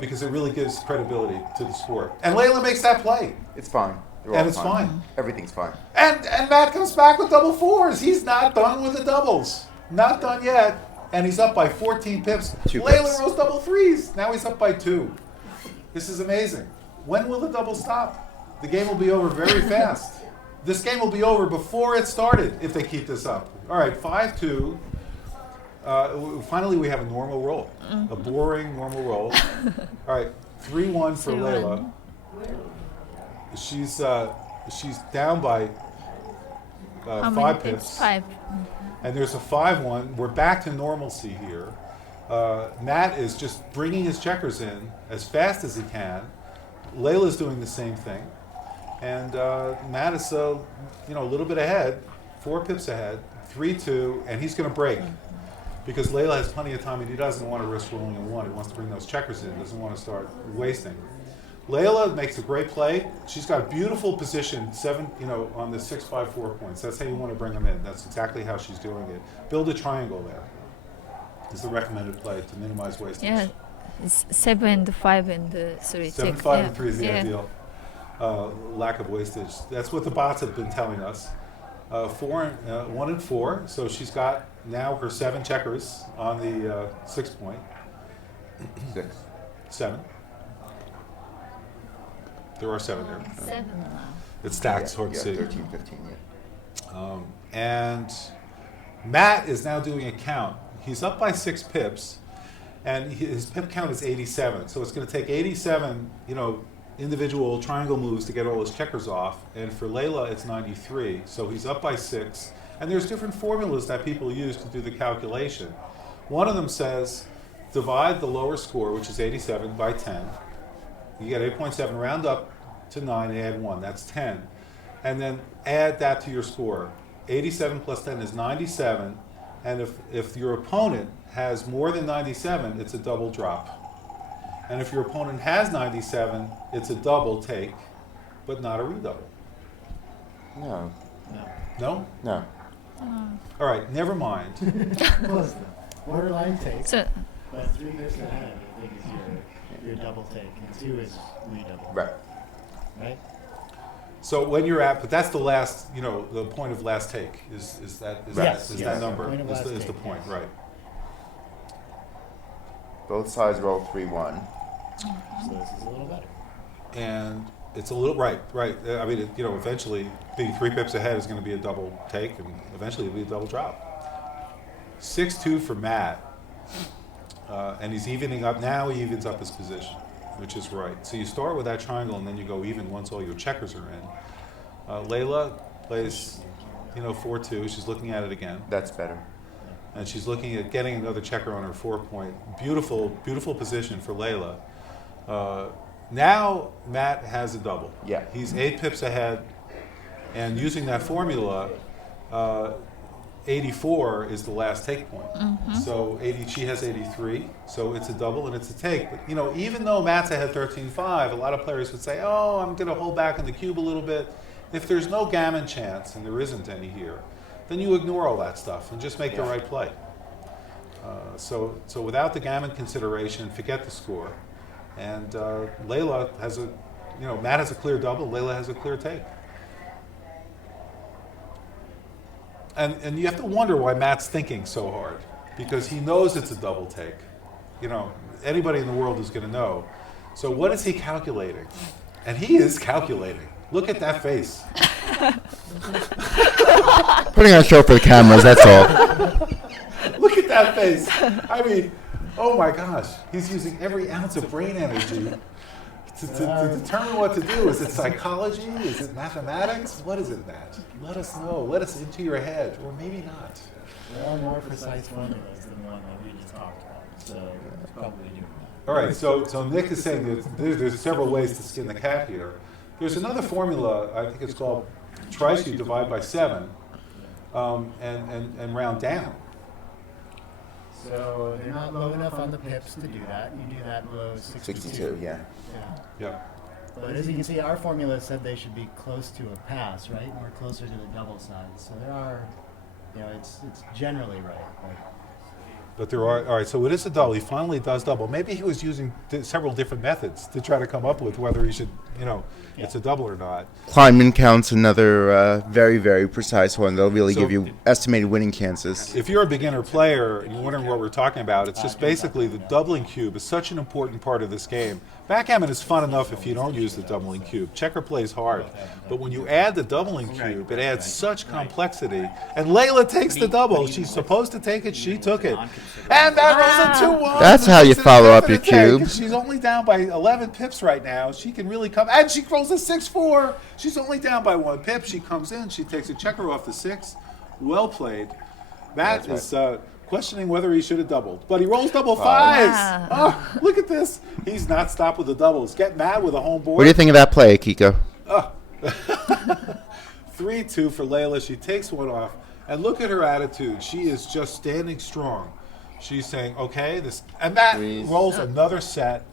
Because it really gives credibility to the sport. And Leyla makes that play. It's fine. They're all And it's fine. Everything's fine. And Matt comes back with double 4s. He's not done with the doubles. Not done yet. And he's up by 14 pips. 2 Leyla pips. rolls double 3s. Now he's up by 2. This is amazing. When will the double stop? The game will be over very fast. This game will be over before it started if they keep this up. All right, 5-2. Finally, we have a normal roll. A boring normal roll. All right, 3-1 for Leyla. She's down by 5 pips. 5. And there's a 5-1. We're back to normalcy here. Matt is just bringing his checkers in as fast as he can. Layla's doing the same thing. And Matt is a little bit ahead, 4 pips ahead, 3-2, and he's going to break. Because Leyla has plenty of time and he doesn't want to risk rolling a 1. He wants to bring those checkers in, doesn't want to start wasting. Leyla makes a great play. She's got a beautiful position, on the 6-5-4 points. That's how you want to bring them in. That's exactly how she's doing it. Build a triangle there is the recommended play to minimize wastage. Yeah, it's 7 and 5 and 3. 7, 5, and 3 is the ideal. Lack of wastage. That's what the bots have been telling us. 1 and 4. So she's got now her 7 checkers on the 6-point. 6. 7. There are 7 there. 7. It stacks hard to see. 13, 15, yeah. And Matt is now doing a count. He's up by 6 pips, and his pip count is 87. So it's going to take 87, individual triangle moves to get all his checkers off. And for Leyla, it's 93. So he's up by 6. And there's different formulas that people use to do the calculation. One of them says, divide the lower score, which is 87, by 10. You get 8.7, round up to 9 and add 1. That's 10. And then add that to your score. 87 plus 10 is 97. And if your opponent has more than 97, it's a double drop. And if your opponent has 97, it's a double take, but not a redouble. No. No? No. All right, never mind. Close them. Borderline take. So, But 3 pips ahead, I think, is your double take. And 2 is redouble. Right. Right? So when you're at, but that's the last, the point of last take is that Yes, that yes. number Point of is last the take, point, yes. right? Both sides roll 3-1. So this is a little better. And it's a little right. I mean, eventually being 3 pips ahead is going to be a double take, and eventually it'll be a double drop. 6-2 for Matt, and he's evening up now. He evens up his position, which is right. So you start with that triangle, and then you go even once all your checkers are in. Leyla plays, 4-2. She's looking at it again. That's better. And she's looking at getting another checker on her 4-point. Beautiful, beautiful position for Leyla. Now Matt has a double. Yeah. He's 8 pips ahead, and using that formula, 84 is the last take point. So she has 83, so it's a double and it's a take. But even though Matt's ahead 13-5, a lot of players would say, "Oh, I'm going to hold back in the cube a little bit." If there's no gammon chance, and there isn't any here, then you ignore all that stuff and just make the right play. So without the gammon consideration, forget the score. And Leyla has Matt has a clear double, Leyla has a clear take. And you have to wonder why Matt's thinking so hard, because he knows it's a double take. Anybody in the world is going to know. So what is he calculating? And he is calculating. Look at that face. Putting on a show for the cameras, that's all. Look at that face. I mean, oh my gosh. He's using every ounce of brain energy to determine what to do. Is it psychology? Is it mathematics? What is it, Matt? Let us know. Let us into your head. Or maybe not. There are more precise formulas than the one that we just talked about. So it's probably doing that. All right, so Nick is saying that there's several ways to skin the cat here. There's another formula, I think it's called trice, you divide by 7 and round down. So they're not low enough on the pips to do that. You do that below 62. Yeah. Yeah. But as you can see, our formula said they should be close to a pass, right? We're closer to the double side. So there are, it's generally right. But there are, all right, so it is a double. He finally does double. Maybe he was using several different methods to try to come up with whether he should, it's a double or not. Kleinman counts another very, very precise one. They'll really give you estimated winning chances. If you're a beginner player and you're wondering what we're talking about, it's just basically the doubling cube is such an important part of this game. Backgammon is fun enough if you don't use the doubling cube. Checker plays hard. But when you add the doubling cube, it adds such complexity. And Leyla takes the double. She's supposed to take it. She took it. And that rolls a 2-1. That's how you follow up your cube. She's only down by 11 pips right now. She can really come. And she rolls a 6-4. She's only down by 1 pip. She comes in. She takes a checker off the 6. Well played. Matt is questioning whether he should have doubled. But he rolls double 5s. Wow. Oh, look at this. He's not stopped with the doubles. Get mad with a home board. What do you think of that play, Kiko? 3-2 for Leyla. She takes one off. And look at her attitude. She is just standing strong. She's saying, okay, this. And Matt rolls another set.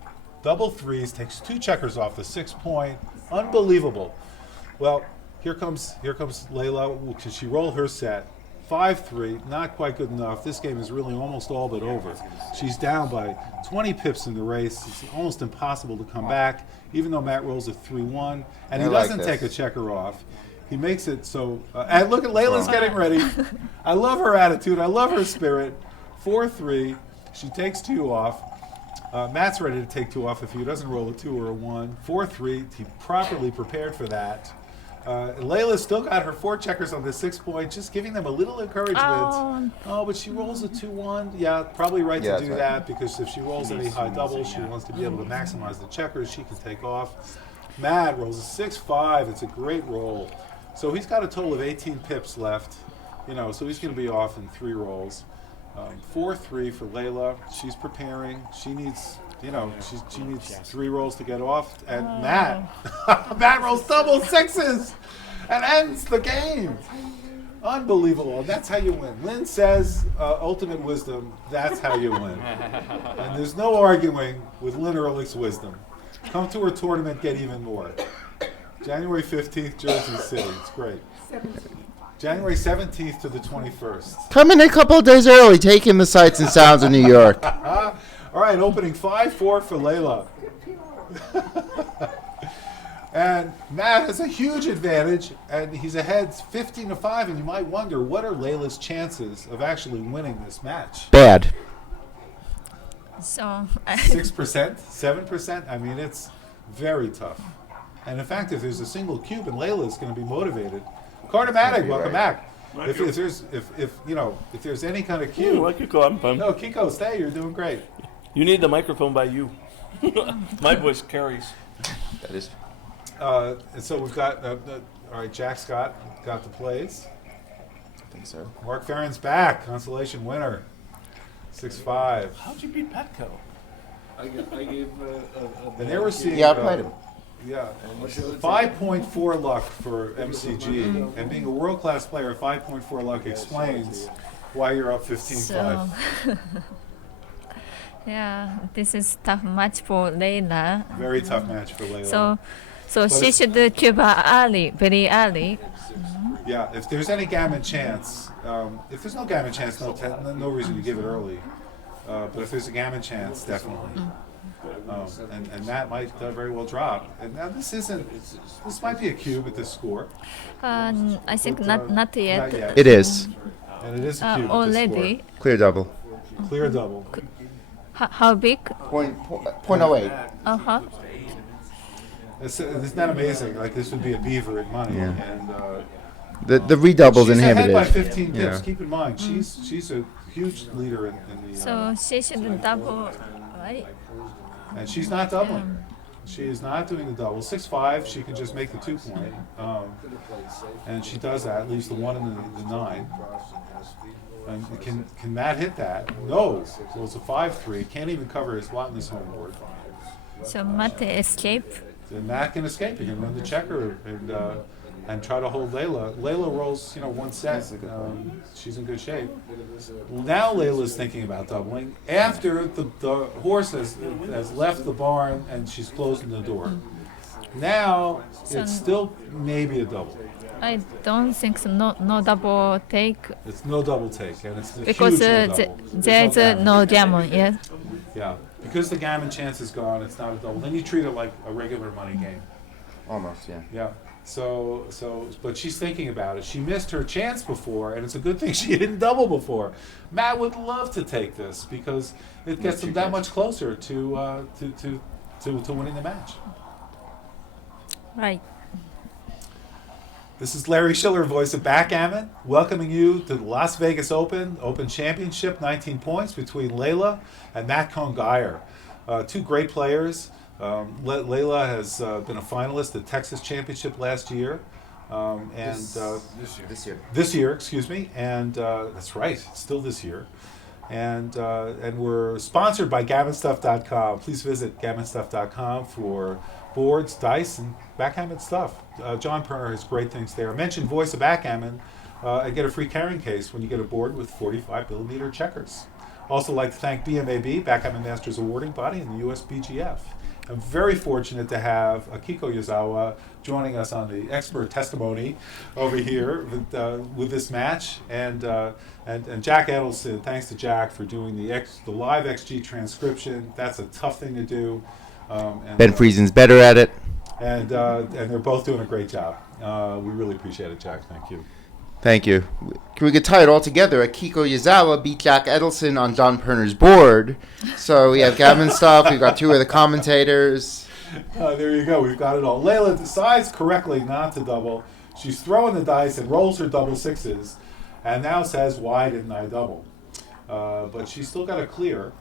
Double 3s, takes 2 checkers off the 6-point. Unbelievable. Well, here comes Leyla. Can she roll her set? 5-3, not quite good enough. This game is really almost all but over. She's down by 20 pips in the race. It's almost impossible to come back, even though Matt rolls a 3-1. And he doesn't take a checker off. He makes it so... and look at Layla's getting ready. I love her attitude. I love her spirit. 4-3. She takes 2 off. Matt's ready to take 2 off if he doesn't roll a 2 or a 1. 4-3. He properly prepared for that. Layla's still got her 4 checkers on the 6-point, just giving them a little encouragement. Oh, but she rolls a 2-1. Yeah, probably right to do that, because if she rolls any high doubles, she wants to be able to maximize the checkers. She can take off. Matt rolls a 6-5. It's a great roll. So he's got a total of 18 pips left. So he's going to be off in 3 rolls. 4-3 for Leyla. She's preparing. She needs... she needs 3 rolls to get off. And Matt rolls double 6s and ends the game. Unbelievable. That's how you win. Lynn says, ultimate wisdom, that's how you win. And there's no arguing with Lynn Ehrlich's wisdom. Come to her tournament, get even more. January 15th, Jersey City. It's great. January 17th to the 21st. Come in a couple of days early, take in the sights and sounds of New York. All right, opening 5-4 for Leyla. And Matt has a huge advantage, and he's ahead 15-5, and you might wonder, what are Layla's chances of actually winning this match? Bad. So 6%? 7%? I mean, it's very tough. And in fact, if there's a single cube, and Leyla is going to be motivated. Cartomatic, welcome back. If there's any kind of cube. Kiko, I'm fine. No, Kiko, stay. You're doing great. You need the microphone by you. My voice carries. That is. And so we've got, all right, Jack Scott got the plays. I think so. Mark Farron's back, consolation winner, 6-5. How'd you beat Petco? I gave And they were seeing. Yeah, I played him. Yeah, 5.4 luck for MCG, and being a world-class player, 5.4 luck explains why you're up 15-5. So, yeah, this is tough match for Leyla. Very tough match for Leyla. So she should cube early, very early. Yeah, if there's any gammon chance, if there's no gammon chance, no reason to give it early. But if there's a gammon chance, definitely. And that might very well drop. And now this might be a cube at this score. I think not Not yet. yet. It is. And it is a cube at this Already. Clear double. score. Clear double. How big? Point 0.08. Uh-huh. Isn't that amazing? Like this would be a beaver in money. Yeah. And The redouble's she's inhibited. ahead by 15 pips. Yeah. Keep in mind, she's a huge leader in the. So she should double, right? And she's not doubling. She is not doing the double. 6-5, she can just make the 2 point. And she does that, leaves the 1 and the 9. And can Matt hit that? No. So it's a 5-3. Can't even cover his lot in his home board. So Mate escape. And Matt can escape. He can run the checker and try to hold Leyla. Leyla rolls, one set. She's in good shape. Now Layla's thinking about doubling after the horse has left the barn and she's closing the door. Now it's still maybe a double. I don't think so. No double take. It's no double take, and it's a Because huge no double. there's no gammon, yes. Yeah, because the gammon chance is gone. It's not a double. Then you treat it like a regular money game. Almost, yeah. Yeah. But she's thinking about it. She missed her chance before, and it's a good thing she didn't double before. Matt would love to take this because it gets them that much closer to winning the match. Right. This is Larry Shiller, voice of Backgammon, welcoming you to the Las Vegas Open Championship. 19 points between Leyla and Matt Cohn-Geier. Two great players. Leyla has been a finalist at Texas Championship last year. This year, excuse me. And that's right, still this year. And we're sponsored by GammonStuff.com. Please visit GammonStuff.com for boards, dice, and backgammon stuff. John Perner has great things there. Mention voice of Backgammon and get a free carrying case when you get a board with 45mm checkers. Also like to thank BMAB, Backgammon Masters Awarding Body, and the USBGF. I'm very fortunate to have Akiko Yazawa joining us on the expert testimony over here with this match, and Jack Edelson. Thanks to Jack for doing the live XG transcription. That's a tough thing to do. Ben Friesen's better at it. And they're both doing a great job. We really appreciate it, Jack. Thank you. Thank you. Can we could tie it all together? Akiko Yazawa beat Jack Edelson on John Perner's board. So we have Gammon stuff. We've got two of the commentators. There you go. We've got it all. Leyla decides correctly not to double. She's throwing the dice and rolls her double sixes, and now says, "Why didn't I double?" But she's still got to clear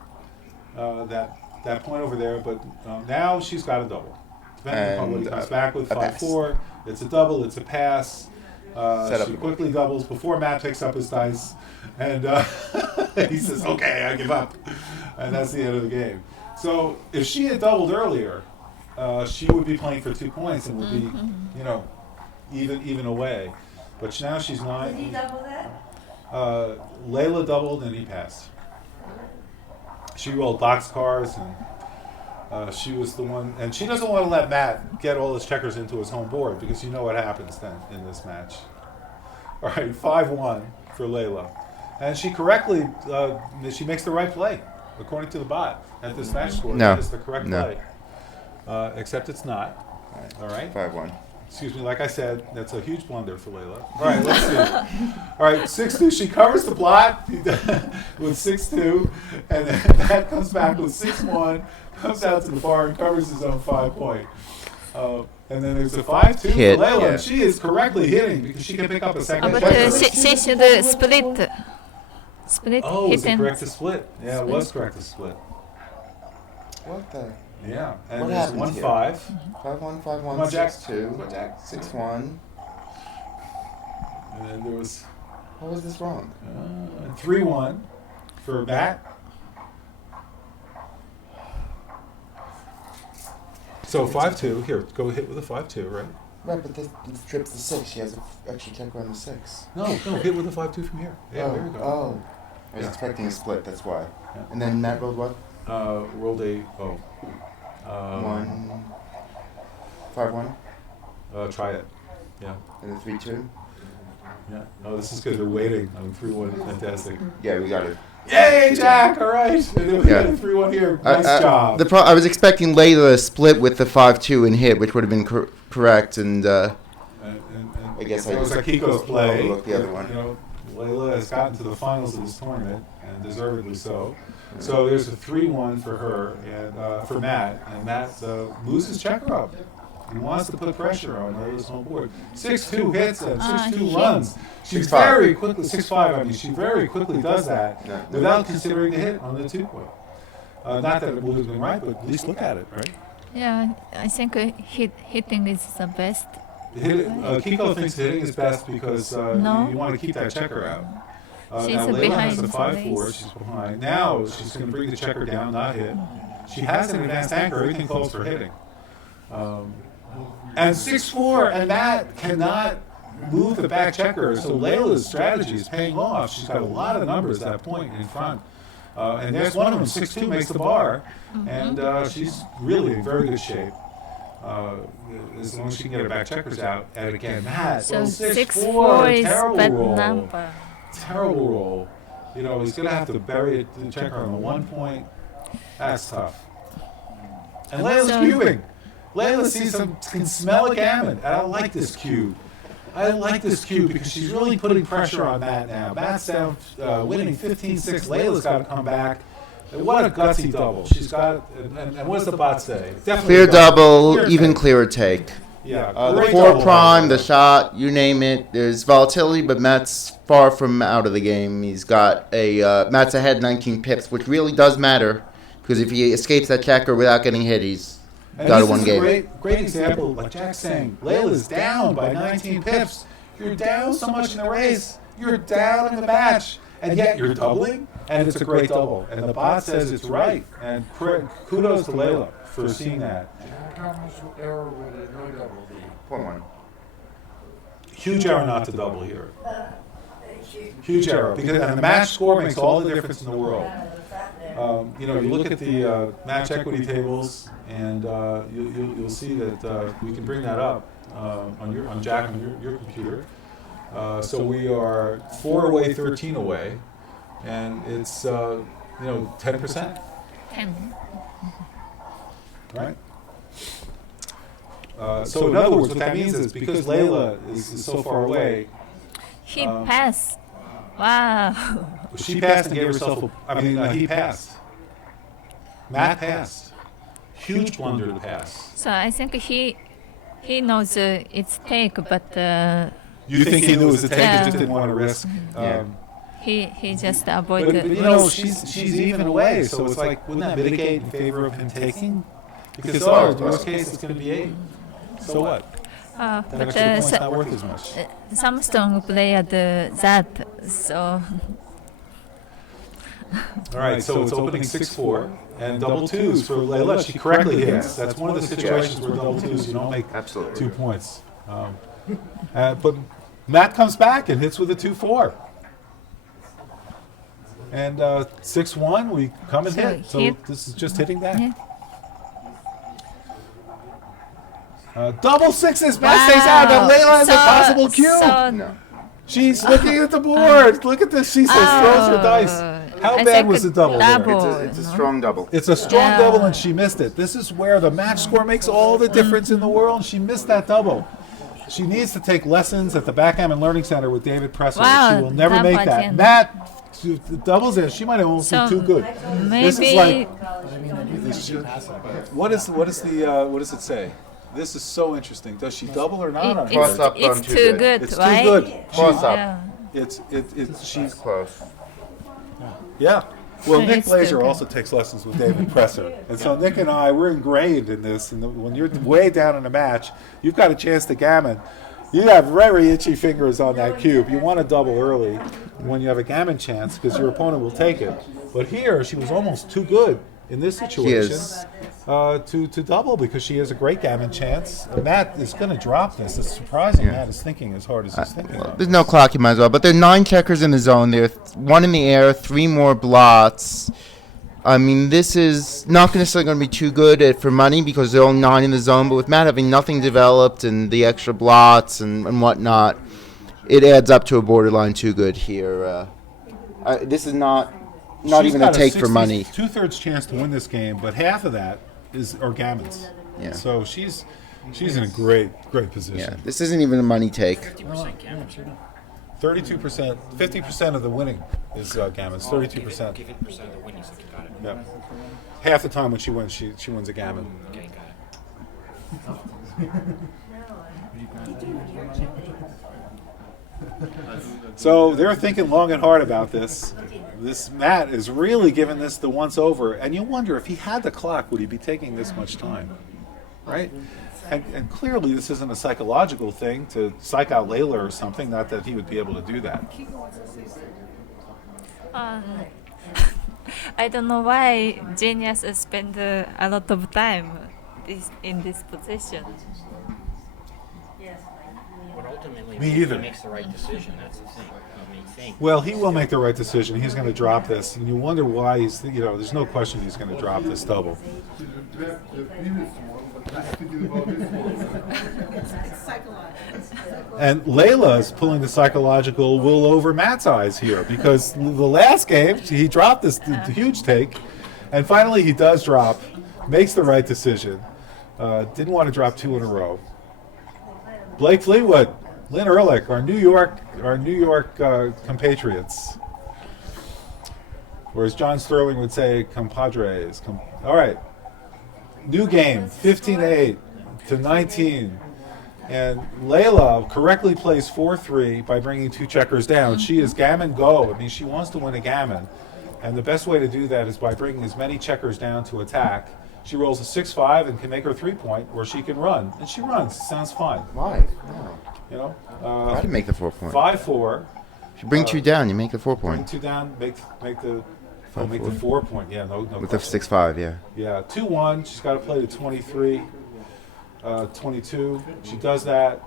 that point over there. But now she's got a double. Depending on what he comes back with, 5-4. It's a double. It's a pass. She quickly doubles before Matt picks up his dice, and he says, "Okay, I give up," and that's the end of the game. So if she had doubled earlier, she would be playing for 2 points and would be, even away. But now she's not. Did he double that? Leyla doubled and he passed. She rolled boxcars and she was the one, and she doesn't want to let Matt get all his checkers into his home board because you know what happens then in this match. All right, 5-1 for Leyla, and she correctly she makes the right play according to the bot at this match score. No, that is the correct play, except it's not. All right, 5-1. Excuse me, like I said, that's a huge blunder for Leyla. All right, let's see. All right, 6-2, she covers the blot with 6-2, and then Matt comes back with 6-1, comes out to the bar and covers his own 5 point. And then there's a 5-2 for Leyla, and she is correctly hitting because she can pick up a second. But she should split. Oh, is it correct to split? Yeah, it was correct to split. What the? Yeah, and What there's happened 1-5. 5-1, Come on, Jack. 6-2, Come on, Jack. 6-1. And then there was How was this wrong? 3-1 for Matt. So 5-2. Here, go hit with a 5-2, right? Right, but this trip's the 6. She has an extra checker on the 6. No, hit with a 5-2 from here. Yeah, there you go. Oh. I was expecting a split, that's why. Yeah. And then Matt rolled what? Rolled a 5-1. Try it. Yeah. And a 3-2. Yeah. Oh, this is good. They're waiting. 3-1. Fantastic. Yeah, we got it. Yay, Jack! All right. And then we Yeah. got a 3-1 here. Nice job. I was expecting Leyla to split with the 5-2 and hit, which would have been correct, and I guess I That was just Akiko's play. overlooked the other one. You know, Leyla has gotten to the finals of this tournament, and deservedly so. So there's a 3-1 for her and for Matt, and Matt moves his checker up. He wants to put pressure on Leila's home board. 6-2 hits and 6-2 runs. She 6-5. very quickly 6-5. I mean, she very quickly does that Yeah. without considering the hit on the 2-point. Not that it would have been right, but at least look at it, right? Yeah, I think hitting is the best. Kiko thinks hitting is best because No. you want to keep that checker out. She's Now Leyla behind has a the 5-4. race. She's behind. Now she's going to bring the checker down, not hit. She has an advanced anchor. Everything calls for hitting. And 6-4, and Matt cannot move the back checker. So Leila's strategy is paying off. She's got a lot of numbers at that point in front. And there's one of them. 6-2 makes the bar, and she's really in very good shape. As long as she can get her back checkers out. And again, Matt, So 6-4, 6-4 is terrible bad roll. number. Terrible roll. You know, he's going to have to bury the checker on the 1 point. That's tough. And Leila's So- cubing. Leyla sees can smell a gammon. And I like this cube. I like this cube because she's really putting pressure on Matt now. Matt's down, winning 15-6. Leila's got to come back. And what a gutsy double. She's got, and what does the bot say? Definitely Clear a gutsy- double, clear even take. clearer take. Yeah, The great 4 double, prime, by the way. shot, you name it. There's volatility, but Matt's far from out of the game. He's got Matt's ahead 19 pips, which really does matter because if he escapes that checker without getting hit, he's And got a this one is game. a great example, like Jack's saying, Leila's down by 19 pips. You're down so much in the race. You're down in the match. And yet you're doubling, and it's a great double. And the bot says it's right. And kudos to Leyla for seeing that. Huge error not to double here. Huge error. Because and the match score makes all the difference in the world. You know, you look at the match equity tables, and you'll see that we can bring that up on Jack on your computer. So we are 4 away, 13 away, and it's 10%, 10. right? So in other words, what that means is because Leyla is so far away, He passed. Wow. she passed and gave herself he passed. Matt passed. Huge blunder to pass. So I think he knows it's take, but You think he knew it was a take and Yeah. just didn't want to risk? he just But avoided. you know, she's even away, so it's like, wouldn't that mitigate in favor of him taking? Because in the worst case, it's going to be 8. So what? That But extra point's not worth as much. some strong player do that. So All right, so it's opening 6-4, and double twos for Leyla. She correctly hits. That's one of the situations where double twos, you don't make 2 points. But Matt comes back and hits with a 2-4. And 6-1, we come and So hit. So hit. this is just hitting back. Yeah. Double sixes, Matt stays out. Now Leyla has a possible cube. So She's looking at the board. Look at this. She says, throws her dice. How I bad think was the double there? double. It's a strong double. It's a strong Yeah. double, and she missed it. This is where the match score makes all the difference in the world, and she missed that double. She needs to take lessons at the Backgammon Learning Center with David Presser. Wow, She will never that make much that. in. Matt doubles in. She might almost So be too good. This is maybe like what does it say? This is so interesting. Does she double or not? on her? Cross up on it's too too good. good, It's right? too good. Cross up. Yeah. It's she's Close. yeah. Well, Nick It's Blazer good. also takes lessons with David Presser. And so Nick and I, we're ingrained in this. And when you're way down in a match, you've got a chance to gammon. You have very itchy fingers on that cube. You want to double early when you have a gammon chance because your opponent will take it. But here, she was almost too good in this situation is. to double because she has a great gammon chance. Matt is going to drop this. It's surprising Matt is thinking as hard as he's thinking. Well, there's no clock, you might as well. But there are 9 checkers in the zone. There are 1 in the air, 3 more blots. I mean, this is not necessarily going to be too good for money because there are only 9 in the zone. But with Matt having nothing developed and the extra blots and whatnot, it adds up to a borderline too good here. This is not She's even got a take for money. 2/3 chance to win this game, but half of that is gammons. Yeah. So she's in a great position. Yeah, this isn't even a money take. 32%, 50% of the winning is gammons. 32%. Yeah. Half the time when she wins, she wins a gammon. So they're thinking long and hard about this. This Matt is really giving this the once over, and you wonder if he had the clock, would he be taking this much time, right? And clearly this isn't a psychological thing to psych out Leyla or something. Not that he would be able to do that. I don't know why Genius spend a lot of time in this position. But ultimately, Me he either. makes the right decision. That's the thing. Well, he will make the right decision. He's going to drop this, and you wonder why he's. There's no question he's going to drop this double. And Leyla is pulling the psychological wool over Matt's eyes here because the last game he dropped this huge take, and finally he does drop, makes the right decision. Didn't want to drop 2 in a row. Blake Fleetwood, Lynn Ehrlich, our New York compatriots, or as John Sterling would say, compadres. All right, new game, 15-8 to 19. And Leyla correctly plays 4-3 by bringing 2 checkers down. She is gammon go. I mean, she wants to win a gammon. And the best way to do that is by bringing as many checkers down to attack. She rolls a 6-5 and can make her 3-point, or she can run. And she runs. Sounds fine. Why? Try to make the 4-point. 5-4. If you bring 2 down, you make the 4-point. Bring 2 down, make the 4-point. Yeah, no With the 6-5, yeah. Yeah, 2-1. She's got to play to 23. 22. She does that,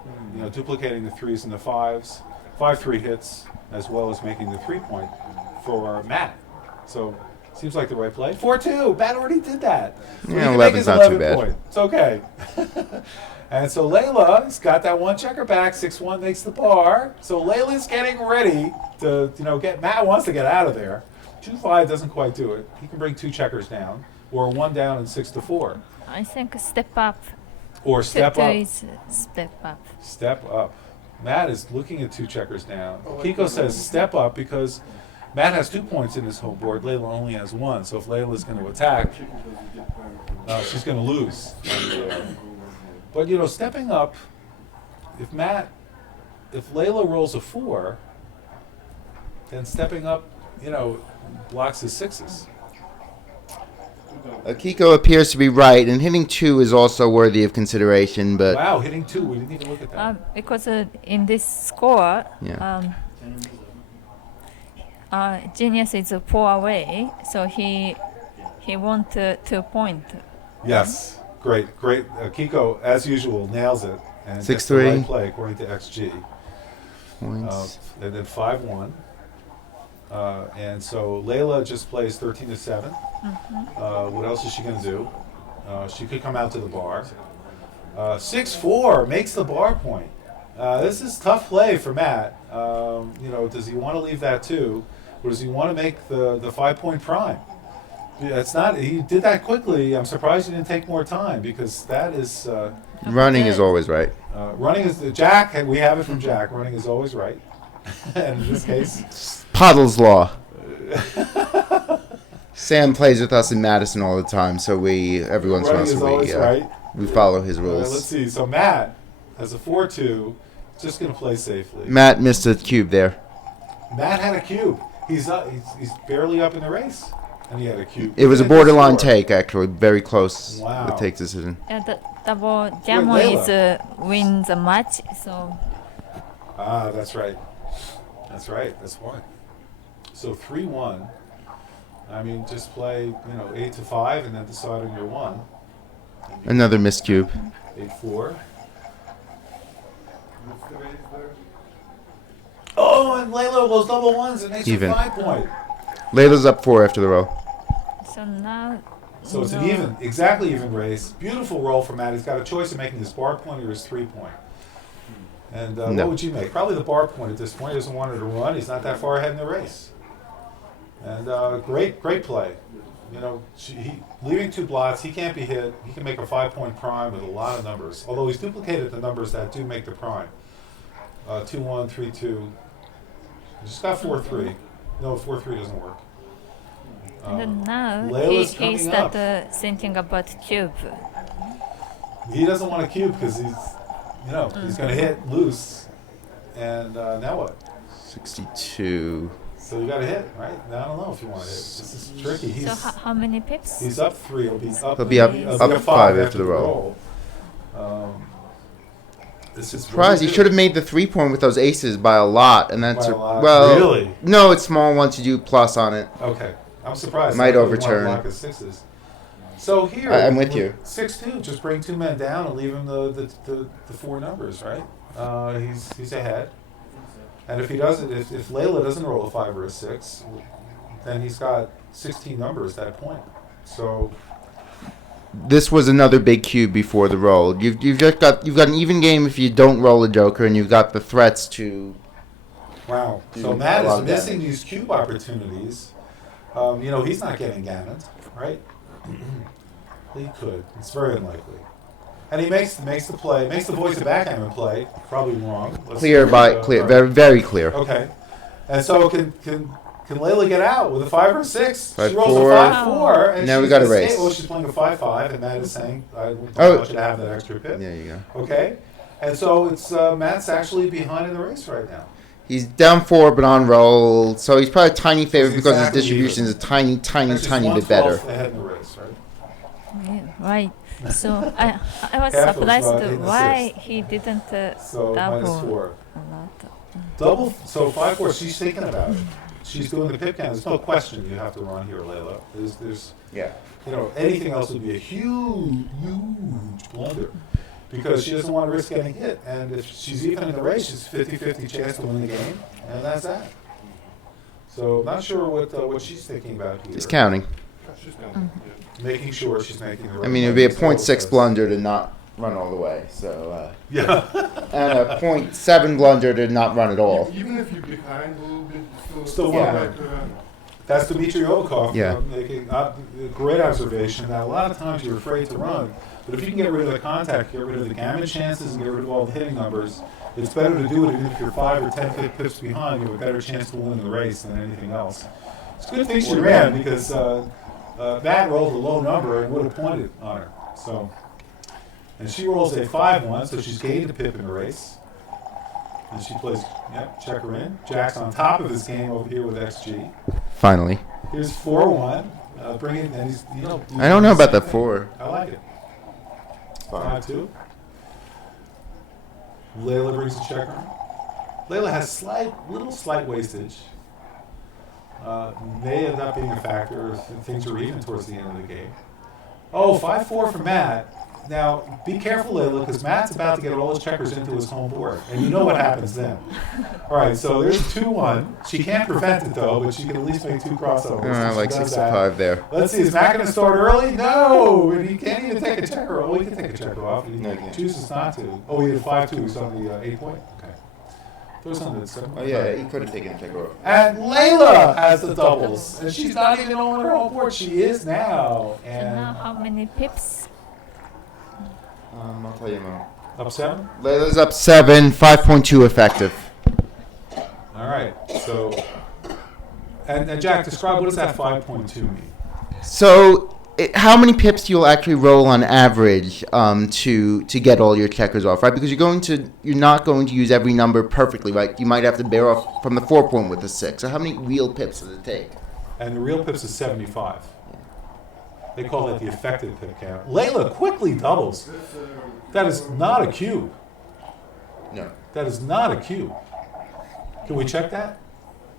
duplicating the 3s and the 5s. 5-3 hits, as well as making the 3-point for Matt. So, seems like the right play. 4-2. Matt already did that. So yeah, 11's not too bad. Point. It's okay. And so Leyla's got that 1 checker back. 6-1 makes the bar. So Layla's getting ready to, get. Matt wants to get out of there. 2-5 doesn't quite do it. He can bring 2 checkers down, or 1 down and 6-4. I think step up. Or step up. Step up. Step up. Matt is looking at 2 checkers down. Kiko says step up because Matt has 2 points in his home board. Leyla only has 1. So if Layla's going to attack, she's going to lose. But stepping up. If Leyla rolls a 4, then stepping up, blocks his 6s. Kiko appears to be right, and hitting 2 is also worthy of consideration. But wow, hitting 2, we didn't even look at that. Because in this score, Genius is 4 away, so he won 2 points. Yes, great. Kiko, as usual, nails it and 6-3 gets the right play according to XG. Points. And then 5-1. And so Leyla just plays 13-7. What else is she going to do? She could come out to the bar. 6-4 makes the bar point. This is tough play for Matt. Does he want to leave that 2, or does he want to make the 5-point prime? It's not. He did that quickly. I'm surprised he didn't take more time because that is. Running is always right. Running is Jack. We have it from Jack. Running is always right. And in this case, Pottle's Law. Sam plays with us in Madison all the time, so every once in a while we follow his rules. Let's see. So Matt has a 4-2. Just going to play safely. Matt missed a cube there. Matt had a cube. He's barely up in the race, and he had a cube. It was a borderline take, actually, very close. Wow. The take decision. The double gammon is win the match, so. That's right. That's why. So 3-1. I mean, just play 8-5 and then decide on your 1. Another missed cube. 8-4. Oh, and Leyla those double 1s and makes her 5-point. Layla's up 4 after the roll. So now. So it's an exactly even race. Beautiful roll for Matt. He's got a choice of making his bar point or his 3-point. And No. what would you make? Probably the bar point at this point. He doesn't want her to run. He's not that far ahead in the race. And great play. You know, leaving 2 blots, he can't be hit. He can make a 5-point prime with a lot of numbers. Although he's duplicated the numbers that do make the prime. 2-1, 3-2. He just got 4-3. No, 4-3 doesn't work. And then now Layla's he coming started thinking about cube. He doesn't want to cube because he's going to hit loose. And now what? 62. So you got to hit, right? Now I don't know if you want to hit. This is tricky. So how many pips? He's up 3. He'll be up. He'll be up he'll 5 after the roll. This is Surprised. He should have made the 3-point with those aces by a lot, and that's By a lot? well. Really? No, it's small once you do plus on it. Okay, I'm surprised. Might I thought he wanted overturn. to block his 6s. So here, I'm with you. 6-2. Just bring 2 men down and leave him the 4 numbers, right? He's ahead. And if he doesn't, if Leyla doesn't roll a 5 or a 6, then he's got 16 numbers at that point. So This was another big cube before the roll. You've got an even game if you don't roll a joker, and you've got the threats to. wow. Do So a Matt lot is of missing damage. these cube opportunities. He's not getting gammoned, right? He could. It's very unlikely. And he makes the play, makes the voice of backgammon play. Probably wrong. Clear, very, very clear. Okay. And so can Leyla get out with a 5 or 6? She rolls 5-4. a 5-4. And Now we she's got a escaped. race. Well, she's playing a 5-5, and Matt is saying, I don't want you to have that extra pip. There you go. Okay. And so it's Matt's actually behind in the race right now. He's down 4, but on roll, so he's probably a tiny favorite because Exactly. his distribution is a tiny Actually, bit better. 1/12 ahead in the race, right? Yeah, right. So I was Half of, surprised in the why sixth. he didn't So double -4. a lot. Double, so 5-4, she's thinking about it. She's doing the pip count. There's no question you have to run here, Leyla. There's anything else would be a huge blunder because she doesn't want to risk getting hit. And if she's even in the race, she's 50-50 chance to win the game, and that's that. So not sure what she's thinking about here. He's counting. Making sure she's making the right I mean, it would be a play. 0.6 blunder to not run all the way. So Yeah. and a 0.7 blunder to not run at all. Even if you're behind a little bit, Still Yeah. won. That's Dmitry Ovakov Yeah. making a great observation. Now, a lot of times you're afraid to run, but if you can get rid of the contact, get rid of the gammon chances, and get rid of all the hitting numbers, it's better to do it even if you're 5 or 10 pips behind. You have a better chance to win the race than anything else. It's a good thing she ran because Matt rolled a low number and would have pointed on her. So, and she rolls a 5-1, so she's gained a pip in the race. And she plays, check her in. Jack's on top of his game over here with XG. Finally. Here's 4-1. Bring it, and he's, I don't know about that same 4. thing. I like it. 5-2. Leyla brings a checker. Leyla has slight wastage. May end up being a factor if things are even towards the end of the game. Oh, 5-4 for Matt. Now, be careful, Leyla, because Matt's about to get all his checkers into his home board. And you know what happens then. All right, so there's 2-1. She can't prevent it, though, but she can at least make 2 crossovers. I So like she does 6-5 there. Let's see, is Matt going to start early? No! And he can't even take a checker. Oh, he can take a checker off. He No, he can't. chooses not to. Oh, he had 5-2. He's on the 8-point? Okay. Those on the 7. Oh yeah, he could have taken a checker off. And Leyla has the doubles. And she's not even on her home board. She is now. And now And how many pips? I'll tell you now. up 7? Layla's up 7, 5.2 effective. All right. So, and Jack, describe what does that 5.2 mean? So, how many pips you'll actually roll on average to get all your checkers off, right? Because you're not going to use every number perfectly, right? You might have to bear off from the 4-point with the 6. So how many real pips does it take? And the real pips is 75. They call that the effective pip count. Leyla quickly doubles. That is not a cube. No. That is not a cube. Can we check that?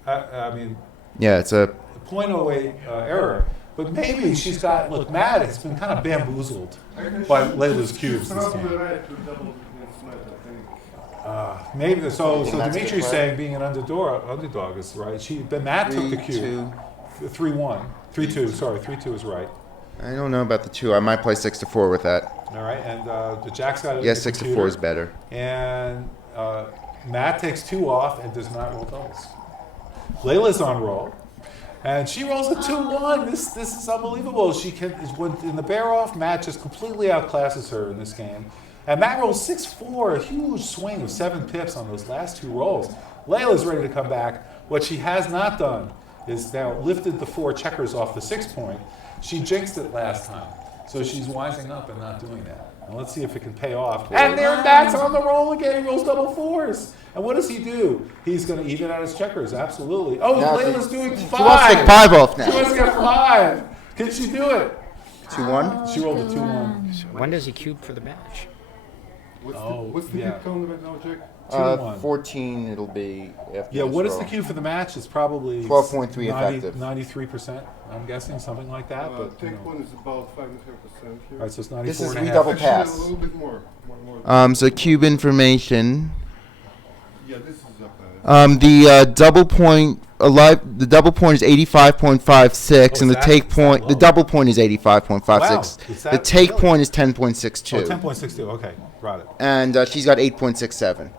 I mean, Yeah, it's a 0.08 error. But maybe she's got, look, Matt has been kind of bamboozled by Layla's cubes this game. Maybe, so Dimitri's saying being an underdog is right. But Matt took the cube. 3-1. 3-2, sorry, 3-2 is right. I don't know about the 2. I might play 6-4 with that. All right, and the Jack's got it. Yes, 6-4 is better. And Matt takes 2 off and does not roll doubles. Leyla's on roll. And she rolls a 2-1. This is unbelievable. She can when in the bear off, Matt just completely outclasses her in this game. And Matt rolls 6-4, a huge swing of 7 pips on those last 2 rolls. Layla's ready to come back. What she has not done is now lifted the 4 checkers off the 6 point. She jinxed it last time. So she's wising up and not doing that. And let's see if it can pay off. And there Matt's on the roll again. He rolls double 4s. And what does he do? He's going to even out his checkers, absolutely. Oh, Now Layla's doing 5. She wants to take 5 off now. She wants to get 5. Can she do it? 2-1? She rolled a 2-1. When does he cube for the match? What's the hit count right now, Jack? 2-1. 14 it'll be after Yeah, this what is roll. the cue for the match? It's probably 12.3 effective. 93%, I'm guessing, something like that. But Take one is about 5.5% here. all right, so it's 94 This is and a half. redouble Actually, pass. a little bit more. One more. So cube information. Yeah, this is up. The double point the double point is 85.56 and the that- take it's point that the low. double point is 85.56. Wow, is The that take really? point is Oh, 10.62. 10.62, okay, got it. And she's got 8.67.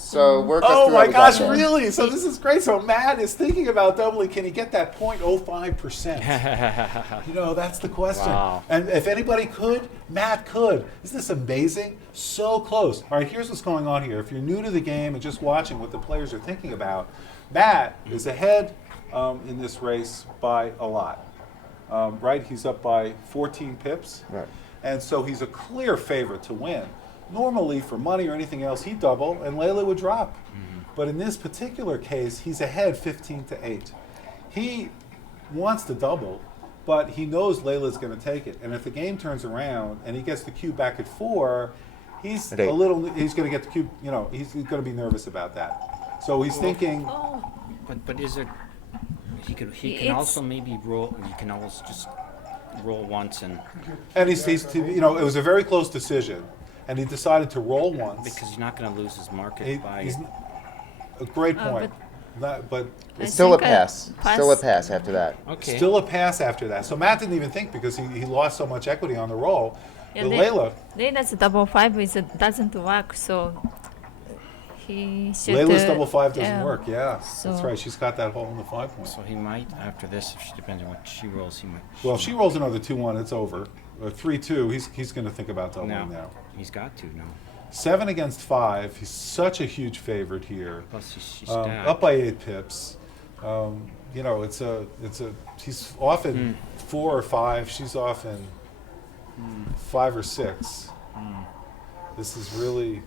So work us Oh through my how we got gosh, there. really? So this is great. So Matt is thinking about doubling. Can he get that 0.05%? You know, that's the question. Wow. And if anybody could, Matt could. Isn't this amazing? So close. All right, here's what's going on here. If you're new to the game and just watching what the players are thinking about, Matt is ahead in this race by a lot. Right? He's up by 14 pips. Right. And so he's a clear favorite to win. Normally, for money or anything else, he'd double and Leyla would drop. But in this particular case, he's ahead 15-8. He wants to double, but he knows Layla's going to take it. And if the game turns around and he gets the cube back at 4, he's At 8. he's going to get the cube, you know, he's going to be nervous about that. So he's thinking, But is it? He can It's- also maybe roll. You can always just roll once and and he's you know, it was a very close decision. And he decided to roll once. because you're not going to lose his market He- by. he's a great point. But I It's still a think pass. Still a pass after that. Okay. still a pass after that. So Matt didn't even think because he lost so much equity on the roll. Yeah, But they- Leyla, Layla's double 5 doesn't work, so he should. Layla's double 5 doesn't yeah. work. Yeah, that's So- right. She's got that hole in the 5 point. So he might after this. If she depends on what she rolls, he might. Well, if she rolls another 2-1, it's over. Or 3-2, he's going to think about doubling No. now. He's got to now. 7 against 5. He's such a huge favorite here. Plus she's Up stacked. by 8 pips. You know, he's often 4 or 5. She's often 5 or 6. This is really,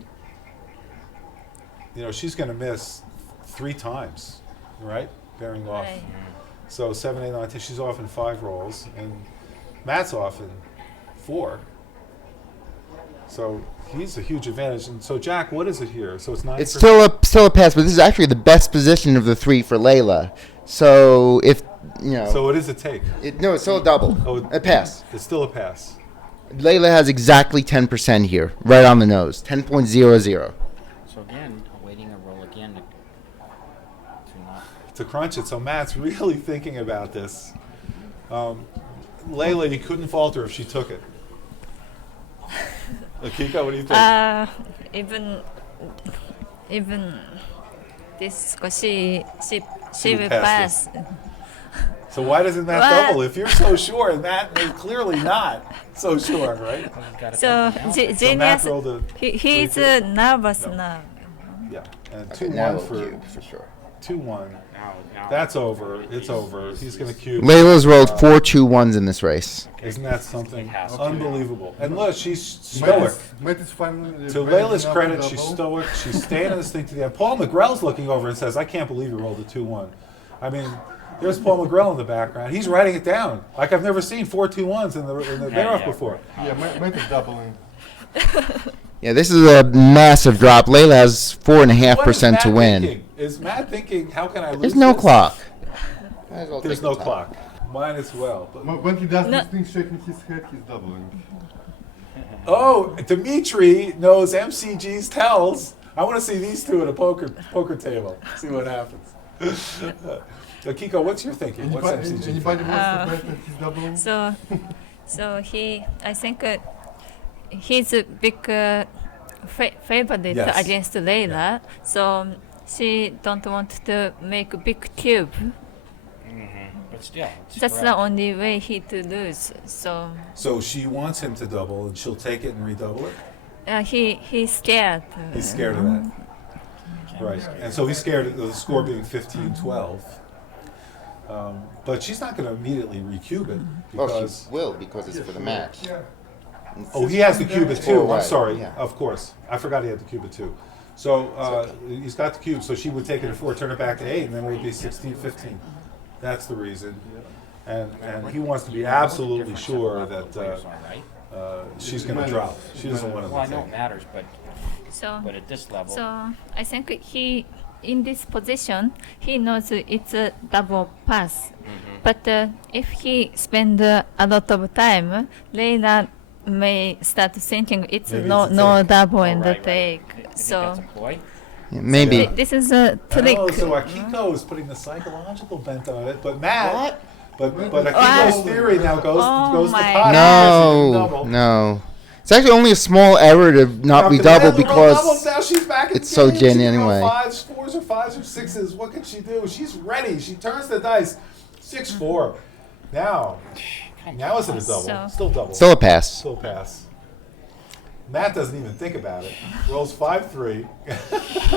you know, she's going to miss 3 times, right? Bearing off. Right. So 7, 8, 9, 10. She's often 5 rolls, and Matt's often 4. So he's a huge advantage. And so Jack, what is it here? So it's 9%. It's still a pass, but this is actually the best position of the 3 for Leyla. So if you know, So it is a take. no, it's still a double. Oh, A pass. It's still a pass. Leyla has exactly 10% here, right on the nose, 10.00. So again, awaiting a roll again to not. To crunch it. So Matt's really thinking about this. Leyla, you couldn't falter if she took it. Akika, what do you think? Even this, she would will pass pass. So why doesn't Matt Well- double? If you're so sure, and Matt is clearly not so sure, right? So So Matt genius, rolled a he's 3-2. nervous now. Yeah, and Okay, now 2-1 it'll cube for sure. 2-1. Now, That's over. It's over. He's going to cube. Layla's rolled 4 2-1s in this race. Isn't that something has to. unbelievable? And look, she's stoic. Matt is finally. To Layla's credit, she's stoic. She's staying in this thing to the end. Paul McGrell's looking over and says, I can't believe you rolled a 2-1. I mean, there's Paul McGrell in the background. He's writing it down. Like I've never seen 4 2-1s in the bear-off before. Yeah, Matt is doubling. Yeah, this is a massive drop. Layla has 4.5% to win. Thinking? Is Matt thinking, how can I lose There's no this? clock. There's no clock. Mine as well. But When he does No. these things shaking his head, he's doubling. oh, Dimitri knows MCG's tells. I want to see these two at a poker table. See what happens. Kiko, what's your thinking? What's MCG? Anybody wants to bet that he's doubling? So he, I think he's a big favored it Yes. against Leyla, so she don't want to make a big cube. But still, it's That's the correct. only way he to lose. So So she wants him to double, and she'll take it and redouble it. he's scared. He's scared of that. Right. And so he's scared of the score being 15-12. But she's not going to immediately recube it Well, because. she will because it's for the match. Oh, he has the cube at 2. Oh, I'm right, sorry. yeah. Of course. I forgot he had the cube at 2. So he's got the cube, so she would take it at 4, turn it back to 8, and then it would be 16-15. That's the reason. And he wants to be absolutely sure that she's going to drop. She doesn't want to Well, I know it take. matters, but So at this level, So I think he, in this position, he knows it's a double pass. But if he spend a lot of time, Leyla may start thinking it's Maybe no it's a no take. double and a right. take. you think So that's a ploy? Yeah, maybe. this is a trick. Oh, so Akiko is putting the psychological bent on it, but Matt. What? But Akiko's theory now goes to my pot. No, no. It's actually only a small error to not redouble because now she's back in it's so game. gin She can go anyway. 5s, 4s, or 5s or 6s. What can she do? She's ready. She turns the dice. 6-4. Now is it a double? So- Still double. still a pass. Still pass. Matt doesn't even think about it. Rolls 5-3.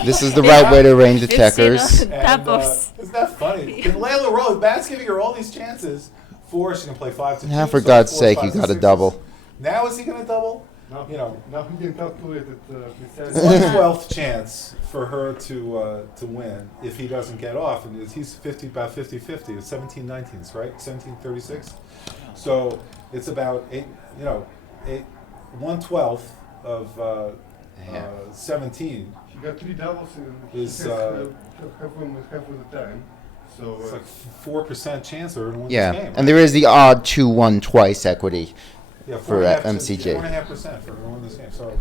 This is the right way to arrange the We've seen checkers. And, doubles. isn't that funny? Can Leyla roll? Matt's giving her all these chances. 4, she can play 5 to 2. Now, for so God's 4, sake, 5, you got to 6s. double. Now is he going to double? Now, You know, now he can calculate it precisely. 1/12 chance for her to win if he doesn't get off, and he's about 50-50. It's 17-19s, right? 17-36. So it's about 1/12 of Yeah. 17. She got 3 doubles Is, half of the time. So It's like 4% chance of her to win this Yeah, game. and there is the odd 2-1 twice equity. Yeah, for, 4.5%, MCJ. 4.5% for her to win this game. So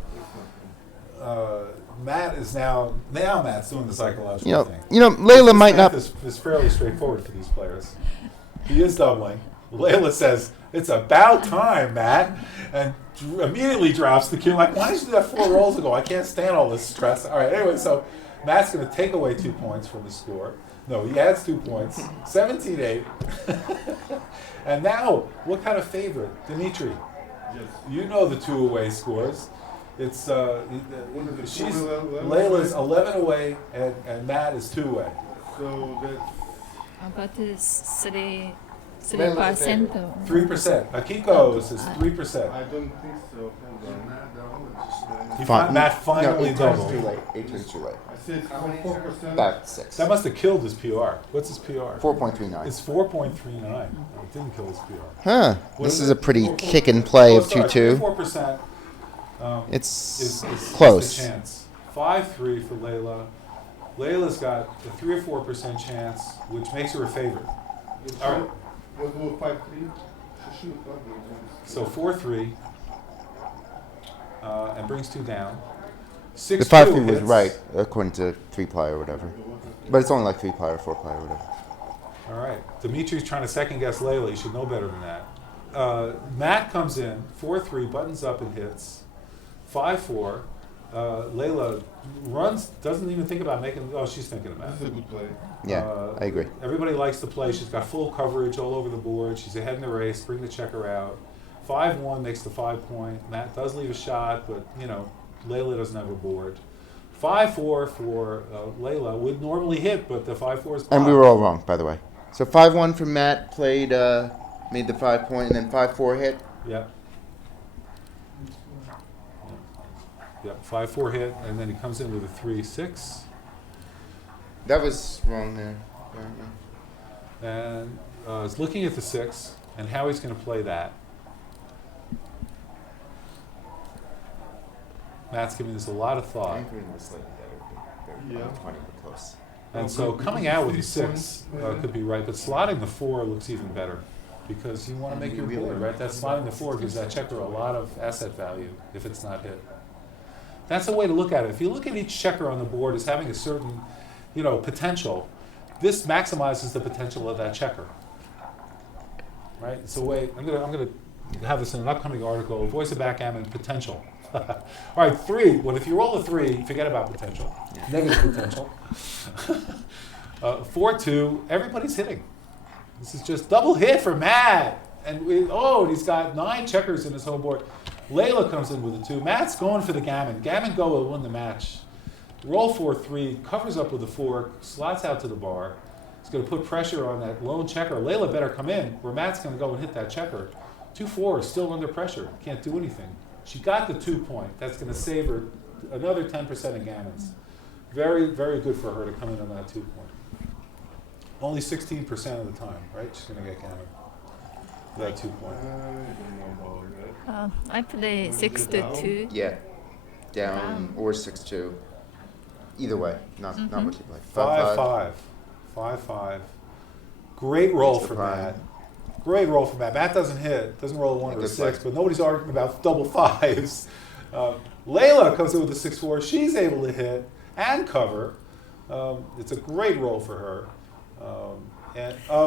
Matt is now Matt's doing the psychological thing. Leyla This might math not. is fairly straightforward for these players. He is doubling. Leyla says, "It's about time, Matt," and immediately drops the cue. Like, why did you do that 4 rolls ago? I can't stand all this stress. All right, anyway, so Matt's going to take away 2 points from the score. No, he adds 2 points. 17-8. And now, what kind of favorite? Dimitri. yes. You know the 2 away scores. It's What is it? she's 11 Layla's away? 11 away and Matt is 2 away. So that's About 3%. Leyla's the favorite. 3%. Akiko's is 3%. I don't think so. Hold on. Matt finally doubled. late. 8 turns too late. I said 4%. About 6. That must have killed his PR. What's his PR? 4.39. It's 4.39. Oh, it didn't kill his PR. Huh. What This is is it? a pretty kick and play of 2-2. 4%. It's Is close. the chance. 5-3 for Leyla. Layla's got a 3 or 4% chance, which makes her a favorite. All right. What will 5-3? She should probably. So 4-3, and brings 2 down. The 6-2 5-3 was hits. right, according to 3-ply or whatever. But it's only like 3-ply or 4-ply or whatever. All right. Dimitri's trying to second guess Leyla. You should know better than that. Matt comes in, 4-3, buttons up and hits. 5-4. Leyla runs, doesn't even think about making. Oh, she's thinking about This is it. a good play. Yeah, I agree. Everybody likes to play. She's got full coverage all over the board. She's ahead in the race. Bring the checker out. 5-1 makes the 5-point. Matt does leave a shot, but Leyla doesn't have a board. 5-4 for Leyla would normally hit, but the 5-4 is blocked. And we were all wrong, by the way. So 5-1 for Matt, played, made the 5-point, and then 5-4 hit. Yep. Yep. 5-4 hit, and then he comes in with a 3-6, That was wrong there. and is looking at the 6 and how he's going to play that. Matt's giving this a lot of thought. Yeah. close. And so coming out with a 6 could be right, but slotting the 4 looks even better because you want to make your board, right? That slotting the 4 gives that checker a lot of asset value if it's not hit. That's a way to look at it. If you look at each checker on the board as having a certain, potential, this maximizes the potential of that checker. Right? It's a way. I'm gonna have this in an upcoming article, Voice of Backgammon Potential. All right, 3. Well, if you roll a 3, forget about potential. Negative potential. 4-2, everybody's hitting. This is just double hit for Matt. And he's got 9 checkers in his home board. Leyla comes in with a 2. Matt's going for the gammon. Gammon go will win the match. Roll 4-3, covers up with a 4, slots out to the bar. He's going to put pressure on that lone checker. Leyla better come in, where Matt's going to go and hit that checker. 2-4 is still under pressure. Can't do anything. She got the 2 point. That's going to save her another 10% of gammons. Very, very good for her to come in on that 2 point. Only 16% of the time, right? She's going to get gammon. That 2 point. I play 6-2. Yeah. Down or 6-2. Either way. Not what you like. 5-5. 5-5. Great roll for Matt. Great roll for Matt. Matt doesn't hit. Doesn't roll a 1 or a 6, but nobody's arguing about double 5s. Leyla comes in with a 6-4. She's able to hit and cover. It's a great roll for her.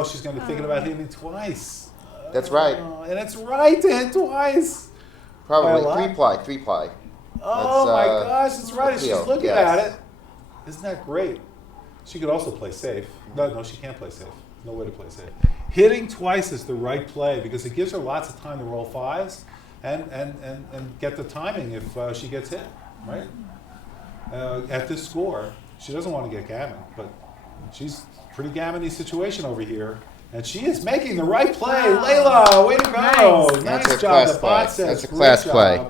She's going to be thinking about hitting twice. That's right. And it's right to hit twice. Probably 3-ply. Oh my gosh, it's right. She's looking at it. Isn't that great? She could also play safe. No, she can't play safe. No way to play safe. Hitting twice is the right play because it gives her lots of time to roll 5s and get the timing if she gets hit, right? At this score, she doesn't want to get gammon, but she's pretty gammon-y situation over here. And she is making the right play. Leyla, way to go. Nice job. The bot says that's a class play.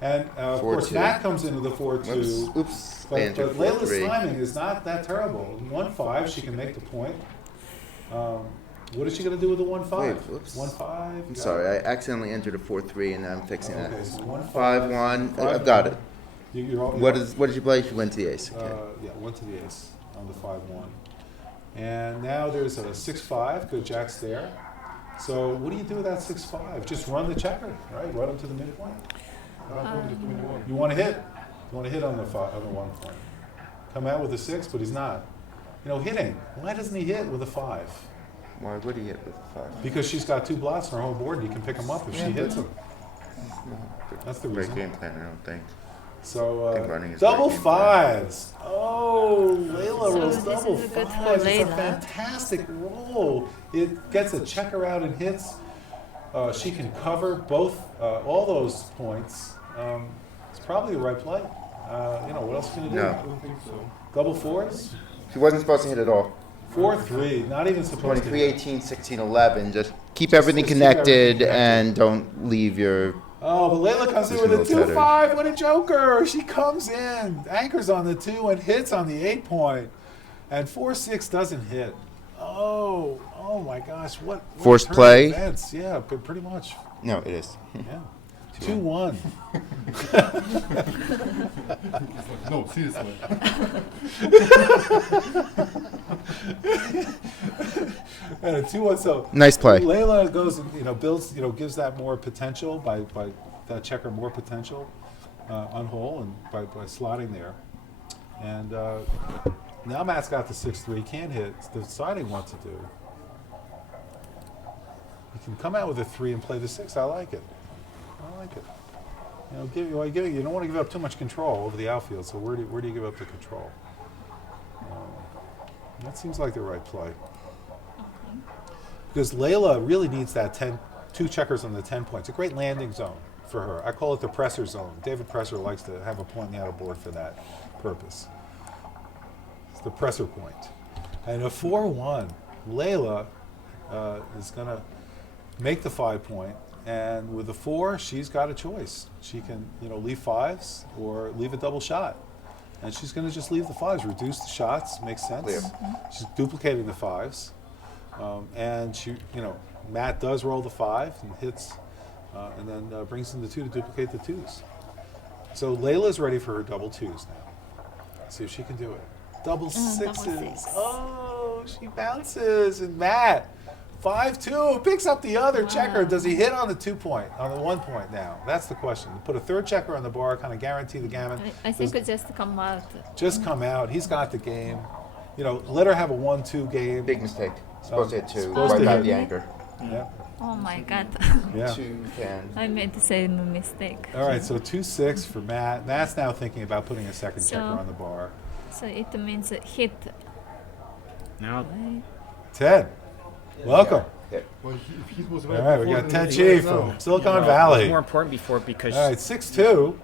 And of course, Matt comes in with a 4-2. Oops. But Layla's timing is not that terrible. 1-5, she can make the point. What is she going to do with the 1-5? 1-5. I'm sorry, I accidentally entered a 4-3, and I'm fixing that. Okay, so 5-1. I've got it. What did you play? She went to the ace. Okay. Went to the ace on the 5-1. And now there's a 6-5. Good Jack's there. So what do you do with that 6-5? Just run the checker, right? Run him to the midpoint. You want to hit? You want to hit on the 1 point? Come out with a 6, but he's not. Hitting. Why doesn't he hit with a 5? Why would he hit with a 5? Because she's got 2 blots on her home board, and you can pick them up if she hits them. That's the reason. Great game plan, I don't think. So double 5s. Oh, Leyla rolls double 5s. It's a fantastic roll. It gets a checker out and hits. She can cover all those points. It's probably the right play. What else can you do? No. I don't think so. Double 4s? She wasn't supposed to hit at all. 4-3, not even supposed to. 23-18, 16-11. Just keep everything connected and don't leave your. Oh, but Leyla comes in with a 2-5. What a joker! She comes in, anchors on the 2, and hits on the 8 point. And 4-6 doesn't hit. Oh my gosh! What forced play? Events. Yeah, but pretty much. No, it is. Yeah. 2-1. No, seriously. And a 2-1. So nice play. Leyla goes and builds, gives that more potential by that checker more potential on hole and by slotting there. And now Matt's got the 6-3. Can't hit. It's deciding what to do. You can come out with a 3 and play the 6. I like it. You don't want to give up too much control over the outfield. So where do you give up the control? That seems like the right play. Because Leyla really needs that 2 checkers on the 10 points. A great landing zone for her. I call it the presser zone. David Presser likes to have a point in the outer board for that purpose. It's the presser point. And a 4-1, Leyla is going to make the 5 point. And with the 4, she's got a choice. She can, leave 5s or leave a double shot. And she's going to just leave the 5s, reduce the shots, makes sense. Clear. She's duplicating the 5s. And she, Matt does roll the 5 and hits, and then brings in the 2 to duplicate the 2s. So Leyla's ready for her double 2s now. See if she can do it. Double 6s. Double 6. Oh, she bounces. And Matt, 5-2, picks up the other checker. Does he hit on the 2 point, on the 1 point now? That's the question. Put a 3rd checker on the bar, kind of guarantee the gammon. I think it just come out. Just come out. He's got the game. Let her have a 1-2 game. Big mistake. Supposed to hit 2. Supposed Wipe to out hit. the anchor. Yeah. Oh my God. Yeah. 2-10. I made the same mistake. All right, so 2-6 for Matt. Matt's now thinking about putting a second So- checker on the bar. So it means hit. Now, Right? Ted, welcome. Well, he was All right, we got Ted Chi from Silicon Valley. it's more important before because All right, 6-2,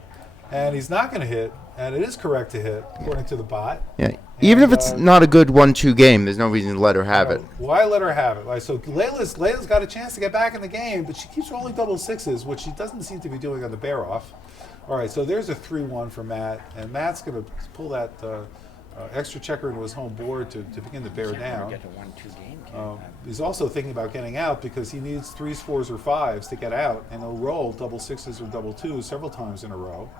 and he's not going to hit, and it is correct to hit according to the bot. Yeah. Even if And, it's not a good 1-2 game, there's no reason to let her have it. Why let her have it? Right, so Layla's got a chance to get back in the game, but she keeps rolling double sixes, which she doesn't seem to be doing on the bear off. All right, so there's a 3-1 for Matt, and Matt's going to pull that extra checker into his home board to begin to bear can't ever down. get a 1-2 game. Can He's also thinking about getting out because he needs 3s, 4s, or 5s to get out, and he'll roll double sixes or double 2s several times in a row,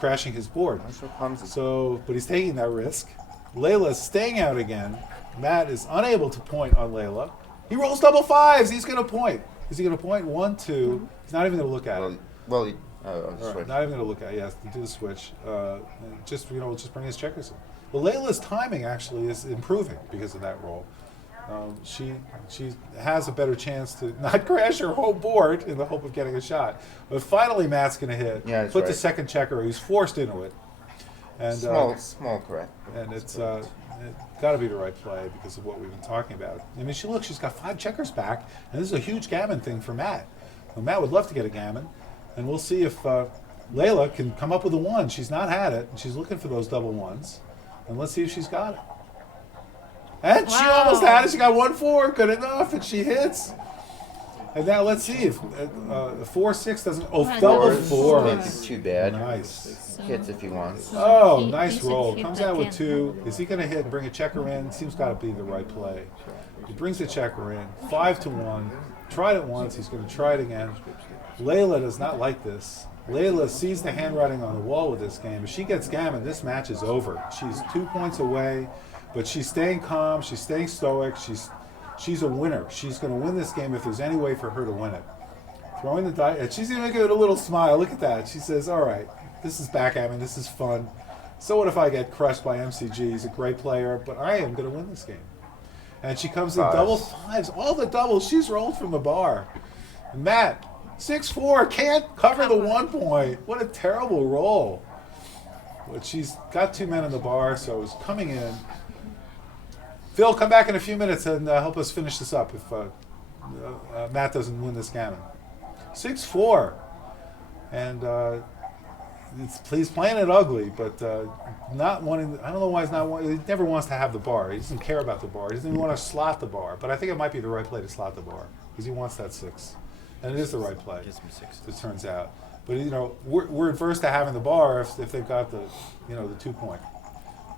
crashing his board. That's what comes. So, but he's taking that risk. Layla's staying out again. Matt is unable to point on Leyla. He rolls double 5s. He's going to point. Is he going to point? 1, 2. He's not even going to look at it. Well, All right, not even going to look at it. Yes, do the switch. And just bring his checkers in. Well, Layla's timing actually is improving because of that roll. She has a better chance to not crash her whole board in the hope of getting a shot. But finally, Matt's going to hit. Yeah, that's put the right. second checker. He's forced into it. And small correct. and it's got to be the right play because of what we've been talking about. I mean, she's got 5 checkers back, and this is a huge gammon thing for Matt. Well, Matt would love to get a gammon, and we'll see if Leyla can come up with a 1. She's not had it, and she's looking for those double 1s, and let's see if she's got it. And she almost had it. She got 1-4, good enough, and she hits. And now let's see if 4-6 doesn't. Oh, double 4. Can't be too bad. Nice. Hits if he wants. Oh, He nice should roll. hit Comes out with again. 2. Is he going to hit and bring a checker in? Seems got to be the right play. He brings the checker in. 5-1. Tried it once. He's going to try it again. Leyla does not like this. Leyla sees the handwriting on the wall with this game. If she gets gammon, this match is over. She's 2 points away, but she's staying calm. She's staying stoic. She's a winner. She's going to win this game if there's any way for her to win it. Throwing the die. And she's even giving a little smile. Look at that. She says, all right, this is backgammon. This is fun. So what if I get crushed by MCG? He's a great player, but I am going to win this game. And she comes in double 5s. All the doubles she's rolled from the bar. And Matt, 6-4, can't cover the 1 point. What a terrible roll. But she's got 2 men in the bar, so it's coming in. Phil, come back in a few minutes and help us finish this up if Matt doesn't win this gammon. 6-4. And he's playing it ugly, but not wanting. I don't know why he's not wanting. He never wants to have the bar. He doesn't care about the bar. He doesn't even want to slot the bar. But I think it might be the right play to slot the bar because he wants that 6. And it is the right play, it turns out. But, we're adverse to having the bar if they've got the 2 point.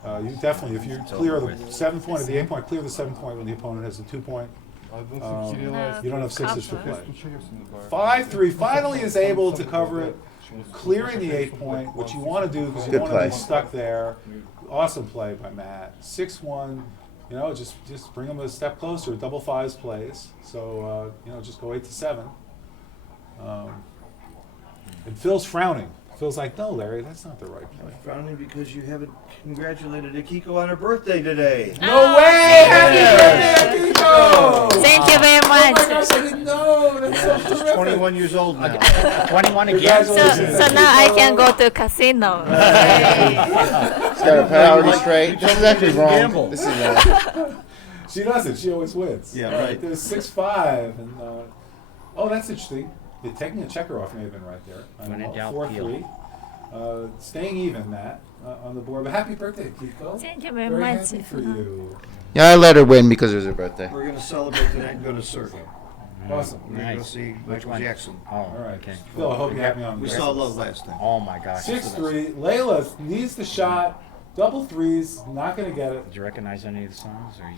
You definitely, if you clear the 7 point or the 8 point, clear the 7 point when the opponent has the 2 point. I don't think he realized You don't have 6s to he play. has 2 checkers in the bar. 5-3 finally is able to cover it, clearing the 8 point, which you want to do because you Good don't want to play. be stuck there. Awesome play by Matt. 6-1. Just bring them a step closer. Double 5s plays. So just go 8-7. And Phil's frowning. Phil's like, no, Larry, that's not the right play. Frowning because you haven't congratulated Akiko on her birthday today. No way! Happy birthday, Akiko! Thank you very Oh my much. gosh, I didn't know. That's so She's terrific. 21 years old now. 21 again. So now I can go to casino. He's got a priority straight. This is actually wrong. Gamble. This is She doesn't. She always wins. Yeah, right. There's 6-5, and that's interesting. Taking a checker off may have been right there. When in doubt, 4-3. Staying even, Matt, on the board. But happy birthday, Kiko. Thank you very Very much. happy for you. Yeah, I let her win because it was her birthday. We're going to celebrate tonight and go to surfing. Awesome. We're going to go Nice. see Which Michael one? Jackson. Oh, All right. okay. Phil, I hope you have me on. We the saw rest. Love last time. Oh my gosh. 6-3. Layla needs the shot. Double 3s. Not going to get it. Did you recognize any of the songs? Or are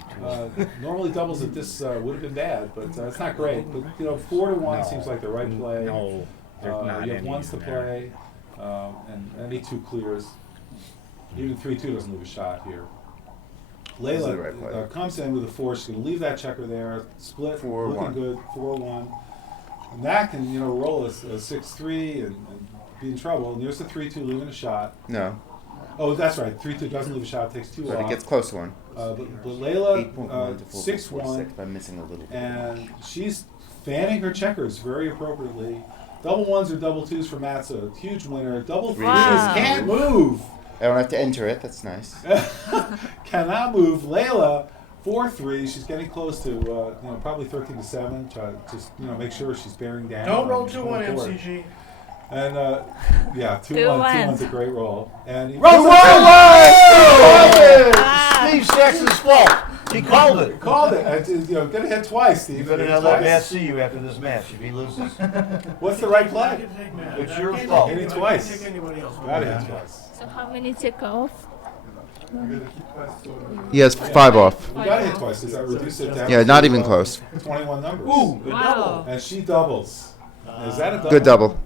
you too Normally doubles at this would have been bad, but it's not great. But 4-1 No. seems like the right play. No, there's not You have any 1s to in there. play, and any 2 clears. Even 3-2 doesn't leave a shot here. This is the Layla right play. comes in with a 4. She's going to leave that checker there. Split, 4-1. looking good. 4-1. And that can roll a 6-3 and be in trouble. And there's the 3-2 leaving a shot. No, Oh, that's right. 3-2 doesn't leave a shot. Takes 2 but off. it gets close to one. But Layla 8.1 to 4.46 6-1. by missing a little bit. And she's fanning her checkers very appropriately. Double ones or double twos for Matt's a huge winner. Double threes can't move. I don't have to enter it. That's nice. Cannot move. Leyla, 4-3. She's getting close to probably 13-7. Try to just make sure she's bearing down. Don't roll 2-1 MCG. And 2-1. 2-1's a great roll. And he rolls it. Steve Saxon's fault. He called it. Called it. Gonna hit twice, Steve. You better not let Matt see you after this match if he loses. What's the right play? It's your fault. Hit it twice. Gotta hit twice. So how many check off? He has 5 off. You gotta hit twice. Does that reduce it down? Yeah, not even close. 21 numbers. Ooh, Wow. And she doubles. Is that a double? Good double.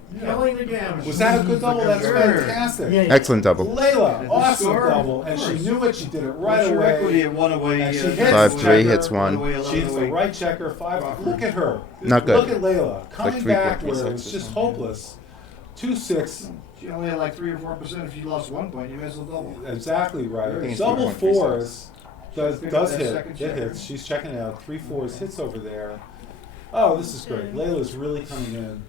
Was that a good double? That's fantastic. Excellent double. Layla, awesome double. And she knew it. She did it right What's your away. equity at 1 away? And she hits 5-3 checker. hits 1. She hits the right checker. 5. Look at her. Not good. Look at Layla. Coming back where it was 3.36. just hopeless. 2-6. She only had like 3 or 4%. If she lost 1 point, you may as well double. Exactly I think right. it's Double 3.36. fours does Pick up that hit. second It checker. hits. She's checking it out. 3-4s hits over there. Oh, this is great. Layla's really coming in.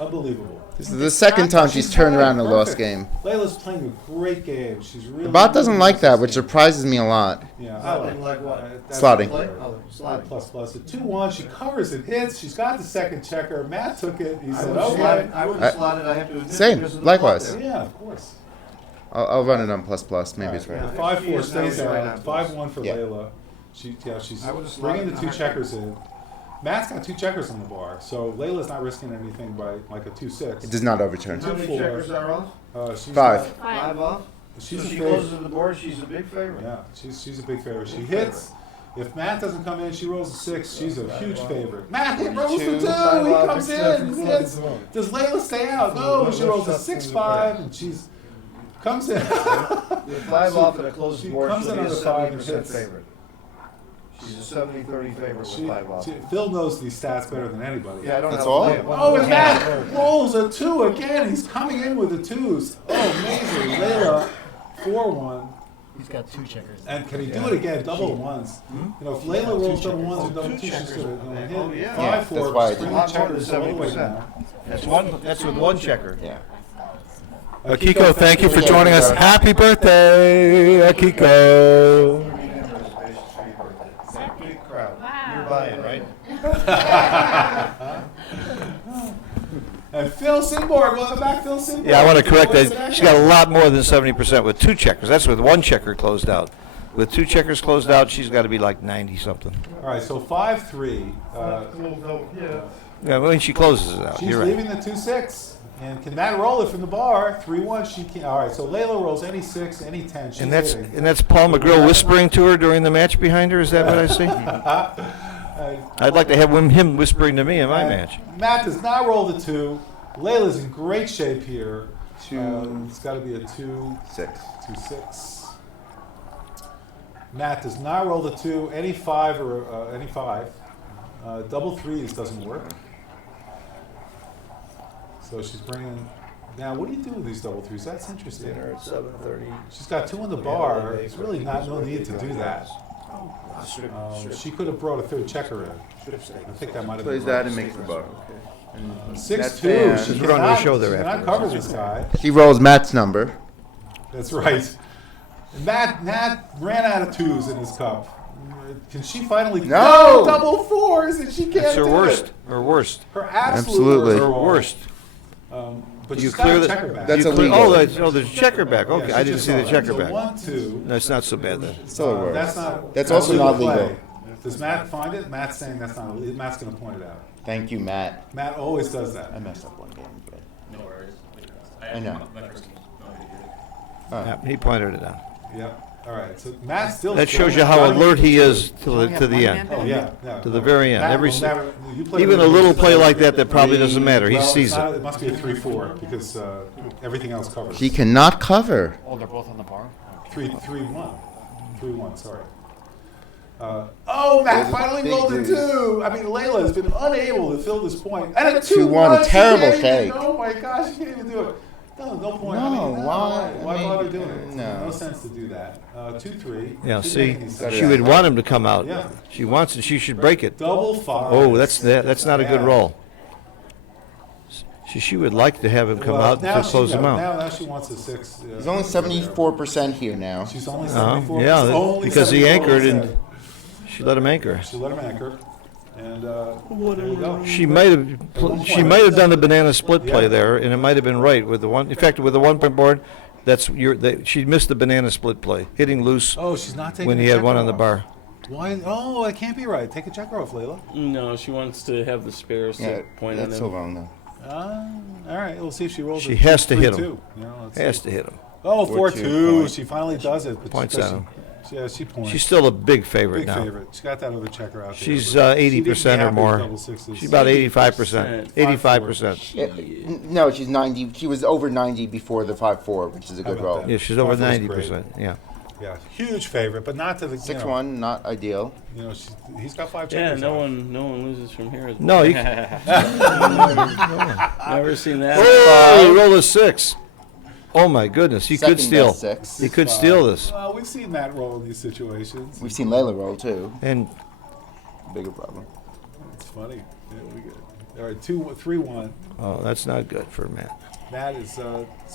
Unbelievable. This is the second time she's turned around and lost game. Layla's playing a great game. She's really. The bot doesn't like that, which game. surprises me a lot. Yeah, I like what? Slotting. Slotting. Plus. At 2-1, she covers and hits. She's got the second checker. Matt took it. He said, I "Okay." would have slotted. I have to admit. Same. because of the Likewise. block Yeah, of course. I'll run it on plus. Maybe it's right. The 5-4 stays Right out. now. 5-1 for Yeah. Layla. She's I would've bringing the slotted 2 her. checkers in. Matt's got 2 checkers on the bar, so Layla's not risking anything by like a 2-6. It does not overturn. How many checkers are off? She's 5. 5 off. She's So a she favorite. closes the board. She's a big favorite. Yeah, she's a big favorite. She hits. If Matt doesn't come in, she rolls a 6. She's a huge favorite. Matt rolls the 2. He comes in. He hits. Does Layla stay out? No, she rolls a 6-5, and she's comes in. With 5 off and a closed She board, comes she'll in be a on the 5 and 70% hits. favorite. She's a 70-30 favorite with 5 off. Phil knows these stats better than anybody. Yeah, I don't That's know. all? Oh, and Matt rolls a 2 again. He's coming in with the 2s. Oh, amazing. Layla, 4-1. He's got 2 checkers. And can he do it again? Double ones. If Layla rolls double ones or double 2s, she's going to Oh, hit. yeah. 5-4. That's why I Bring do. the checkers all the way 70%. down. That's with 1 checker. Yeah. Akiko, thank you for joining us. Happy birthday, Akiko. Big crowd. Wow. You're buying, right? And Phil Sinborg, welcome back, Phil Sinborg. Yeah, I want to correct that. She got a lot more than 70% with 2 checkers. That's with 1 checker closed out. With 2 checkers closed out, she's got to be like 90-something. All right, so 5-3. Yeah, when she closes it out, She's you're right. leaving the 2-6. And can Matt roll it from the bar? 3-1, she can. All right, so Layla rolls any 6, any 10. She's And that's hitting. Paul McGrill whispering to her during the match behind her. Is that what I see? I'd like to have him whispering to me in my match. Matt does not roll the 2. Layla's in great shape here. It's got to be a 2-6. 2-6. Matt does not roll the 2. Any 5 or any 5. Double 3s doesn't work. So she's bringing. Now, what do you do with these double 3s? That's interesting. Dinner at 7:30. She's got 2 on the bar. There's really no need to do that. She could have brought a 3rd checker in. I think that might have Plays been that and makes the bar. 6-2. She Put on her show cannot there not afterwards. cover this guy. She rolls Matt's number. That's right. Matt ran out of 2s in his cup. Can she finally? No! Double 4s, and she can't That's her do worst. it. Her worst. Her absolute Absolutely. worst. Her worst. But You she's clear got a the. checker back. That's you clear- illegal. Oh, there's a checker back. Okay, Yeah, I she didn't just see the saw it. checker So back. 1-2. No, it's not so bad then. Still a That's worst. not. That's also legal not legal. play. Does Matt find it? Matt's saying that's not. Matt's going to point it out. Thank you, Matt. Matt always does that. I messed up one game. But No worries. I know. Yeah, he pointed it out. Yep. All right. So Matt still. That shows you how alert he is to the end. Oh yeah. To the very end. Matt Every will never- you play even a with little him. play like that probably doesn't matter. He Well, sees it's not- it. It must be a 3-4 because everything else covers. she cannot cover. Oh, they're both on the bar? 3-1. 3-1. Sorry. Matt finally big rolled a dudes. 2. I mean, Layla has been unable to fill this point. And a 2-1, 2-1. terrible she can't even- shake. Oh my gosh, she can't even do it. No point. No, why? Why I mean, bother doing it? no. No sense to do that. 2-3. Yeah, She's see, making these she would want him to come out. Yeah. She wants it. She should break it. Double five. Oh, that's not a good Yeah. roll. She would like to have him come out now to close him out. Now she wants a 6. He's only 74% here now. She's only 74%. Yeah, Only because he anchored 74%. and she let him anchor. She let him anchor. And there we go. She might have done the banana split play there, and it might have been right with the one. In fact, with the 1 point board, she missed the banana split play, hitting loose. Oh, she's not taking when the he had checker one on the off. bar. Why? Oh, it can't be right. Take a checker off, Leyla. No, she wants to have the spare point on That's him. so wrong, though. All right, we'll see if she rolls. She has to hit 3-2. him. You know, let's Has see. to hit him. Oh, 4-2 4-2. point. She finally does it. But Points because on him. Yeah, she points. She's still a big favorite Big now. favorite. She got that other checker out there. She's but she 80% needs to be or happy with more. double sixes. She's about 85%. 85%. No, she's 90. She was over 90 before the 5-4, which is a How good about roll. that? Yeah, she's over 5-4 is great. 90%. Yeah. Yeah, huge favorite, but not to the 6-1, not ideal. You know, he's got 5 Yeah, checkers. no off. one loses from here. No, you Never seen that. Oh, he rolled a 6. Oh my goodness, he could Second steal. best 6. He could steal this. Well, we've seen Matt roll in these situations. We've seen Leyla roll, too. And Bigger problem. It's funny. Yeah, we good. All right, 3-1. oh, that's not good for Matt. Matt is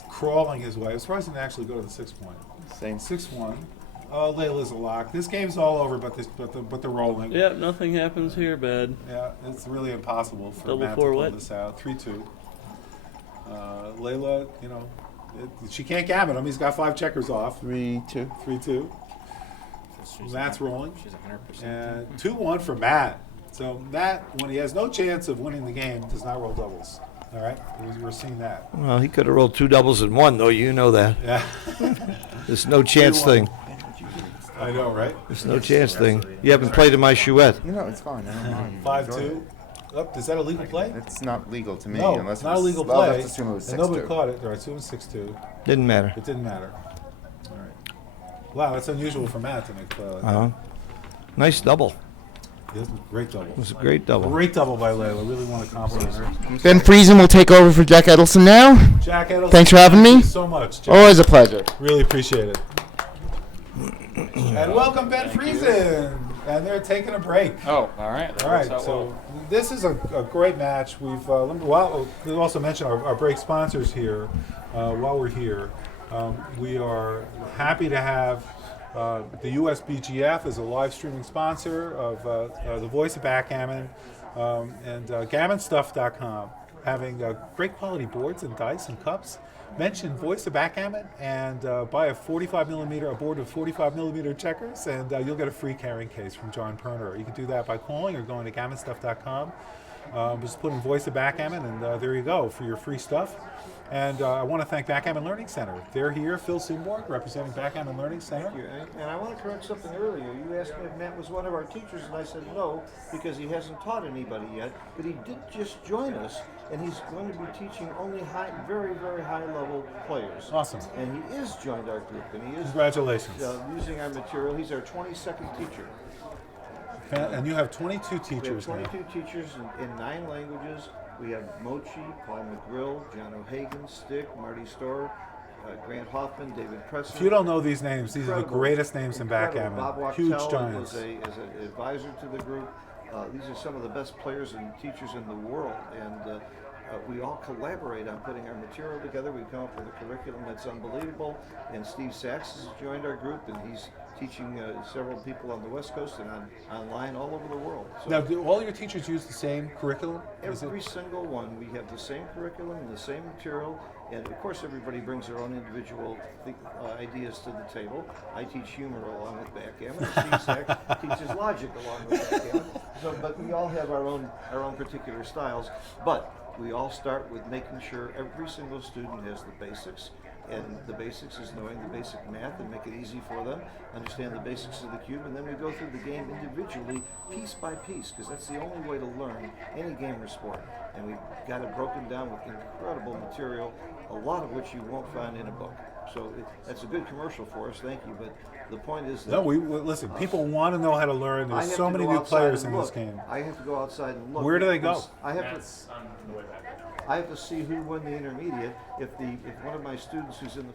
crawling his way. I'm surprised he didn't actually go to the 6 point. Same. 6-1. Oh, Layla's a lock. This game's all over, but the rolling. Yep, nothing happens here, bad. Yeah, it's really impossible for Double Matt four to pull what? this out. 3-2. Leyla, you know, she can't gammon him. He's got 5 checkers off. 3-2. 3-2. She's Matt's rolling. She's 100%. And 2-1 for Matt. So Matt, when he has no chance of winning the game, does not roll doubles. All right, we're seeing that. Well, he could have rolled 2 doubles in 1, though. You know that. Yeah. There's no chance 2-1. thing. I know, right? There's no chance thing. You haven't played in my chouette. No, it's fine. I don't mind. 5-2. Up, is that a legal play? It's not legal to me. No, unless it's not a it was, legal well, play. let's assume it was And nobody 6-2. caught it. All right, so it was 6-2. Didn't matter. It didn't matter. All right. Wow, that's unusual for Matt to make a play like that. Uh-huh. Nice double. It was a great double. It was a great double. Great double by Leyla. Really want to compliment her. Ben Friesen will take over for Jack Edelson now. Jack Edelson. Thanks for having Thank me. you so much, Jack. Always a pleasure. Really appreciate it. And welcome Ben Friesen. And they're taking a break. Oh, all right. That All works right, out so well. this is a great match. We've we'll also mention our break sponsors here. While we're here, we are happy to have the USBGF as a live streaming sponsor of the Voice of Backgammon and GammonStuff.com, having great quality boards and dice and cups. Mention Voice of Backgammon and buy a 45mm, a board of 45mm checkers, and you'll get a free carrying case from John Perner. You can do that by calling or going to GammonStuff.com. Just put in Voice of Backgammon, and there you go for your free stuff. And I want to thank Backgammon Learning Center. They're here, Phil Simborg, representing Backgammon Learning Center. Thank you. And I want to correct something earlier. You asked me if Matt was one of our teachers, and I said no, because he hasn't taught anybody yet. But he did just join us, and he's going to be teaching only very, very high-level players. Awesome. And he is joined our group, and he is Congratulations. using our material. He's our 22nd teacher. And you have 22 teachers We have now. 22 teachers in 9 languages. We have Mochi, Paul McGrill, John O'Hagan, Stick, Marty Storr, Grant Hoffman, David Preston. If you don't know these names, these are the Incredible. greatest names in Incredible. backgammon. Bob Huge Wachtel giants. was an advisor to the group. These are some of the best players and teachers in the world, and we all collaborate on putting our material together. We've come up with a curriculum that's unbelievable, and Steve Sachs has joined our group, and he's teaching several people on the West Coast and online all over the world. So Now, do all your teachers use the same curriculum? every single one, we have the same curriculum, the same material, and of course everybody brings their own individual ideas to the table. I teach humor along with backgammon. Steve Sachs teaches logic along with backgammon. So, but we all have our own particular styles. But we all start with making sure every single student has the basics. And the basics is knowing the basic math and make it easy for them, understand the basics of the cube, and then we go through the game individually, piece by piece, because that's the only way to learn any game or sport. And we've got it broken down with incredible material, a lot of which you won't find in a book. So that's a good commercial for us, thank you, but the point is that... No, listen, people want to know how to learn. There's so many new players in this game. I have to go outside and look. Where do they go? I have to... That's on the way back. I have to see who won the intermediate. If one of my students who's in the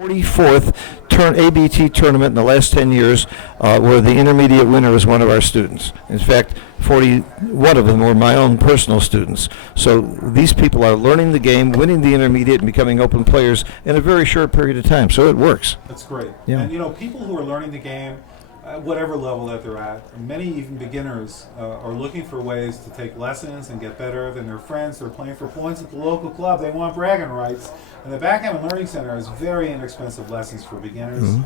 44th ABT tournament in the last 10 years, where the intermediate winner was one of our students. In fact, 41 of them were my own personal students. So these people are learning the game, winning the intermediate, and becoming open players in a very short period of time. So it works. That's great. Yeah. And people who are learning the game, at whatever level that they're at, many even beginners are looking for ways to take lessons and get better than their friends. They're playing for points at the local club. They want bragging rights. And the Backgammon Learning Center has very inexpensive lessons for beginners.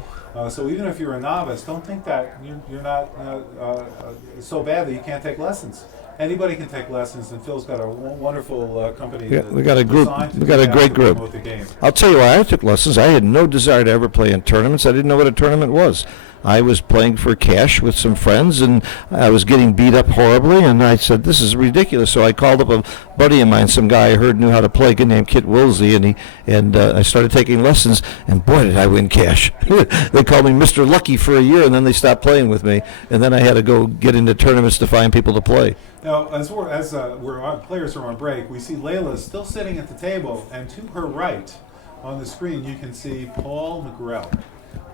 So even if you're a novice, don't think that you're not so bad that you can't take lessons. Anybody can take lessons, and Phil's got a wonderful company. Yeah, we got a group. We got a great group. I'll tell you why I took lessons. I had no desire to ever play in tournaments. I didn't know what a tournament was. I was playing for cash with some friends, and I was getting beat up horribly, and I said, this is ridiculous. So I called up a buddy of mine, some guy I heard knew how to play, a guy named Kit Woolsey, and I started taking lessons, and boy, did I win cash. They called me Mr. Lucky for a year, and then they stopped playing with me, and then I had to go get into tournaments to find people to play. Now, as players are on break, we see Leyla still sitting at the table, and to her right on the screen, you can see Paul McGrell,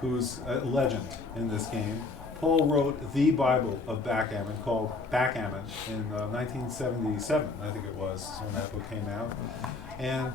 who's a legend in this game. Paul wrote the Bible of backgammon, called Backgammon, in 1977, I think it was, when that book came out. And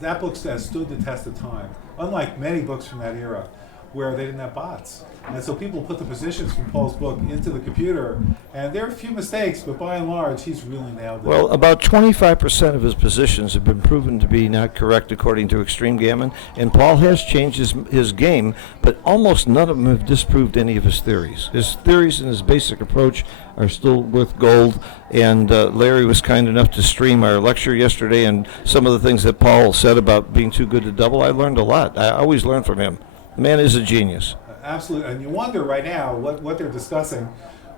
that book has stood the test of time, unlike many books from that era, where they didn't have bots. And so people put the positions from Paul's book into the computer, and there are a few mistakes, but by and large, he's really nailed it. Well, about 25% of his positions have been proven to be not correct according to Extreme Gammon, and Paul has changed his game, but almost none of them have disproved any of his theories. His theories and his basic approach are still worth gold, and Larry was kind enough to stream our lecture yesterday, and some of the things that Paul said about being too good to double, I learned a lot. I always learn from him. The man is a genius. Absolutely, and you wonder right now what they're discussing.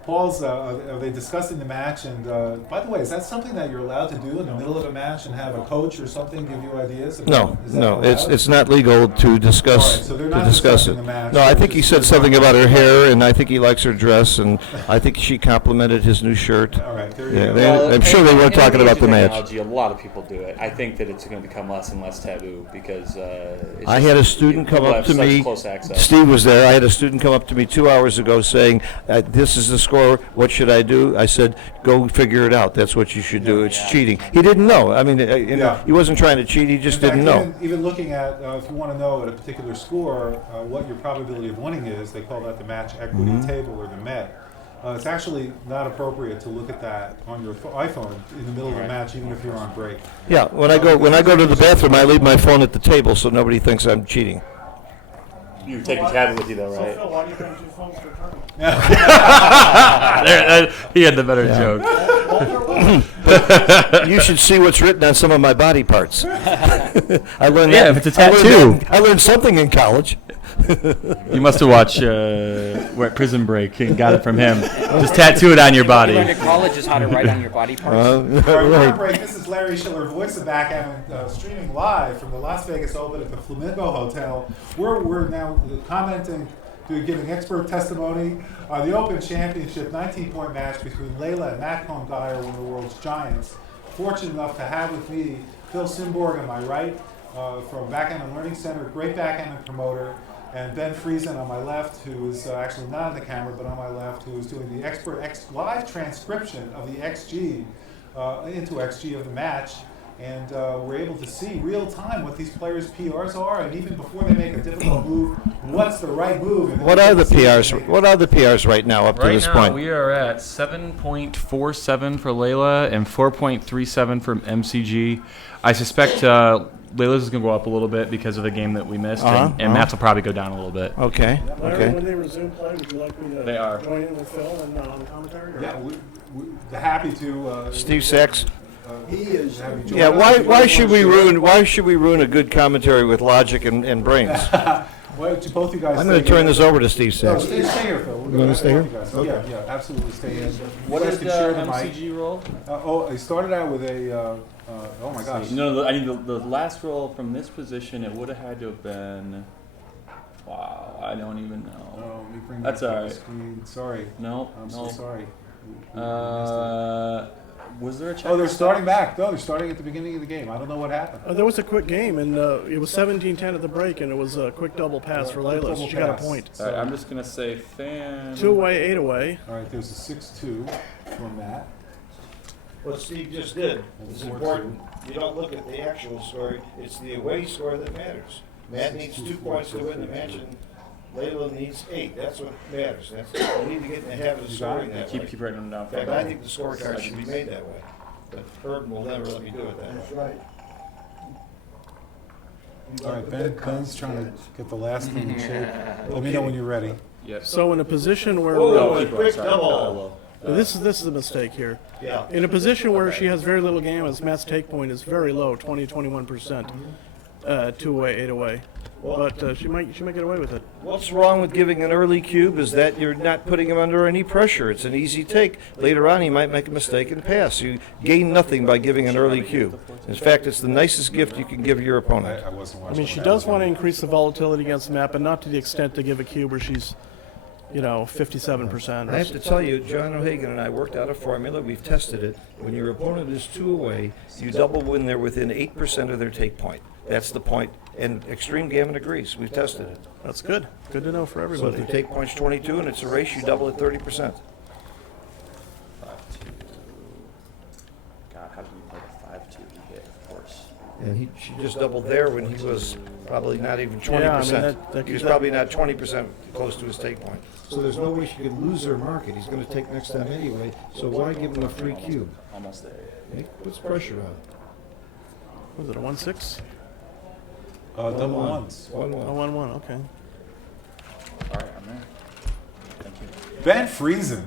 Paul's, are they discussing the match? And by the way, is that something that you're allowed to do in the middle of a match and have a coach or something give you ideas? No, it's not legal to discuss. Right, so they're not discussing the match. No, I think he said something about her hair, and I think he likes her dress, and I think she complimented his new shirt. All right, there you go. I'm sure they weren't talking about the match. A lot of people do it. I think that it's going to become less and less taboo because I had a student come up to me. Steve was there. I had a student come up to me 2 hours ago saying, "This is the score. What should I do?" I said, "Go figure it out. That's what you should do. It's cheating." He didn't know. I mean, he wasn't trying to cheat. He just didn't know. Even looking at, if you want to know at a particular score what your probability of winning is, they call that the match equity table or the MET. It's actually not appropriate to look at that on your iPhone in the middle of a match, even if you're on break. Yeah, when I go to the bathroom, I leave my phone at the table so nobody thinks I'm cheating. You take a tablet with you, though, right? So, Phil, why do you bring two phones to the tournament? He had the better joke. You should see what's written on some of my body parts. I learned that. If it's a tattoo. I learned something in college. You must have watched Prison Break and got it from him. Just tattoo it on your body. What you learned at college is how to write on your body parts. All right, break. This is Larry Shiller, voice of Backgammon, streaming live from the Las Vegas Open at the Flamingo Hotel. We're now commenting, giving expert testimony on the Open Championship 19-point match between Leyla and Matt Cohn-Geier, one of the world's giants. Fortunate enough to have with me Phil Simborg on my right from Backgammon Learning Center, great backgammon promoter, and Ben Friesen on my left, who is actually not on the camera, but on my left, who is doing the expert live transcription of the XG into XG of the match. And we're able to see real time what these players' PRs are, and even before they make a difficult move, what's the right move. And what are the PRs? What are the PRs right now up to this point? Right now we are at 7.47 for Leyla and 4.37 for MCG. I suspect Layla's is going to go up a little bit because of the game that we missed, and Matt's will probably go down a little bit. Okay. Larry, when they resume play, would you like me to join in with Phil and on the commentary? Yeah, we're happy to. Steve Sachs. He is. Yeah. Why should we ruin a good commentary with logic and brains? Well, to both you guys. I'm going to turn this over to Steve Sachs. No, stay here, Phil. You want to stay here? Okay. Yeah, absolutely stay in. What is the MCG roll? I started out with a. Oh my gosh. No, I mean the last roll from this position. It would have had to have been. Wow, I don't even know. Let me bring That's all right. Screen. Sorry. No, I'm so sorry. Was there a check? Oh, they're starting back. No, they're starting at the beginning of the game. I don't know what happened. There was a quick game, and it was 17-10 at the break, and it was a quick double pass for Leyla. So she got a point. All right, I'm just gonna say fan. 2 away, 8 away. All right, there's a 6-2 from Matt. What Steve just did is important. You don't look at the actual score. It's the away score that matters. Matt needs 2 points to win the match, and Leyla needs 8. That's what matters. You need to get in the habit of scoring that way. Keep writing them down. In fact, I think the scorecard should be made that way. But Herb will never let me do it that way. That's right. All right, Ben's trying to get the last thing in shape. Let me know when you're ready. Yes. So in a position where Quick double. this is a mistake here. Yeah. In a position where she has very little gammas, Matt's take point is very low, 20-21%. 2 away, 8 away. But she might get away with it. What's wrong with giving an early cube is that you're not putting him under any pressure. It's an easy take. Later on, he might make a mistake and pass. You gain nothing by giving an early cube. In fact, it's the nicest gift you can give your opponent. I mean, she does want to increase the volatility against the map, but not to the extent to give a cube where she's, 57%. I have to tell you, John O'Hagan and I worked out a formula. We've tested it. When your opponent is 2 away, you double when they're within 8% of their take point. That's the point. And Extreme Gammon agrees. We've tested it. That's good. Good to know for So everybody. if your take point's 22 and it's a race, you double at 30%. 5-2. God, how did you play the 5-2? He hit, of course. And she just doubled there when he was probably not even 20%. Yeah, I mean, he was probably not 20% close to his take point. So there's no way she could lose her market. He's going to take next time anyway. So why give him a free cube? Almost there. Puts pressure on. Was it a 1-6? Double ones. 1-1. Oh, 1-1, okay. All right, I'm there. Thank you. Ben Friesen.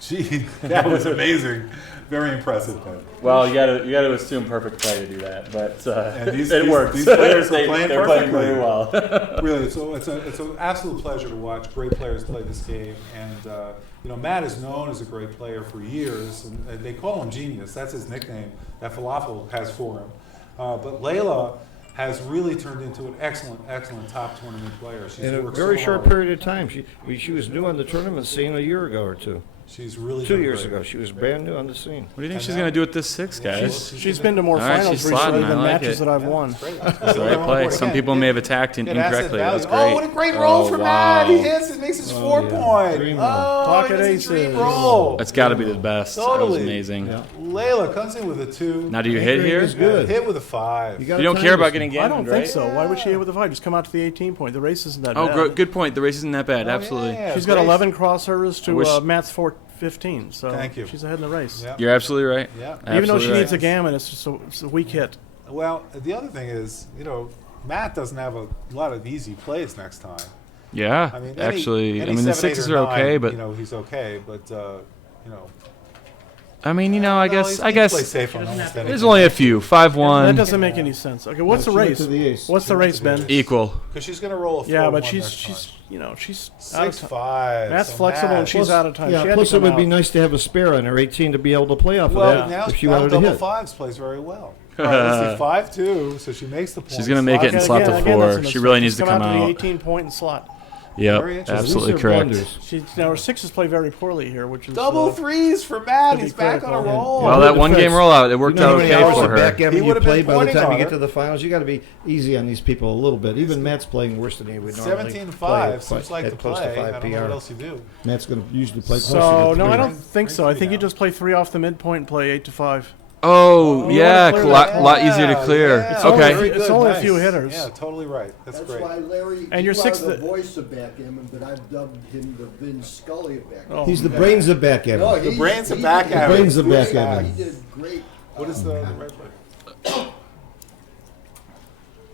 Gee, that was amazing. Very impressive, Ben. Well, you gotta assume perfect play to do that, but it works. These players are playing they're perfectly. playing very well. Really, so it's an absolute pleasure to watch great players play this game. And Matt is known as a great player for years, and they call him Genius. That's his nickname that Falafel has for him. But Leyla has really turned into an excellent top tournament player. She's In a worked very so short hard. period of time. She was new on the tournament scene a year ago or two. She's really 2 done years great. ago. She was brand new on the scene. What do you think she's gonna do with this 6, guys? She's been to more All right, finals she's recently slotting. than I like matches it. that I've won. That's the right play. Some people may have attacked incorrectly. That was great. Oh, what a great roll from Matt! He hits it, makes his 4 point. Dream Oh, Pocket he gets a dream aces. roll. That's got to be the best. Totally. That was amazing. Layla comes in with a 2. Now, do you hit here? is good. Hit with a 5. You don't care about getting I gammoned, don't right? think so. Why would she hit with a 5? Just come out to the 18 point. The race isn't that Oh, bad. good point. The race isn't that bad. Absolutely. Yeah, She's got race. 11 crossovers to wish- Matt's 15, so Thank you. she's ahead in the race. Yeah. You're absolutely right. Yeah. Even though she Absolutely needs a right. gammon, it's just a weak hit. Well, the other thing is, Matt doesn't have a lot of easy plays next time. Yeah, I mean, actually, any the 7, 8, 6s or are 9, okay, but he's okay. But I mean, I guess play safe on almost anything. there's only a few. 5-1. That doesn't make any sense. Okay, what's the she went race? to the ace. What's the race, Ben? Equal. Because she's going to roll a 4. Yeah, but she's out of time. 6-5. Matt's so flexible Matt- and she's out of time. Yeah, She had plus to it come would be out. nice to have a spare on her 18 to be able to play off of Well, that now, if she now wanted to double hit. 5s plays very well. All right, let's see, 5-2, so she makes the point. She's gonna make it and slot to 4. She really needs to come to the out. 18 point and slot. Very Yep, interesting. absolutely These are correct. blunders. Now her 6s play very poorly here, which is Double 3s for Matt. could be He's back on a critical. roll. Well, that one game rollout, it worked You know out how many okay hours for of her. backgammon He you would've play been by the pointing time on you get her. to the finals? You got to be easy on these people a little bit. Even Matt's playing worse than he would normally 17-5 play seems like at the close play. to I 5 don't know what PR. else you do. Matt's going to usually play closer So to no, 3. I don't think so. I think you now. just play 3 off the midpoint and play 8-5. Oh, you yeah, wanna clear lot, that? lot easier to clear. Yeah, Okay. very It's good, only a nice. few hitters. Yeah, totally right. That's great. why Larry, And you your are 6th the voice of backgammon, but I've dubbed him the Vin Scully of backgammon. Oh, He's the brains of backgammon. No, The he's- brains of he backgammon. did Brains of great. backgammon. He did great. What is the right play?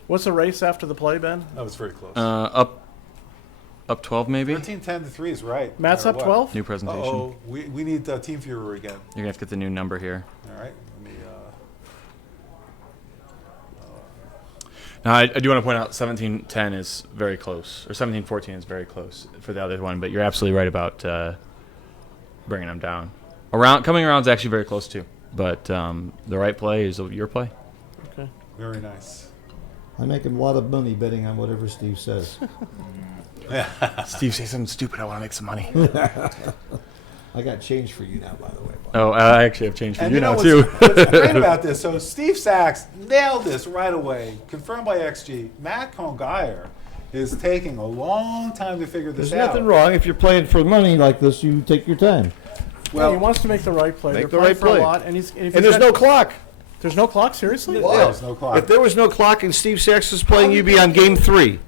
What's the race after the play, Ben? No, it's very close. Up 12 maybe. 13-10 to 3 is right. no Matt's matter up what. 12? New presentation. Uh-oh. We need Team Fuhrer again. You're gonna have to get the new number here. All right. Let me, Now, I do want to point out 17-10 is very close, or 17-14 is very close for the other one, but you're absolutely right about bringing them down. Coming around is actually very close too, but the right play is your play. Okay. very nice. I make a lot of money betting on whatever Steve says. Steve, say something stupid. I want to make some money. I got change for you now, by the way. Oh, I actually have changed for And you now what's, too. what's great about this? So Steve Sachs nailed this right away, confirmed by XG. Matt Cohn-Geier is taking a long time to figure this There's out. nothing wrong. If you're playing for money like this, you take your time. Well, he wants to make the right play. Make They're the right playing play. for a lot, and And there's no clock. There's no clock, seriously? Yeah. There's no clock. If there was no clock and Steve Sachs is playing, you'd be on game 3.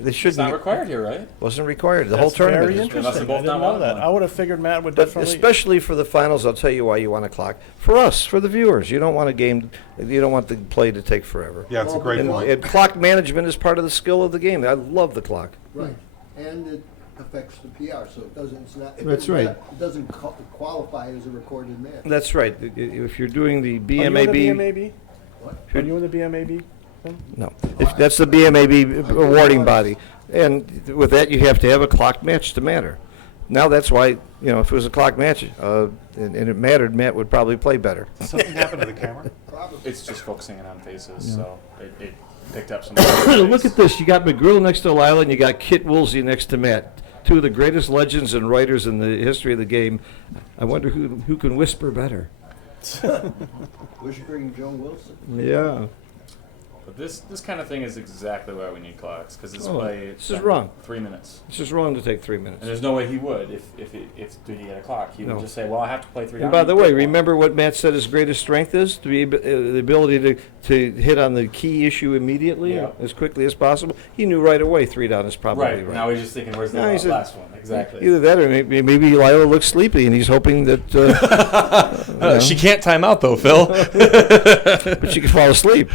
They It's shouldn't. not required here, right? Wasn't required. The whole That's tournament. very is- interesting. I both didn't not know one that. one. I would have figured Matt would But definitely. especially for the finals, I'll tell you why you want a clock. For us, for the viewers, you don't want a game. You don't want the play to take forever. Yeah, it's a great And, point. and clock management is part of the skill of the game. I love the clock. Right, and it affects the PR, so it doesn't, it's not. That's right. It doesn't qualify as a recorded match. That's right. If you're doing the Are you in the BMAB, BMAB? What? Are you in the BMAB? no, if that's the BMAB awarding body, and with that you have to have a clock match to matter. Now that's why if it was a clock match and it mattered, Matt would probably play better. Something happened to the camera? It's just focusing it on faces, so it picked up some. Look at this. You got McGrill next to Leyla, and you got Kit Woolsey next to Matt. Two of the greatest legends and writers in the history of the game. I wonder who can whisper better. Whispering Joe Wilson. Yeah. But this kind of thing is exactly why we need clocks, because this Oh, play. this is wrong. 3 minutes. It's just wrong to take 3 minutes. And there's no way he would if he had a clock. He No. would just say, "Well, I have to play 3 And down." by the way, remember what Matt said his greatest strength is? To be the ability to hit on the key issue immediately, Yeah. as quickly as possible. He knew right away 3 down is probably right. Now he's just thinking, "Where's the No, he said- last one?" Exactly. Either that or maybe Leyla looks sleepy and he's hoping that... She can't time out though, Phil. But she can fall asleep.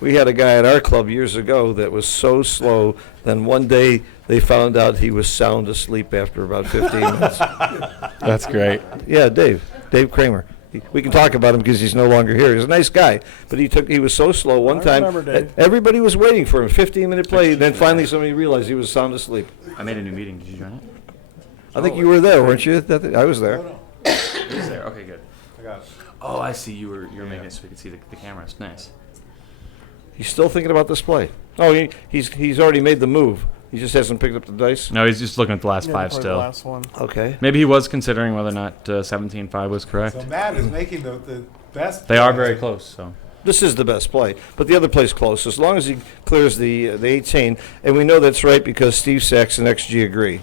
We had a guy at our club years ago that was so slow, then one day they found out he was sound asleep after about 15 minutes. That's great. Yeah, Dave Kramer. We can talk about him because he's no longer here. He's a nice guy, but he was so slow one I time. remember Dave. Everybody was waiting for him, 15-minute play, and then finally somebody realized he was sound asleep. I made a new meeting. Did you join it? I think you were there, weren't you? I was there. He was there. Okay, good. I got it. Oh, I see. You were making it so we could see the cameras. Nice. He's still thinking about this play. Oh, he's already made the move. He just hasn't picked up the dice. No, he's just looking at the last Yeah, 5 probably still. The last one. Okay. Maybe he was considering whether or not 17-5 was correct. So Matt is making the best. They are play. very close. So This is the best play, but the other play's close. As long as he clears the 18, and we know that's right because Steve Sachs and XG agree.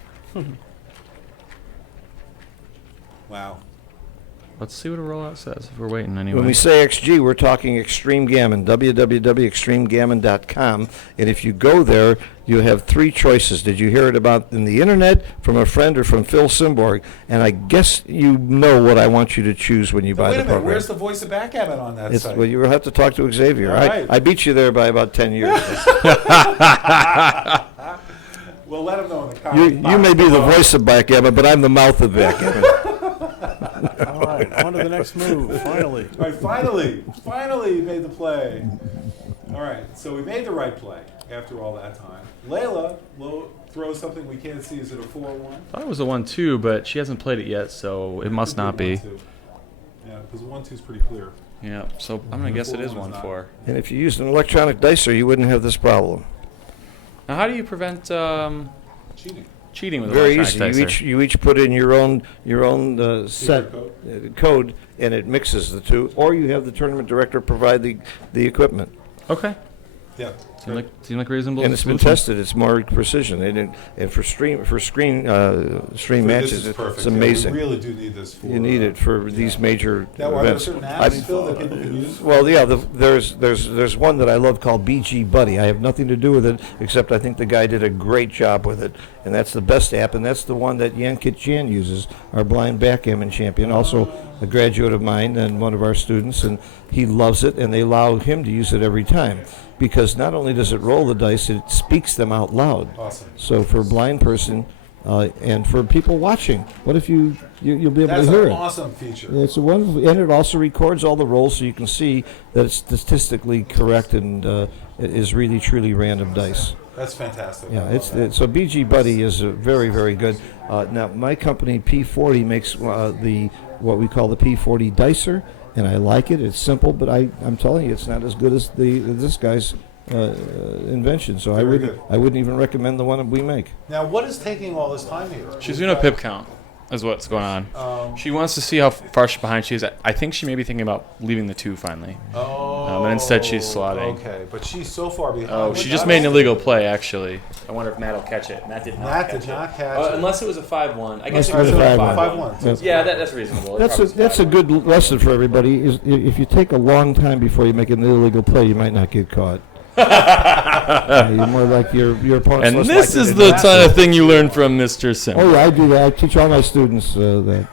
Wow. let's see what a rollout says if we're waiting anyway. When we say XG, we're talking Extreme Gammon, www.extremegammon.com. And if you go there, you have 3 choices. Did you hear it about in the internet, from a friend, or from Phil Simborg? And I guess you know what I want you to choose when you buy Wait the a minute, program. where's the voice of Backgammon on that site? Well, you will have to talk to Xavier. All right. I beat you there by about 10 years. We'll let him know in the comments. You may be the voice of Backgammon, but I'm the mouth of Backgammon. All right, on to the next move, finally. All right, finally you made the play. All right, so we made the right play after all that time. Leyla throws something we can't see. Is it a 4-1? I thought it was a 1-2, but she hasn't played it yet, so it must not be. Yeah, because 1-2 is pretty clear. Yeah, so I'm going to guess it is 1-4. And if you used an electronic dicer, you wouldn't have this problem. Now, how do you prevent cheating with Very electronic easy. dicer? You each put in your own set code, and it mixes the two, or you have the tournament director provide the equipment. Okay. Yeah. Seem like reasonable. And it's been solution. tested. It's more precision, and for screen matches, This is perfect. it's Yeah, amazing. we really do need this for. You need it for these major Now, are there events. certain apps, Phil, that people can use? Well, yeah, there's one that I love called BG Buddy. I have nothing to do with it, except I think the guy did a great job with it, and that's the best app, and that's the one that Yan Kit Jan uses, our blind backgammon champion, also a graduate of mine and one of our students, and he loves it, and they allow him to use it every time. Because not only does it roll the dice, it speaks them out loud. Awesome. So for a blind person and for people watching, what if you'll be able That's to hear an it? awesome feature. It's a wonderful, and it also records all the rolls, so you can see that it's statistically correct and it is really truly random dice. That's fantastic. Yeah, so BG Buddy is very, very good. Now my company P40 makes what we call the P40 dicer. And I like it. It's simple, but I'm telling you, it's not as good as this guy's invention. So Very good. I wouldn't even recommend the one we make. Now, what is taking all this time here? She's doing a pip count, is what's going on. She wants to see how far behind she is. I think she may be thinking about leaving the 2 finally. Oh. And instead she's slotting. Okay, but she's so far behind. Oh, she just made an illegal play, actually. I wonder if Matt will catch it. Matt did not Matt catch did it. not catch it. Unless it was a 5-1. I guess Must it was have a been a 5-1. 5-1. Yeah, that's reasonable. That's a good lesson for everybody. Is if you take a long time before you make an illegal play, you might not get caught. You're more like your opponent. And this is the kind of thing you learn from Mr. Sim. Oh yeah, I do that. I teach all my students that.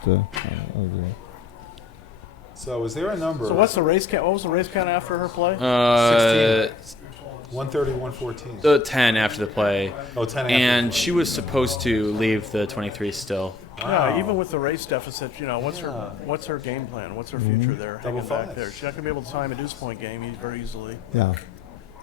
So is there a number? So what's the race count? What was the race count after her play? 16. 130, 114. 10 after the play. Oh, 10 after And the play. she was supposed to leave the 23 still. Yeah, even with the race deficit, what's her game plan? What's her future there? Double Hanging back fives. there. She's not going to be able to time a deuce point game very easily. Yeah.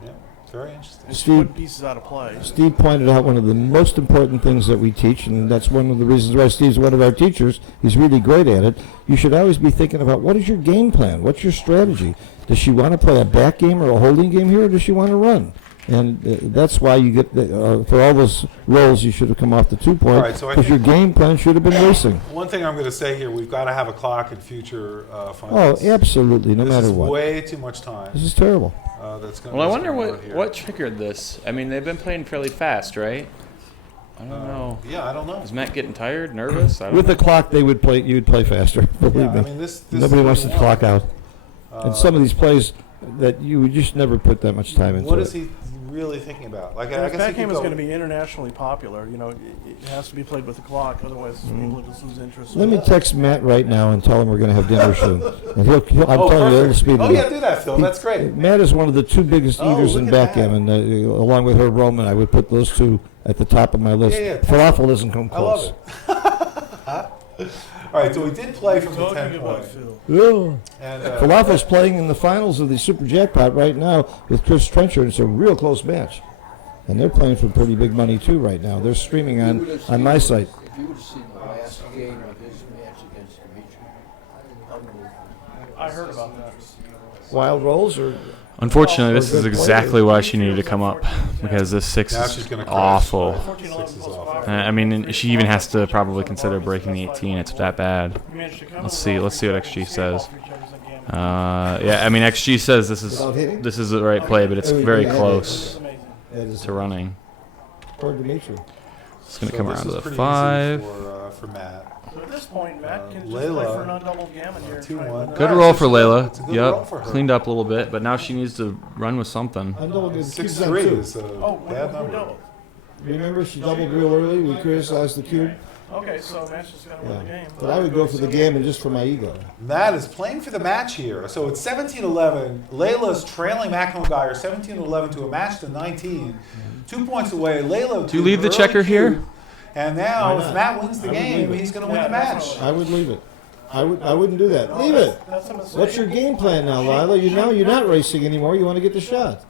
Yeah, very interesting. And she Steve- put pieces out of play. Steve pointed out one of the most important things that we teach, and that's one of the reasons why Steve's one of our teachers. He's really great at it. You should always be thinking about what is your game plan? What's your strategy? Does she want to play a back game or a holding game here, or does she want to run? And that's why you get for all those rolls, you should have come off the 2 point All right, so I because your think- game plan should have been racing. One thing I'm going to say here, we've got to have a clock in future Oh, finals. absolutely, no This matter is what. way too much time. This is terrible. That's gonna Well, I that's wonder gonna go here. what triggered this. I mean, they've been playing fairly fast, right? I don't know. Yeah, I don't know. Is Matt getting tired, nervous? I don't With know. the clock, they would play. You'd play faster. Believe Yeah, me. I mean, this Nobody is wants to what we clock out. want. And some of these plays that you would just never put that much time into. What it. is he really thinking about? Like, And I if guess that he game could is go. going to be internationally popular, it has to be played with the clock. Otherwise, people just lose interest. Let me text Matt right now and tell him we're going to have dinner soon. And I'm Oh, telling you, it'll perfect. speed Oh, it yeah, up. do that, Phil. That's great. Matt is one of the 2 biggest Oh, eaters look in at that. backgammon, along with Herb Roman. I would put those 2 at the top of my list. Yeah, yeah. Falafel doesn't come I love close. it. All right, so we did play from the 10 point. Yeah. And, Falafel's playing in the finals of the Super Jackpot right now with Chris Trencher, and it's a real close match. And they're playing for pretty big money, too, right now. They're streaming on my site. If you would have seen the last game of his match against Dimitri, unbelievable. I heard about that. Wild rolls or... Unfortunately, this Or is good play. exactly why she needed to come up, because this 6 Now she's is gonna crash. awful. 6 is awful. I mean, she even has to probably consider breaking the 18. It's that bad. Let's see what XG says. Yeah, I mean, XG says this is the right play, but it's very close to running. Poor Dimitri. It's going to So come this around to is the pretty 5. easy for Matt. So at this point, Matt can just Layla, play for non-double gammon here. 2-1. Good All roll right, for so Leyla. it's a good roll for Yep, her. cleaned up a little bit, but now she needs to run with something. Undoubled good. 6-3 is a bad who number. doubled? Remember, she doubled real early. We criticized the cube. Okay, so Matt's just got to win the game. But I would go for the gammon just for my ego. Matt is playing for the match here. So it's 17-11. Layla's trailing Matt Cohn-Geier 17-11 to a match to 19. 2 points away. Layla. Do you leave the checker here? And now, if Matt wins the game, he's going to win the match. I would leave it. I wouldn't do that. Leave it. What's your game plan now, Leyla? You're not racing anymore. You want to get the shot.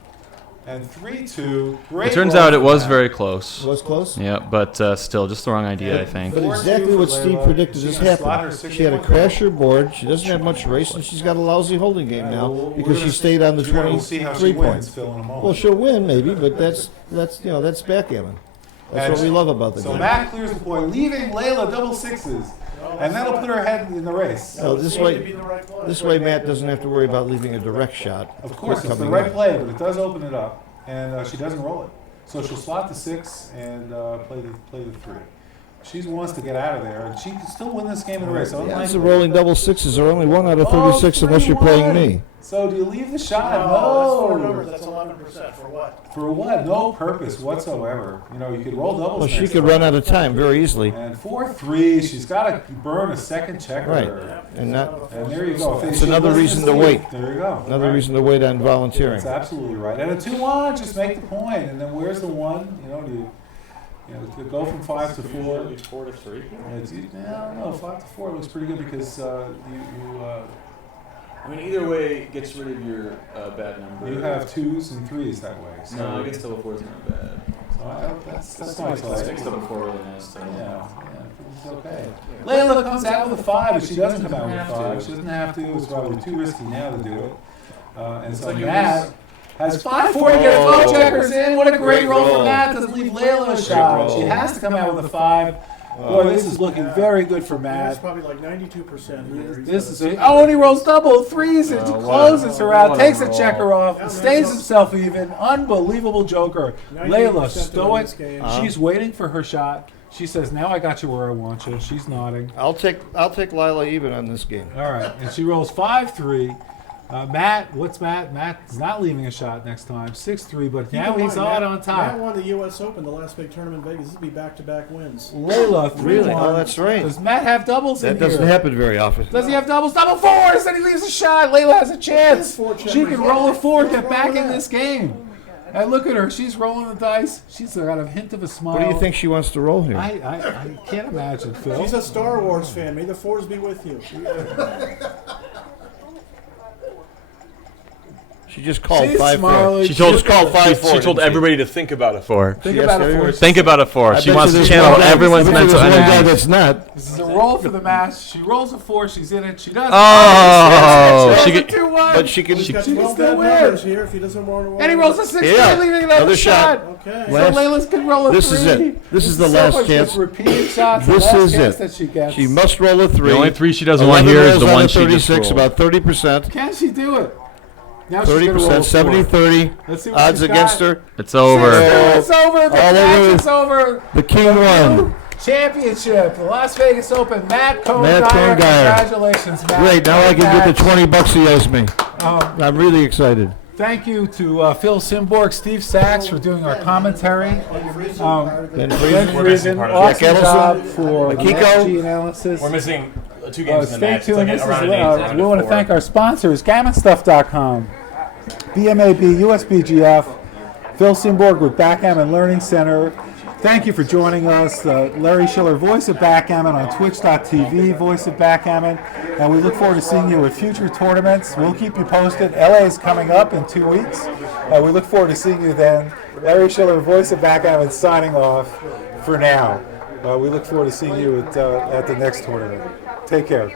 And 3-2. Great. It turns roll out it for was Matt. very close. It was close? Yeah, but still, just the wrong idea, I think. But 4-2 exactly what for Steve Layla. predicted She's has gonna slot her happened. 6 She had a point crasher board. She doesn't have much race, and she's got a lousy holding game now because she stayed on the We'll see how she 23 wins, points. Phil, in a moment. Well, she'll win maybe, but that's backgammon. That's And what we love about the So game. Matt clears the point, leaving Layla double 6s. And that'll put her head in the race. Well, this way, Matt doesn't have to worry about leaving a direct shot. Of course, it's the coming right in. play, but it does open it up, and she doesn't roll it. So she'll slot the 6 and play the 3. She wants to get out of there, and she can still win this game in the race. Yeah, Unlike- these are rolling double 6s are only 1 out of 36 unless you're playing me. So do you leave the shot? That's No. 4 numbers. That's 11%. For what? For what? No purpose whatsoever. You could roll doubles. Well, she next could time. run out of time very easily. And 4-3, she's got to burn a second checker. Right. And that. And there you go. If It's she another wins reason this to lead, wait. There you go. Another Right. reason to wait on volunteering. That's absolutely right. And a 2-1, just make the point. And then where's the 1? Do you to go from 5 to 4? 4 to 3. I don't know. 5 to 4 looks pretty good because I mean, either way it gets rid of your bad number. you have 2s and 3s that way. So No, I guess double 4 is not bad. that's nice. I think double 4 really nice. Yeah, it's okay. Layla comes out with a 5, but she doesn't come out with a 5. She doesn't have to. It's probably too risky now to do it. And so like it Matt Has 5-4 against both checkers in. What a great roll for Matt. Doesn't leave Leyla a shot. She has to come out with a 5. Boy, this is looking very good for That's Matt. probably like 92%. This is and he rolls double 3s and closes her out, takes a checker off, and stays himself even. Unbelievable joker. Leyla stoic. She's waiting for her shot. She says, "Now I got you where I want you." She's nodding. I'll take Leyla even on this game. All right, and she rolls 5-3. Matt, what's Matt? Matt's not leaving a shot next time. 6-3, but now he's on top. Matt won the U.S. Open, the last big tournament in Vegas. This would be back-to-back wins. Leyla, 3-1. Really? Oh, that's right. Does Matt have doubles in That doesn't here? happen very often. Does he have doubles? Double 4s, and he leaves a shot. Leyla has a chance. She can roll a 4, get back in this game. And look at her. She's rolling the dice. She's got a hint of a smile. What do you think she wants to roll here? I can't imagine, Phil. She's a Star Wars fan. May the Force be with you. She just called She's 5-4. smiling. She told just called 5-4. She told everybody to think about a 4. Think about a 4. Think about a 4. She bet wants you to there's channel one guy- everyone's I bet you mental there's one guy energy. that's not. This is a roll for the match. She rolls a 4. She's in it. She does. Oh, she she gets get- a 2-1. But she can. He's got She can 12 still bad win. numbers here if he doesn't want to roll. And he rolls a 6, Yeah. leaving another Another shot. shot. Okay. So Last- Layla's can roll a 3. This is it. This is the so last much chance. with repeated shots. The This last is chance it. that she gets. She must roll a 3. The only 3 she doesn't want here is the one she just 36, rolled. about 30%. Can she do it? Now she's gonna roll a 30%, 4. 70-30. Let's see what Odds she's against got. her. It's over. It's over. The All match over. is over. The king won. Championship, the Las Vegas Open. Matt Cohn-Geier. Cohn-Geier. Congratulations, Matt. Great. Now I can get the $20 he owes me. I'm really excited. Thank you to Phil Simborg, Steve Sachs for doing our commentary. Ben Friesen, awesome Jack job Ellison, for the Akiko. XG analysis. We're missing 2 games in the Stay match. It's tuned. like This is, around an 8, we want to thank our sponsors, GammonStuff.com, BMAB, USBGF, Phil Simborg with Backgammon Learning Center. Thank you for joining us. Larry Shiller, voice of Backgammon on Twitch.tv, voice of Backgammon. And we look forward to seeing you at future tournaments. We'll keep you posted. LA is coming up in 2 weeks. We look forward to seeing you then. Larry Shiller, voice of Backgammon, signing off for now. We look forward to seeing you at the next tournament. Take care.